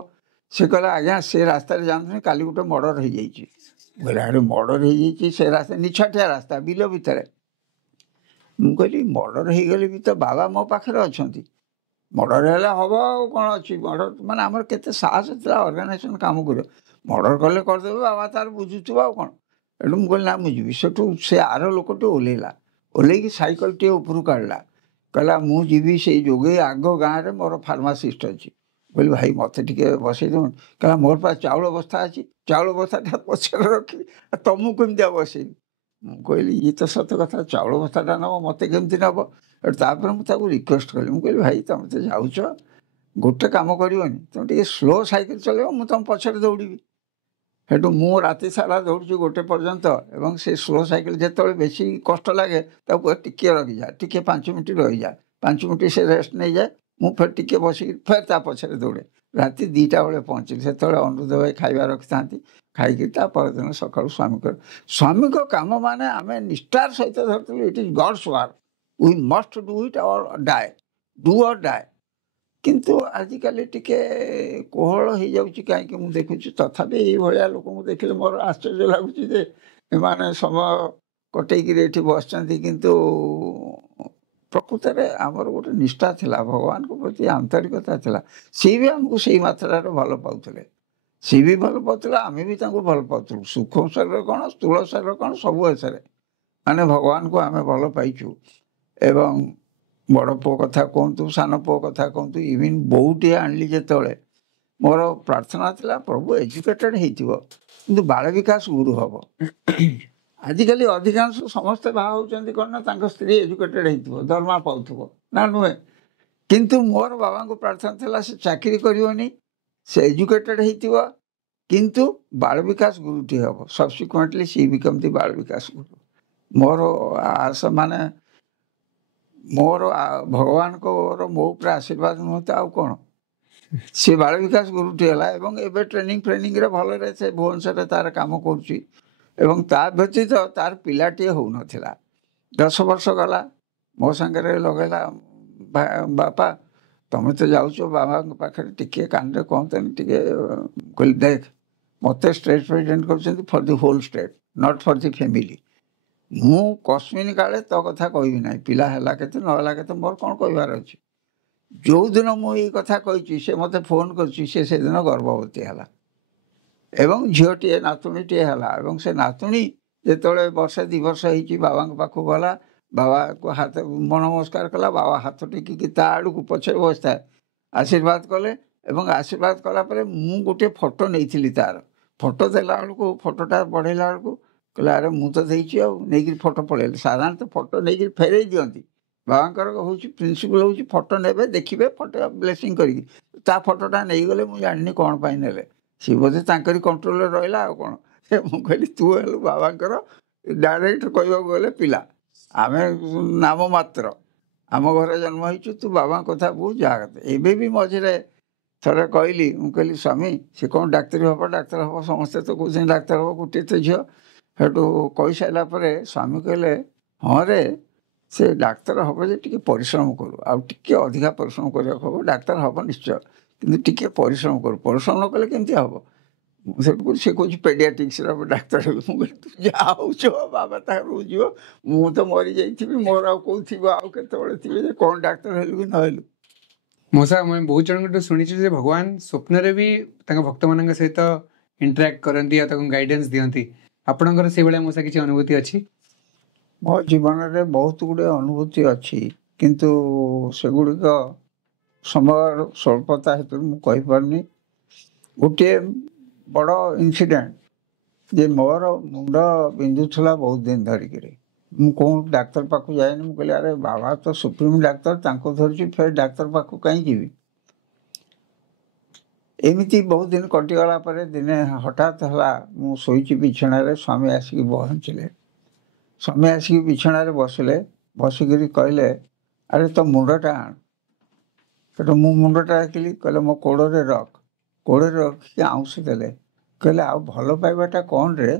ସେ କହିଲା, ଆଜ୍ଞା ସେ ରାସ୍ତାରେ ଯାଆନ୍ତୁନି, କାଲି ଗୋଟେ ମର୍ଡର ହେଇଯାଇଛି। କହିଲେ, ଆରେ ମର୍ଡର ହେଇଯାଇଛି? ସେ ରାସ୍ତା ନିଛାଟିଆ ରାସ୍ତା, ବିଲ ଭିତରେ। ମୁଁ କହିଲି, ମର୍ଡର ହେଇଗଲେ ବି ତ ବାବା ମୋ ପାଖରେ ଅଛନ୍ତି, ମର୍ଡର ହେଲେ ହେବ ଆଉ କ'ଣ ଅଛି। ମର୍ଡର ମାନେ ଆମର କେତେ ସାହସ ଥିଲା ଅର୍ଗାନାଇଜେସନ୍ କାମ କରିବ। ମର୍ଡର କଲେ କରିଦେବେ, ବାବା ତାର ବୁଝୁଥିବ ଆଉ କ'ଣ। ଏଠୁ ମୁଁ କହିଲି, ନା ମୁଁ ଯିବି। ସେଠୁ ସେ ଆର ଲୋକଟି ଓହ୍ଲେଇଲା, ଓହ୍ଲେଇକି ସାଇକେଲଟିଏ ଉପରୁ କାଢ଼ିଲା, କହିଲା, ମୁଁ ଯିବି ସେଇ ଯୋଗେଇ ଆଗ ଗାଁରେ ମୋର ଫାର୍ମାସିଷ୍ଟ ଅଛି। କହିଲି, ଭାଇ ମୋତେ ଟିକେ ବସେଇ ଦେଉନି। କହିଲା, ମୋର ପା ଚାଉଳ ବସ୍ତା ଅଛି, ଚାଉଳ ବସ୍ତାଟା ପଛରେ ରଖିବି, ତମକୁ କେମିତିଆ ବସେଇବି। ମୁଁ କହିଲି, ଇଏ ତ ସତ କଥା, ଚାଉଳ ବସ୍ତାଟା ନେବ, ମୋତେ କେମିତି ନେବ। ତାପରେ ମୁଁ ତାକୁ ରିକ୍ୱେଷ୍ଟ କଲି। ମୁଁ କହିଲି, ଭାଇ ତମେ ତ ଯାଉଛ, ଗୋଟେ କାମ କରିବନି, ତମେ ଟିକେ ସ୍ଲୋ ସାଇକେଲ ଚଲେଇବ, ମୁଁ ତମ ପଛରେ ଦୌଡ଼ିବି। ସେଠୁ ମୁଁ ରାତି ସାରା ଦୌଡ଼ୁଛି 1 ପର୍ଯ୍ୟନ୍ତ। ଏବଂ ସେ ସ୍ଲୋ ସାଇକେଲ ଯେତେବେଳେ ବେଶୀ କଷ୍ଟ ଲାଗେ, ତାକୁ ଟିକିଏ ରଖିଯା, ଟିକିଏ 5 ମିନିଟ୍ ରହିଯା, 5 ମିନିଟ୍ ସେ ରେଷ୍ଟ ନେଇଯାଏ। ମୁଁ ଫେର ଟିକିଏ ବସିକି ଫେର ତା ପଛରେ ଦୌଡ଼େ। ରାତି 2ଟା ବେଳେ ପହଞ୍ଚିଲି। ସେତେବେଳେ ଅନୁରୁଦ୍ଧ ଭାଇ ଖାଇବା ରଖିଥାନ୍ତି। ଖାଇକି ତା ପରଦିନ ସକାଳୁ ସ୍ୱାମୀଙ୍କ କାମ ମାନେ ଆମେ ନିଷ୍ଠାର ସହିତ ଧରିଥିଲୁ। It is God's work, we must do it or die, do or die. କିନ୍ତୁ ଆଜିକାଲି ଟିକେ କୋହଳ ହେଇଯାଉଛି କାହିଁକି ମୁଁ ଦେଖୁଛି। ତଥାପି ଏଇଭଳିଆ ଲୋକଙ୍କୁ ଦେଖିଲେ ମୋର ଆଶ୍ଚର୍ଯ୍ୟ ଲାଗୁଛି ଯେ ଏମାନେ ସମୟ କଟେଇକିରି ଏଠି ବସିଛନ୍ତି। କିନ୍ତୁ ପ୍ରକୃତରେ ଆମର ଗୋଟେ ନିଷ୍ଠା ଥିଲା, ଭଗବାନଙ୍କ ପ୍ରତି ଆନ୍ତରିକତା ଥିଲା। ସିଏ ବି ଆମକୁ ସେଇ ମାତ୍ରାରେ ଭଲ ପାଉଥିଲେ। ସିଏ ବି ଭଲ ପାଉଥିଲେ, ଆମେ ବି ତାଙ୍କୁ ଭଲ ପାଉଥିଲୁ। ସୂକ୍ଷ୍ମ ଶରୀର କ'ଣ, ସ୍ଥୂଳ ଶରୀର କ'ଣ, ସବୁ ଏସରେ ମାନେ ଭଗବାନଙ୍କୁ ଆମେ ଭଲ ପାଇଛୁ। ଏବଂ ବଡ଼ ପୁଅ କଥା କୁହନ୍ତୁ, ସାନ ପୁଅ କଥା କୁହନ୍ତୁ, ଇଭିନ୍ ବୋହୂଟିଏ ଆଣିଲି ଯେତେବେଳେ, ମୋର ପ୍ରାର୍ଥନା ଥିଲା, ପ୍ରଭୁ ଏଜୁକେଟେଡ଼ ହେଇଥିବ, କିନ୍ତୁ ବାଳ ବିକାଶ ଗୁରୁ ହେବ। ଆଜିକାଲି ଅଧିକାଂଶ ସମସ୍ତେ ବାହା ହେଉଛନ୍ତି କ'ଣ ନା, ତାଙ୍କ ସ୍ତ୍ରୀ ଏଜୁକେଟେଡ଼ ହେଇଥିବ, ଦରମା ପାଉଥିବ, ନା ନୁହେଁ। କିନ୍ତୁ ମୋର ବାବାଙ୍କୁ ପ୍ରାର୍ଥନା ଥିଲା, ସେ ଚାକିରି କରିବନି, ସେ ଏଜୁକେଟେଡ଼ ହେଇଥିବ, କିନ୍ତୁ ବାଳ ବିକାଶ ଗୁରୁଟି ହେବ। ସବସିକ୍ୱେଣ୍ଟଲି ସି ବିକମ୍ ଦି ବାଳ ବିକାଶ ଗୁରୁ। ମୋର ମାନେ ମୋର ଭଗବାନଙ୍କର ମୋ ଉପରେ ଆଶୀର୍ବାଦ ନୁହଁନ୍ତି ଆଉ କ'ଣ। ସେ ବାଳ ବିକାଶ ଗୁରୁଟି ହେଲା ଏବଂ ଏବେ ଟ୍ରେନିଂରେ ଭଲରେ ସେ ଭୁବନେଶ୍ୱରରେ ତାର କାମ କରୁଛି। ଏବଂ ତା ବ୍ୟତୀତ ତାର ପିଲାଟିଏ ହେଉନଥିଲା। 10 ବର୍ଷ ଗଲା, ମୋ ସାଙ୍ଗରେ ଲଗେଇଲା, ବାପା ତମେ ତ ଯାଉଛ ବାବାଙ୍କ ପାଖରେ, ଟିକିଏ କାନରେ କହନ୍ତନି, ଟିକେ କହିଲି, ଦେଖ ମୋତେ ଷ୍ଟେଟ୍ ପ୍ରେସିଡେଣ୍ଟ କରିଛନ୍ତି for the whole state, not for the family. ମୁଁ କସ୍ମିନ କାଳେ ତୋ କଥା କହିବି ନାହିଁ, ପିଲା ହେଲା କେତେ ନହେଲା କେତେ ମୋର କ'ଣ କହିବାର ଅଛି। ଯେଉଁଦିନ ମୁଁ ଏଇ କଥା କହିଛି ସେ ମୋତେ ଫୋନ୍ କରିଛି, ସେ ସେଦିନ ଗର୍ଭବତୀ ହେଲା ଏବଂ ଝିଅଟିଏ ନାତୁଣୀଟିଏ ହେଲା। ଏବଂ ସେ ନାତୁଣୀ ଯେତେବେଳେ ବର୍ଷେ 2 ବର୍ଷ ହେଇଛି ବାବାଙ୍କ ପାଖକୁ ଗଲା, ବାବାକୁ ହାତ ନମସ୍କାର କଲା, ବାବା ହାତ ଟେକିକି ତା ଆଡ଼କୁ ପଛରେ ବସିଥାଏ ଆଶୀର୍ବାଦ କଲେ। ଏବଂ ଆଶୀର୍ବାଦ କଲା ପରେ ମୁଁ ଗୋଟିଏ ଫଟୋ ନେଇଥିଲି, ତାର ଫଟୋ ଦେଲା ବେଳକୁ ଫଟୋଟା ବଢ଼େଇଲା ବେଳକୁ କହିଲେ ଆରେ ମୁଁ ତ ଦେଇଛି ଆଉ, ନେଇକିରି ଫଟୋ ପଳେଇଲେ। ସାଧାରଣତଃ ଫଟୋ ନେଇକିରି ଫେରେଇ ଦିଅନ୍ତି, ବାବାଙ୍କର ହେଉଛି ପ୍ରିନ୍ସିପଲ୍ ହେଉଛି ଫଟୋ ନେବେ, ଦେଖିବେ, ଫଟୋ ବ୍ଲେସିଂ କରିକି ତା ଫଟୋଟା ନେଇଗଲେ। ମୁଁ ଜାଣିନି କ'ଣ ପାଇଁ ନେଲେ, ସିଏ ବୋଧେ ତାଙ୍କରି କଣ୍ଟ୍ରୋଲରେ ରହିଲା ଆଉ କ'ଣ। ମୁଁ କହିଲି ତୁ ହେଲୁ ବାବାଙ୍କର ଡାଇରେକ୍ଟ କହିବାକୁ ଗଲେ ପିଲା, ଆମେ ନାମ ମାତ୍ର, ଆମ ଘରେ ଜନ୍ମ ହେଇଛୁ, ତୁ ବାବାଙ୍କ କଥା ବୁଝ ଯାହା କଥା। ଏବେ ବି ମଝିରେ ଥରେ କହିଲି, ମୁଁ କହିଲି ସ୍ୱାମୀ ସେ କ'ଣ ଡାକ୍ତରୀ ହେବ, ଡାକ୍ତର ହେବ, ସମସ୍ତେ ତ କହୁଛନ୍ତି ଡାକ୍ତର ହେବ, ଗୋଟିଏ ତ ଝିଅ। ସେଠୁ କହିସାରିଲା ପରେ ସ୍ୱାମୀ କହିଲେ ହଁ ରେ, ସେ ଡାକ୍ତର ହେବ ଯେ ଟିକେ ପରିଶ୍ରମ କରୁ, ଆଉ ଟିକେ ଅଧିକା ପରିଶ୍ରମ କରିବାକୁ ହେବ, ଡାକ୍ତର ହେବ ନିଶ୍ଚୟ, କିନ୍ତୁ ଟିକେ ପରିଶ୍ରମ କରୁ, ପରିଶ୍ରମ ନ କଲେ କେମିତି ହେବ। ସେଠୁ ସେ କହୁଛି ପେଡ଼ିଆଟ୍ରିକ୍ସର ଡାକ୍ତର ହେବି। ମୁଁ କହିଲି ତୁ ଯାହା ହେଉଛ ବାବା ତାହାର ବୁଝିବ, ମୁଁ ତ ମରିଯାଇଥିବି, ମୋର ଆଉ କେଉଁ ଥିବ, ଆଉ କେତେବେଳେ ଥିବେ ଯେ କ'ଣ ଡାକ୍ତର ହେଲୁ କି ନ ହେଲୁ। ମଉସା ମୁଁ ବହୁତ ଜଣଙ୍କଠୁ ଶୁଣିଛି ଯେ ଭଗବାନ ସ୍ୱପ୍ନରେ ବି ତାଙ୍କ ଭକ୍ତମାନଙ୍କ ସହିତ ଇଣ୍ଟରାକ୍ଟ କରନ୍ତି ଆଉ ତାଙ୍କୁ ଗାଇଡେନ୍ସ ଦିଅନ୍ତି। ଆପଣଙ୍କର ସେଇଭଳିଆ ମଉସା କିଛି ଅନୁଭୂତି ଅଛି? ମୋ ଜୀବନରେ ବହୁତ ଗୁଡ଼ିଏ ଅନୁଭୂତି ଅଛି, କିନ୍ତୁ ସେଗୁଡ଼ିକ ସମୟର ସ୍ୱଳ୍ପତା ହେତୁରୁ ମୁଁ କହିପାରୁନି। ଗୋଟିଏ ବଡ଼ ଇନସିଡେଣ୍ଟ ଯେ ମୋର ମୁଣ୍ଡ ବିନ୍ଧୁଥିଲା ବହୁତ ଦିନ ଧରିକିରି, ମୁଁ କେଉଁ ଡାକ୍ତର ପାଖକୁ ଯାଏନି। ମୁଁ କହିଲି ଆରେ ବାବା ତ ସୁପ୍ରିମ ଡାକ୍ତର, ତାଙ୍କୁ ଧରିଛି, ଫେର ଡାକ୍ତର ପାଖକୁ କାହିଁ ଯିବି। ଏମିତି ବହୁତ ଦିନ କଟିଗଲା ପରେ ଦିନେ ହଠାତ୍ ହେଲା, ମୁଁ ଶୋଇଛି ବିଛଣାରେ, ସ୍ୱାମୀ ଆସିକି ପହଞ୍ଚିଲେ। ସ୍ୱାମୀ ଆସିକି ବିଛଣାରେ ବସିଲେ, ବସିକିରି କହିଲେ ଆରେ ତୋ ମୁଣ୍ଡଟା ଆଣ। ସେଠୁ ମୁଁ ମୁଣ୍ଡଟା ରଖିଲି, କହିଲେ ମୋ କୋଡ଼ରେ ରଖ। କୋଡ଼ରେ ରଖିକି ଆଉଁସି ଦେଲେ, କହିଲେ ଆଉ ଭଲ ପାଇବାଟା କ'ଣରେ,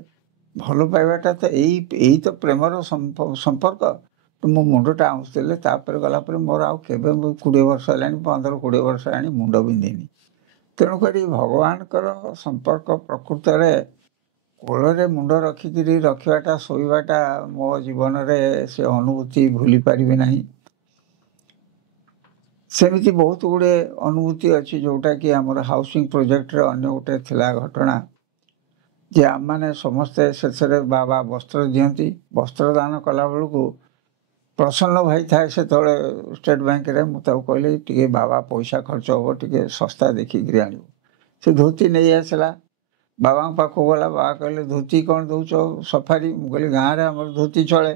ଭଲ ପାଇବାଟା ତ ଏଇ ତ ପ୍ରେମର ସମ୍ପର୍କ। ମୋ ମୁଣ୍ଡଟା ଆଉଁସି ଦେଲେ, ତାପରେ ଗଲା ପରେ ମୋର ଆଉ କେବେ 20 ବର୍ଷ ହେଲାଣି, 15-20 ବର୍ଷ ହେଲାଣି ମୁଣ୍ଡ ବିନ୍ଧିନି। ତେଣୁକରି ଭଗବାନଙ୍କର ସମ୍ପର୍କ ପ୍ରକୃତରେ କୋଳରେ ମୁଣ୍ଡ ରଖିକିରି ରଖିବାଟା, ଶୋଇବାଟା ମୋ ଜୀବନରେ ସେ ଅନୁଭୂତି ଭୁଲି ପାରିବି ନାହିଁ। ସେମିତି ବହୁତ ଗୁଡ଼ିଏ ଅନୁଭୂତି ଅଛି ଯେଉଁଟାକି ଆମର ହାଉସିଂ ପ୍ରୋଜେକ୍ଟରେ ଅନ୍ୟ ଗୋଟେ ଥିଲା ଘଟଣା, ଯେ ଆମମାନେ ସମସ୍ତେ ଶେଷରେ ବାବା ବସ୍ତ୍ର ଦିଅନ୍ତି। ବସ୍ତ୍ର ଦାନ କଲାବେଳକୁ ପ୍ରସନ୍ନ ଭାଇ ଥାଏ ସେତେବେଳେ ଷ୍ଟେଟ୍ ବ୍ୟାଙ୍କରେ। ମୁଁ ତାକୁ କହିଲି ଟିକେ ବାବା ପଇସା ଖର୍ଚ୍ଚ ହେବ, ଟିକେ ଶସ୍ତା ଦେଖିକିରି ଆଣିବୁ। ସେ ଧୋତି ନେଇ ଆସିଲା, ବାବାଙ୍କ ପାଖକୁ ଗଲା, ବାବା କହିଲେ ଧୋତି କ'ଣ ଦେଉଛ, ସଫାରି। ମୁଁ କହିଲି ଗାଁରେ ଆମର ଧୋତି ଚଳେ।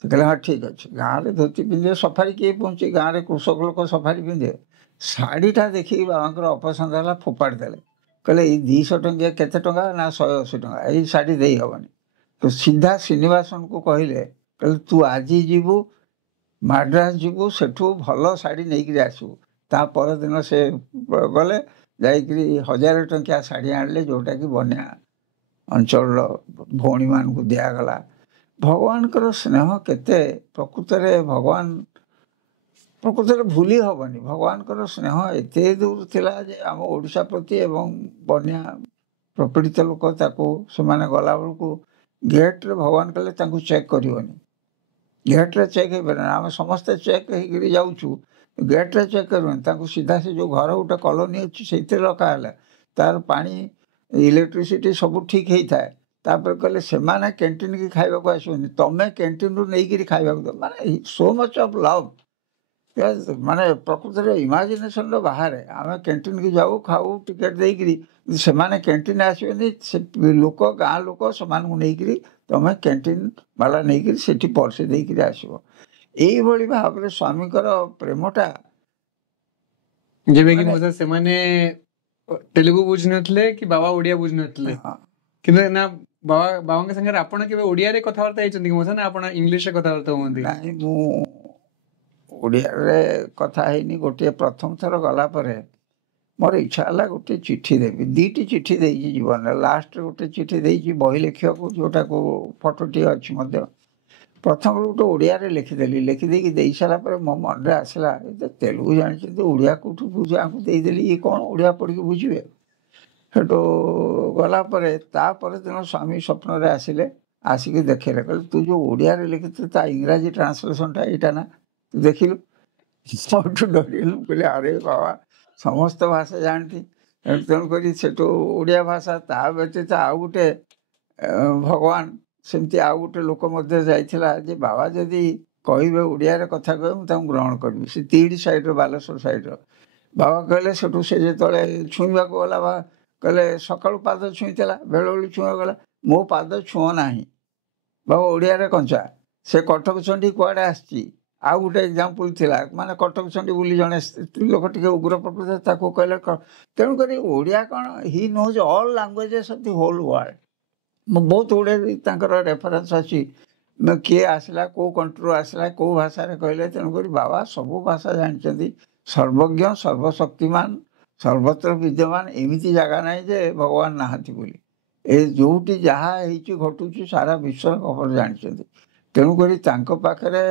ସେ କହିଲେ ହଁ ଠିକ୍ ଅଛି, ଗାଁରେ ଧୋତି ପିନ୍ଧେ, ସଫାରି କିଏ ପହଞ୍ଚି, ଗାଁରେ କୃଷକ ଲୋକ ସଫାରି ପିନ୍ଧେ। ଶାଢ଼ୀଟା ଦେଖିକି ବାବାଙ୍କର ଅପସନ୍ଦ ହେଲା, ଫୋପାଡ଼ି ଦେଲେ। କହିଲେ ଏଇ 200 ଟଙ୍କିଆ କେତେ ଟଙ୍କା ନା 180 ଟଙ୍କା, ଏଇ ଶାଢ଼ୀ ଦେଇ ହେବନି। ତ ସିଧା ଶ୍ରୀନିବାସନକୁ କହିଲେ ତୁ ଆଜି ଯିବୁ ମାଡ୍ରାସ, ଯିବୁ, ସେଠୁ ଭଲ ଶାଢ଼ୀ ନେଇକିରି ଆସିବୁ। ତା ପରଦିନ ସେ ଗଲେ, ଯାଇକିରି 1000 ଟଙ୍କିଆ ଶାଢ଼ୀ ଆଣିଲେ, ଯେଉଁଟାକି ବନ୍ୟା ଅଞ୍ଚଳର ଭଉଣୀମାନଙ୍କୁ ଦିଆଗଲା। ଭଗବାନଙ୍କର ସ୍ନେହ କେତେ, ପ୍ରକୃତରେ ଭୁଲି ହେବନି। ଭଗବାନଙ୍କର ସ୍ନେହ ଏତେ ଦୂର ଥିଲା ଯେ ଆମ ଓଡ଼ିଶା ପ୍ରତି, ଏବଂ ବନ୍ୟା ପ୍ରପୀଡ଼ିତ ଲୋକ ତାକୁ ସେମାନେ ଗଲାବେଳକୁ ଗେଟ୍ରେ ଭଗବାନ କହିଲେ ତାଙ୍କୁ ଚେକ୍ କରିବନି। ଗେଟ୍ରେ ଚେକ୍ ହେଇପାରିବନି, ଆମେ ସମସ୍ତେ ଚେକ୍ ହେଇକିରି ଯାଉଛୁ, ଗେଟ୍ରେ ଚେକ୍ କରିବନି। ତାଙ୍କୁ ସିଧା ସେ ଯେଉଁ ଘର ଗୋଟେ କଲୋନୀ ଅଛି ସେଇଥିରେ ରଖା ହେଲା, ତାର ପାଣି ଇଲେକ୍ଟ୍ରିସିଟି ସବୁ ଠିକ୍ ହେଇଥାଏ। ତାପରେ କହିଲେ ସେମାନେ କ୍ୟାଣ୍ଟିନ୍କି ଖାଇବାକୁ ଆସିବନି, ତମେ କ୍ୟାଣ୍ଟିନ୍ରୁ ନେଇକିରି ଖାଇବାକୁ ଦେବ। ମାନେ ସୋ ମଚ୍ ଅଫ୍ ଲଭ୍, ମାନେ ପ୍ରକୃତରେ ଇମାଜିନେସନ୍ର ବାହାରେ। ଆମେ କ୍ୟାଣ୍ଟିନ୍କି ଯାଉ, ଖାଉ ଟିକେଟ୍ ଦେଇକିରି, ସେମାନେ କ୍ୟାଣ୍ଟିନ୍ ଆସିବେନି, ସେ ଲୋକ, ଗାଁ ଲୋକ ସେମାନଙ୍କୁ ନେଇକିରି ତମେ କ୍ୟାଣ୍ଟିନ୍ ବାଲା ନେଇକିରି ସେଠି ପରସେଇ ଦେଇକିରି ଆସିବ। ଏଇଭଳି ଭାବରେ ସ୍ୱାମୀଙ୍କର ପ୍ରେମଟା, ଯେବେ କି ମଉସା ସେମାନେ ତେଲୁଗୁ ବୁଝୁନଥିଲେ କି ବାବା ଓଡ଼ିଆ ବୁଝୁନଥିଲେ, କିନ୍ତୁ ନା ବାବାଙ୍କ ସାଙ୍ଗରେ ଆପଣ କେବେ ଓଡ଼ିଆରେ କଥାବାର୍ତ୍ତା ହେଇଛନ୍ତି କି ମଉସା, ନା ଆପଣ ଇଂଲିଶରେ କଥାବାର୍ତ୍ତା ହୁଅନ୍ତି? ନାଇଁ, ମୁଁ ଓଡ଼ିଆରେ କଥା ହେଇନି। ଗୋଟିଏ ପ୍ରଥମ ଥର ଗଲା ପରେ ମୋର ଇଚ୍ଛା ହେଲା ଗୋଟିଏ ଚିଠି ଦେବି। 2ଟି ଚିଠି ଦେଇଛି ଜୀବନରେ। ଲାଷ୍ଟରେ ଗୋଟେ ଚିଠି ଦେଇଛି ବହି ଲେଖିବାକୁ, ଯେଉଁଟାକୁ ଫଟୋଟିଏ ଅଛି ମଧ୍ୟ। ପ୍ରଥମରୁ ଗୋଟେ ଓଡ଼ିଆରେ ଲେଖିଦେଲି, ଲେଖିଦେଇକି ଦେଇସାରିଲା ପରେ ମୋ ମନରେ ଆସିଲା ଏ ତ ତେଲୁଗୁ ଜାଣିଛନ୍ତି, ଓଡ଼ିଆ କେଉଁଠୁ ଆଙ୍କୁ ଦେଇଦେଲି, ଇଏ କ'ଣ ଓଡ଼ିଆ ପଢ଼ିକି ବୁଝିବେ। ସେଠୁ ଗଲା ପରେ ତା ପରଦିନ ସ୍ୱାମୀ ସ୍ୱପ୍ନରେ ଆସିଲେ, ଆସିକି ଦେଖେଇଲେ, କହିଲେ ତୁ ଯେଉଁ ଓଡ଼ିଆରେ ଲେଖିଛୁ ତା ଇଂରାଜୀ ଟ୍ରାନ୍ସଲେସନଟା ଏଇଟା ନା, ତୁ ଦେଖିଲୁ। ମୋଠୁ ଡରିଗଲୁ, କହିଲେ ଆରେ ବାବା ସମସ୍ତ ଭାଷା ଜାଣିଛି। ତେଣୁକରି ସେଠୁ ଓଡ଼ିଆ ଭାଷା ତା ବ୍ୟତୀତ ଆଉ ଗୋଟେ ଭଗବାନ ସେମିତି ଆଉ ଗୋଟେ ଲୋକ ମଧ୍ୟ ଯାଇଥିଲା ଯେ ବାବା ଯଦି କହିବେ ଓଡ଼ିଆରେ କଥା କହିବେ ମୁଁ ତାଙ୍କୁ ଗ୍ରହଣ କରିବି। ସେ ତିହିଡ଼ି ସାଇଡ଼ର ବାଲେଶ୍ୱର ସାଇଡ଼ର ବାବା କହିଲେ। ସେଠୁ ସେ ଯେତେବେଳେ ଛୁଇଁବାକୁ ଗଲା, ବା କହିଲେ ସକାଳୁ ପାଦ ଛୁଇଁଥିଲା, ବେଳବେଳି ଛୁଇଁବାକୁ ଗଲା, ମୋ ପାଦ ଛୁଅଁ ନାହିଁ ବାବା ଓଡ଼ିଆରେ କଞ୍ଚା। ସେ କଟକ ଚଣ୍ଡୀ କୁଆଡ଼େ ଆସିଛି। ଆଉ ଗୋଟେ ଏକ୍ଜାମ୍ପଲ୍ ଥିଲା, ମାନେ କଟକ ଚଣ୍ଡୀ ବୋଲି ଜଣେ ସ୍ତ୍ରୀ ଲୋକ ଟିକେ ଉଗ୍ର ପ୍ରକୃତି, ତାକୁ କହିଲେ ତେଣୁକରି ଓଡ଼ିଆ କ'ଣ he knows all languages of the whole world. ମୁଁ ବହୁତ ଗୁଡ଼ିଏ ତାଙ୍କର ରେଫରେନ୍ସ ଅଛି, କିଏ ଆସିଲା, କେଉଁ କଣ୍ଟ୍ରିରୁ ଆସିଲା, କେଉଁ ଭାଷାରେ କହିଲେ। ତେଣୁକରି ବାବା ସବୁ ଭାଷା ଜାଣିଛନ୍ତି, ସର୍ବଜ୍ଞ, ସର୍ବଶକ୍ତିମାନ, ସର୍ବତ୍ର ବିଦ୍ୟମାନ। ଏମିତି ଜାଗା ନାହିଁ ଯେ ଭଗବାନ ନାହାନ୍ତି ବୋଲି। ଏ ଯେଉଁଠି ଯାହା ହେଇଛି ଘଟୁଛି ସାରା ବିଶ୍ୱର ଖବର ଜାଣିଛନ୍ତି। ତେଣୁକରି ତାଙ୍କ ପାଖରେ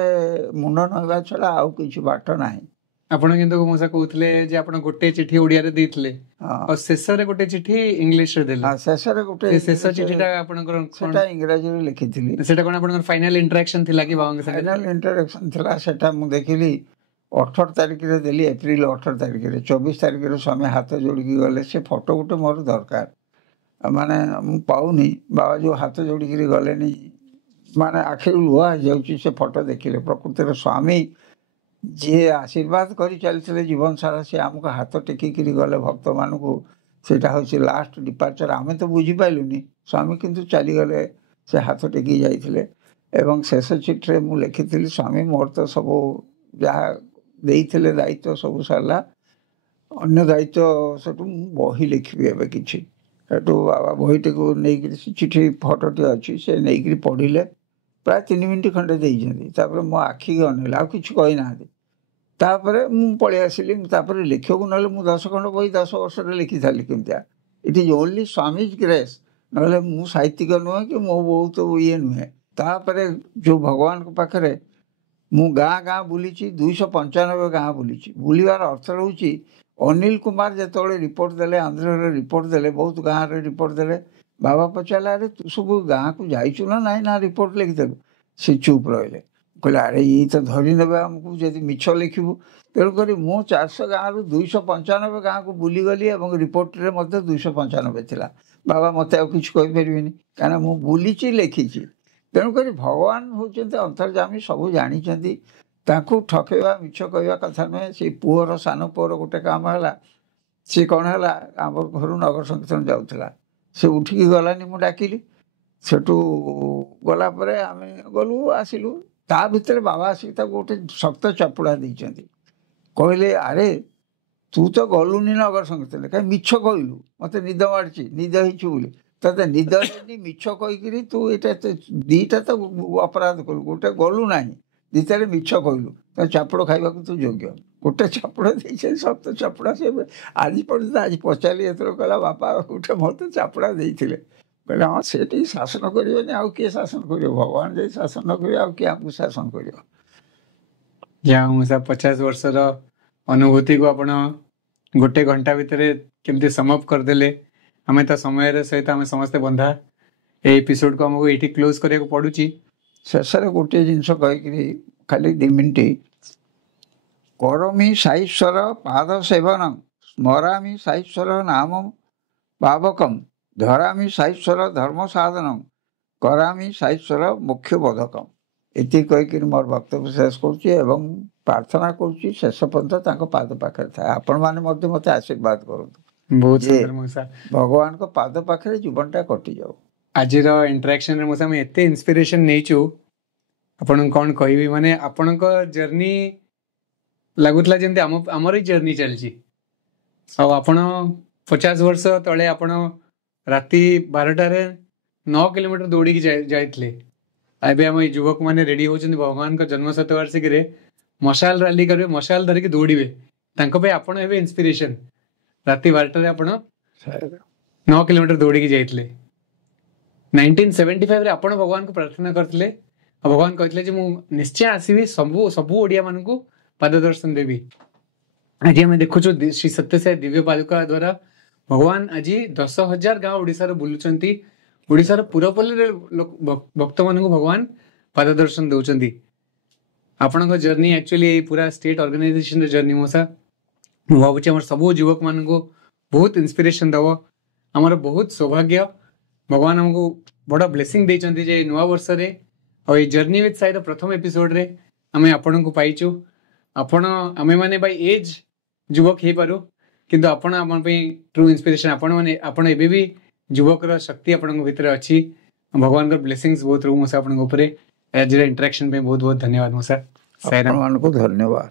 ମୁଣ୍ଡ ନଇବା ଛଡ଼ା ଆଉ କିଛି ବାଟ ନାହିଁ। ଆପଣ କିନ୍ତୁ ମଉସା କହୁଥିଲେ ଯେ ଆପଣ ଗୋଟେ ଚିଠି ଓଡ଼ିଆରେ ଦେଇଥିଲେ ଆଉ ଶେଷରେ ଗୋଟେ ଚିଠି ଇଂଲିଶରେ ଦେଲେ। ଶେଷରେ ଗୋଟେ ଶେଷ ଚିଠିଟା ଆପଣଙ୍କର ସେଟା ଇଂରାଜୀରେ ଲେଖିଥିଲି। ସେଟା କ'ଣ ଆପଣଙ୍କର ଫାଇନାଲ ଇଣ୍ଟରାକ୍ସନ ଥିଲା କି ବାବାଙ୍କ ସାଙ୍ଗରେ? ଫାଇନାଲ ଇଣ୍ଟରାକ୍ସନ ଥିଲା। ସେଟା ମୁଁ ଦେଖିଲି 18 ତାରିଖରେ ଦେଲି, ଏପ୍ରିଲ 18 ତାରିଖରେ। 24 ତାରିଖରେ ସ୍ୱାମୀ ହାତ ଯୋଡ଼ିକି ଗଲେ। ସେ ଫଟୋ ଗୋଟେ ମୋର ଦରକାର, ମାନେ ମୁଁ ପାଉନି। ବାବା ଯେଉଁ ହାତ ଯୋଡ଼ିକିରି ଗଲେନି, ମାନେ ଆଖିରୁ ଲୁହ ହେଇଯାଉଛି ସେ ଫଟୋ ଦେଖିଲେ। ପ୍ରକୃତରେ ସ୍ୱାମୀ ଯିଏ ଆଶୀର୍ବାଦ କରି ଚାଲିଥିଲେ ଜୀବନ ସାରା, ସେ ଆମକୁ ହାତ ଟେକିକିରି ଗଲେ ଭକ୍ତମାନଙ୍କୁ। ସେଇଟା ହେଉଛି ଲାଷ୍ଟ ଡିପାର୍ଚର। ଆମେ ତ ବୁଝିପାରିଲୁନି, ସ୍ୱାମୀ କିନ୍ତୁ ଚାଲିଗଲେ, ସେ ହାତ ଟେକି ଯାଇଥିଲେ। ଏବଂ ଶେଷ ଚିଠିରେ ମୁଁ ଲେଖିଥିଲି, ସ୍ୱାମୀ ମୋର ତ ସବୁ ଯାହା ଦେଇଥିଲେ ଦାୟିତ୍ୱ ସବୁ ସରିଲା, ଅନ୍ୟ ଦାୟିତ୍ୱ ସେଠୁ ମୁଁ ବହି ଲେଖିବି ଏବେ କିଛି। ସେଠୁ ବାବା ବହିଟିକୁ ନେଇକିରି, ଚିଠି ଫଟୋଟି ଅଛି, ସେ ନେଇକିରି ପଢ଼ିଲେ। ପ୍ରାୟ 3 ମିନିଟ୍ ଖଣ୍ଡେ ଦେଇଛନ୍ତି। ତାପରେ ମୋ ଆଖିକି ଅନେଇଲେ, ଆଉ କିଛି କହିନାହାନ୍ତି। ତାପରେ ମୁଁ ପଳେଇ ଆସିଲି। ତାପରେ ଲେଖିବାକୁ ନହେଲେ ମୁଁ 10 ଖଣ୍ଡ ବହି 10 ବର୍ଷରେ ଲେଖିଥାଲି କେମିତିଆ। ଇଟ୍ ଇଜ୍ ଓନ୍ଲି ସ୍ୱାମୀଜ୍ ଗ୍ରେସ୍, ନହେଲେ ମୁଁ ସାହିତ୍ୟିକ ନୁହେଁ କି ମୋ ବହୁତ ଇଏ ନୁହେଁ। ତାପରେ ଯେଉଁ ଭଗବାନଙ୍କ ପାଖରେ ମୁଁ ଗାଁ ଗାଁ ବୁଲିଛି, 295 ଗାଁ ବୁଲିଛି। ବୁଲିବାର ଅର୍ଥ ରହୁଛି, ଅନିଲ କୁମାର ଯେତେବେଳେ ରିପୋର୍ଟ ଦେଲେ, ଆନ୍ଧ୍ରରେ ରିପୋର୍ଟ ଦେଲେ, ବହୁତ ଗାଁରେ ରିପୋର୍ଟ ଦେଲେ, ବାବା ପଚାରିଲେ ଆରେ ତୁ ସବୁ ଗାଁକୁ ଯାଇଛୁ ନା ନାହିଁ, ନା ରିପୋର୍ଟ ଲେଖିଦେଲୁ? ସେ ଚୁପ୍ ରହିଲେ। କହିଲେ ଆରେ ଇଏ ତ ଧରି ନେବେ ଆମକୁ ଯଦି ମିଛ ଲେଖିବୁ। ତେଣୁକରି ମୁଁ 400 ଗାଁରୁ 295 ଗାଁକୁ ବୁଲିଗଲି ଏବଂ ରିପୋର୍ଟରେ ମଧ୍ୟ 295 ଥିଲା। ବାବା ମୋତେ ଆଉ କିଛି କହିପାରିବେନି, କାହିଁକିନା ମୁଁ ବୁଲିଛି, ଲେଖିଛି। ତେଣୁକରି ଭଗବାନ ହେଉଛନ୍ତି ଅନ୍ତର୍ଯାମୀ, ସବୁ ଜାଣିଛନ୍ତି। ତାଙ୍କୁ ଠକେଇବା, ମିଛ କହିବା କଥା ନୁହେଁ। ସେଇ ପୁଅର, ସାନ ପୁଅର ଗୋଟେ କାମ ହେଲା। ସେ କ'ଣ ହେଲା, ଆମ ଘରୁ ନଗର ସଂକୀର୍ତ୍ତନ ଯାଉଥିଲା, ସେ ଉଠିକି ଗଲାନି, ମୁଁ ଡାକିଲି। ସେଠୁ ଗଲା ପରେ ଆମେ ଗଲୁ, ଆସିଲୁ। ତା ଭିତରେ ବାବା ଆସିକି ତାକୁ ଗୋଟେ ଶକ୍ତ ଚାପୁଡ଼ା ଦେଇଛନ୍ତି। କହିଲେ ଆରେ ତୁ ତ ଗଲୁନି ନଗର ସଂକୀର୍ତ୍ତନ, କାହିଁ ମିଛ କହିଲୁ? ମୋତେ ନିଦ ମାଡ଼ିଛି, ନିଦ ହେଇଛୁ ବୋଲି। ତତେ ନିଦ ହେଇନି, ମିଛ କହିକିରି ତୁ ଏଇଟା ଦୁଇଟା ତ ଅପରାଧ କଲୁ। ଗୋଟେ ଗଲୁ ନାହିଁ, ଦ୍ୱିତୀୟରେ ମିଛ କହିଲୁ, ତ ଚାପୁଡ଼ ଖାଇବାକୁ ତୁ ଯୋଗ୍ୟ। ଗୋଟେ ଚାପୁଡ଼ା ଦେଇଛନ୍ତି, ଶକ୍ତ ଚାପୁଡ଼ା। ସେ ଆଜି ପର୍ଯ୍ୟନ୍ତ, ଆଜି ପଚାରିଲି ଯେତେବେଳେ, କହିଲା ବାପା ଗୋଟେ ମୋତେ ଚାପୁଡ଼ା ଦେଇଥିଲେ। କହିଲେ ହଁ, ସେ ଟିକେ ଶାସନ କରିବେନି, ଆଉ କିଏ ଶାସନ କରିବ? ଭଗବାନ ଯଦି ଶାସନ ନ କରିବେ ଆଉ କିଏ ଆମକୁ ଶାସନ କରିବ? ଯାହା ହଉ ସାର୍, 50 ବର୍ଷର ଅନୁଭୂତିକୁ ଆପଣ ଗୋଟେ ଘଣ୍ଟା ଭିତରେ କେମିତି ସମଅପ୍ କରିଦେଲେ। ଆମେ ତ ସମୟର ସହିତ ଆମେ ସମସ୍ତେ ବନ୍ଧା। এই ଏପିସୋଡକୁ ଆମକୁ ଏଇଠି କ୍ଲୋଜ୍ କରିବାକୁ ପଡୁଛି। ଶେଷରେ ଗୋଟିଏ ଜିନିଷ କହିକିରି ଖାଲି 2 ମିନିଟ୍, କରମି ସାଈଶ୍ୱର ପାଦ ସେବନ, ସ୍ମରାମି ସାଈଶ୍ୱର ନାମ ପାବକମ୍, ଧରାମି ସାଈଶ୍ୱର ଧର୍ମ ସାଧନମ, କରାମି ସାଈଶ୍ୱର ମୋକ୍ଷ ବୋଧକମ୍। ଏତିକି କହିକିରି ମୋର ବକ୍ତବ୍ୟ ଶେଷ କରୁଛି ଏବଂ ପ୍ରାର୍ଥନା କରୁଛି ଶେଷ ପର୍ଯ୍ୟନ୍ତ ତାଙ୍କ ପାଦ ପାଖରେ ଥାଏ। ଆପଣମାନେ ମଧ୍ୟ ମୋତେ ଆଶୀର୍ବାଦ କରନ୍ତୁ, ବହୁତ ଯେ ସୁନ୍ଦର ମଉସା। ଭଗବାନଙ୍କ ପାଦ ପାଖରେ ଜୀବନଟା କଟିଯାଉ। ଆଜିର ଇଣ୍ଟରାକ୍ସନରେ ମଉସା ଆମେ ଏତେ ଇନ୍ସପିରେସନ୍ ନେଇଛୁ, ଆପଣଙ୍କୁ କ'ଣ କହିବି। ମାନେ ଆପଣଙ୍କ ଜର୍ଣ୍ଣି ଲାଗୁଥିଲା ଯେମିତି ଆମର ହିଁ ଜର୍ଣ୍ଣି ଚାଲିଛି। ଆଉ ଆପଣ 50 ବର୍ଷ ତଳେ ଆପଣ ରାତି 12ଟାରେ 9 କିଲୋମିଟର ଦୌଡ଼ିକି ଯାଇଥିଲେ। ଏବେ ଆମ ଏଇ ଯୁବକମାନେ ରେଡ଼ି ହେଉଛନ୍ତି ଭଗବାନଙ୍କ ଜନ୍ମ ଶତବାର୍ଷିକୀରେ ମଶାଲ ରାଲି କରିବେ, ମଶାଲ ଧରିକି ଦୌଡ଼ିବେ। ତାଙ୍କ ପାଇଁ ଆପଣ ଏବେ ଇନ୍ସପିରେସନ୍। ରାତି 12ଟାରେ ଆପଣ 9 କିଲୋମିଟର ଦୌଡ଼ିକି ଯାଇଥିଲେ। 1975ରେ ଆପଣ ଭଗବାନଙ୍କୁ ପ୍ରାର୍ଥନା କରିଥିଲେ ଆଉ ଭଗବାନ କହିଥିଲେ ଯେ ମୁଁ ନିଶ୍ଚୟ ଆସିବି, ସବୁ ଓଡ଼ିଆମାନଙ୍କୁ ପାଦ ଦର୍ଶନ ଦେବି। ଆଜି ଆମେ ଦେଖୁଛୁ ଶ୍ରୀ ସତ୍ୟସାଇ ଦିବ୍ୟ ପାଦୁକା ଦ୍ୱାରା ଭଗବାନ ଆଜି 10,000 ଗାଁ ଓଡ଼ିଶାର ବୁଲୁଛନ୍ତି। ओडिशार पुरपल्ली भक्त मान भगवान पाद दर्शन दौरान आपण जर्नी एक्चुअली पूरा स्टेट ऑर्गेनाइजेशन जर्नी मोसा भावुँ आम सब युवक मान बहुत इंस्पिरेशन दब आमर बहुत सौभाग्य भगवान आमको बड़ ब्लेसिंग देइचंती जे नुआ वर्ष रे और ये जर्नी विथ साई प्रथम एपिसोड रे आमे आपण को पाइचु आपण आमे माने बाय एज युवक हे पारो किंतु आपण आम ट्रू इंस्पिरेशन आपण माने आपण एबे भी युवक शक्ति आपण भीतर अच्छी भगवान ब्लेसिंग्स बहुत रहू मोसा आपण ऊपर आज इंटरेक्शन पे बहुत बहुत धन्यवाद मोसा आपको धन्यवाद।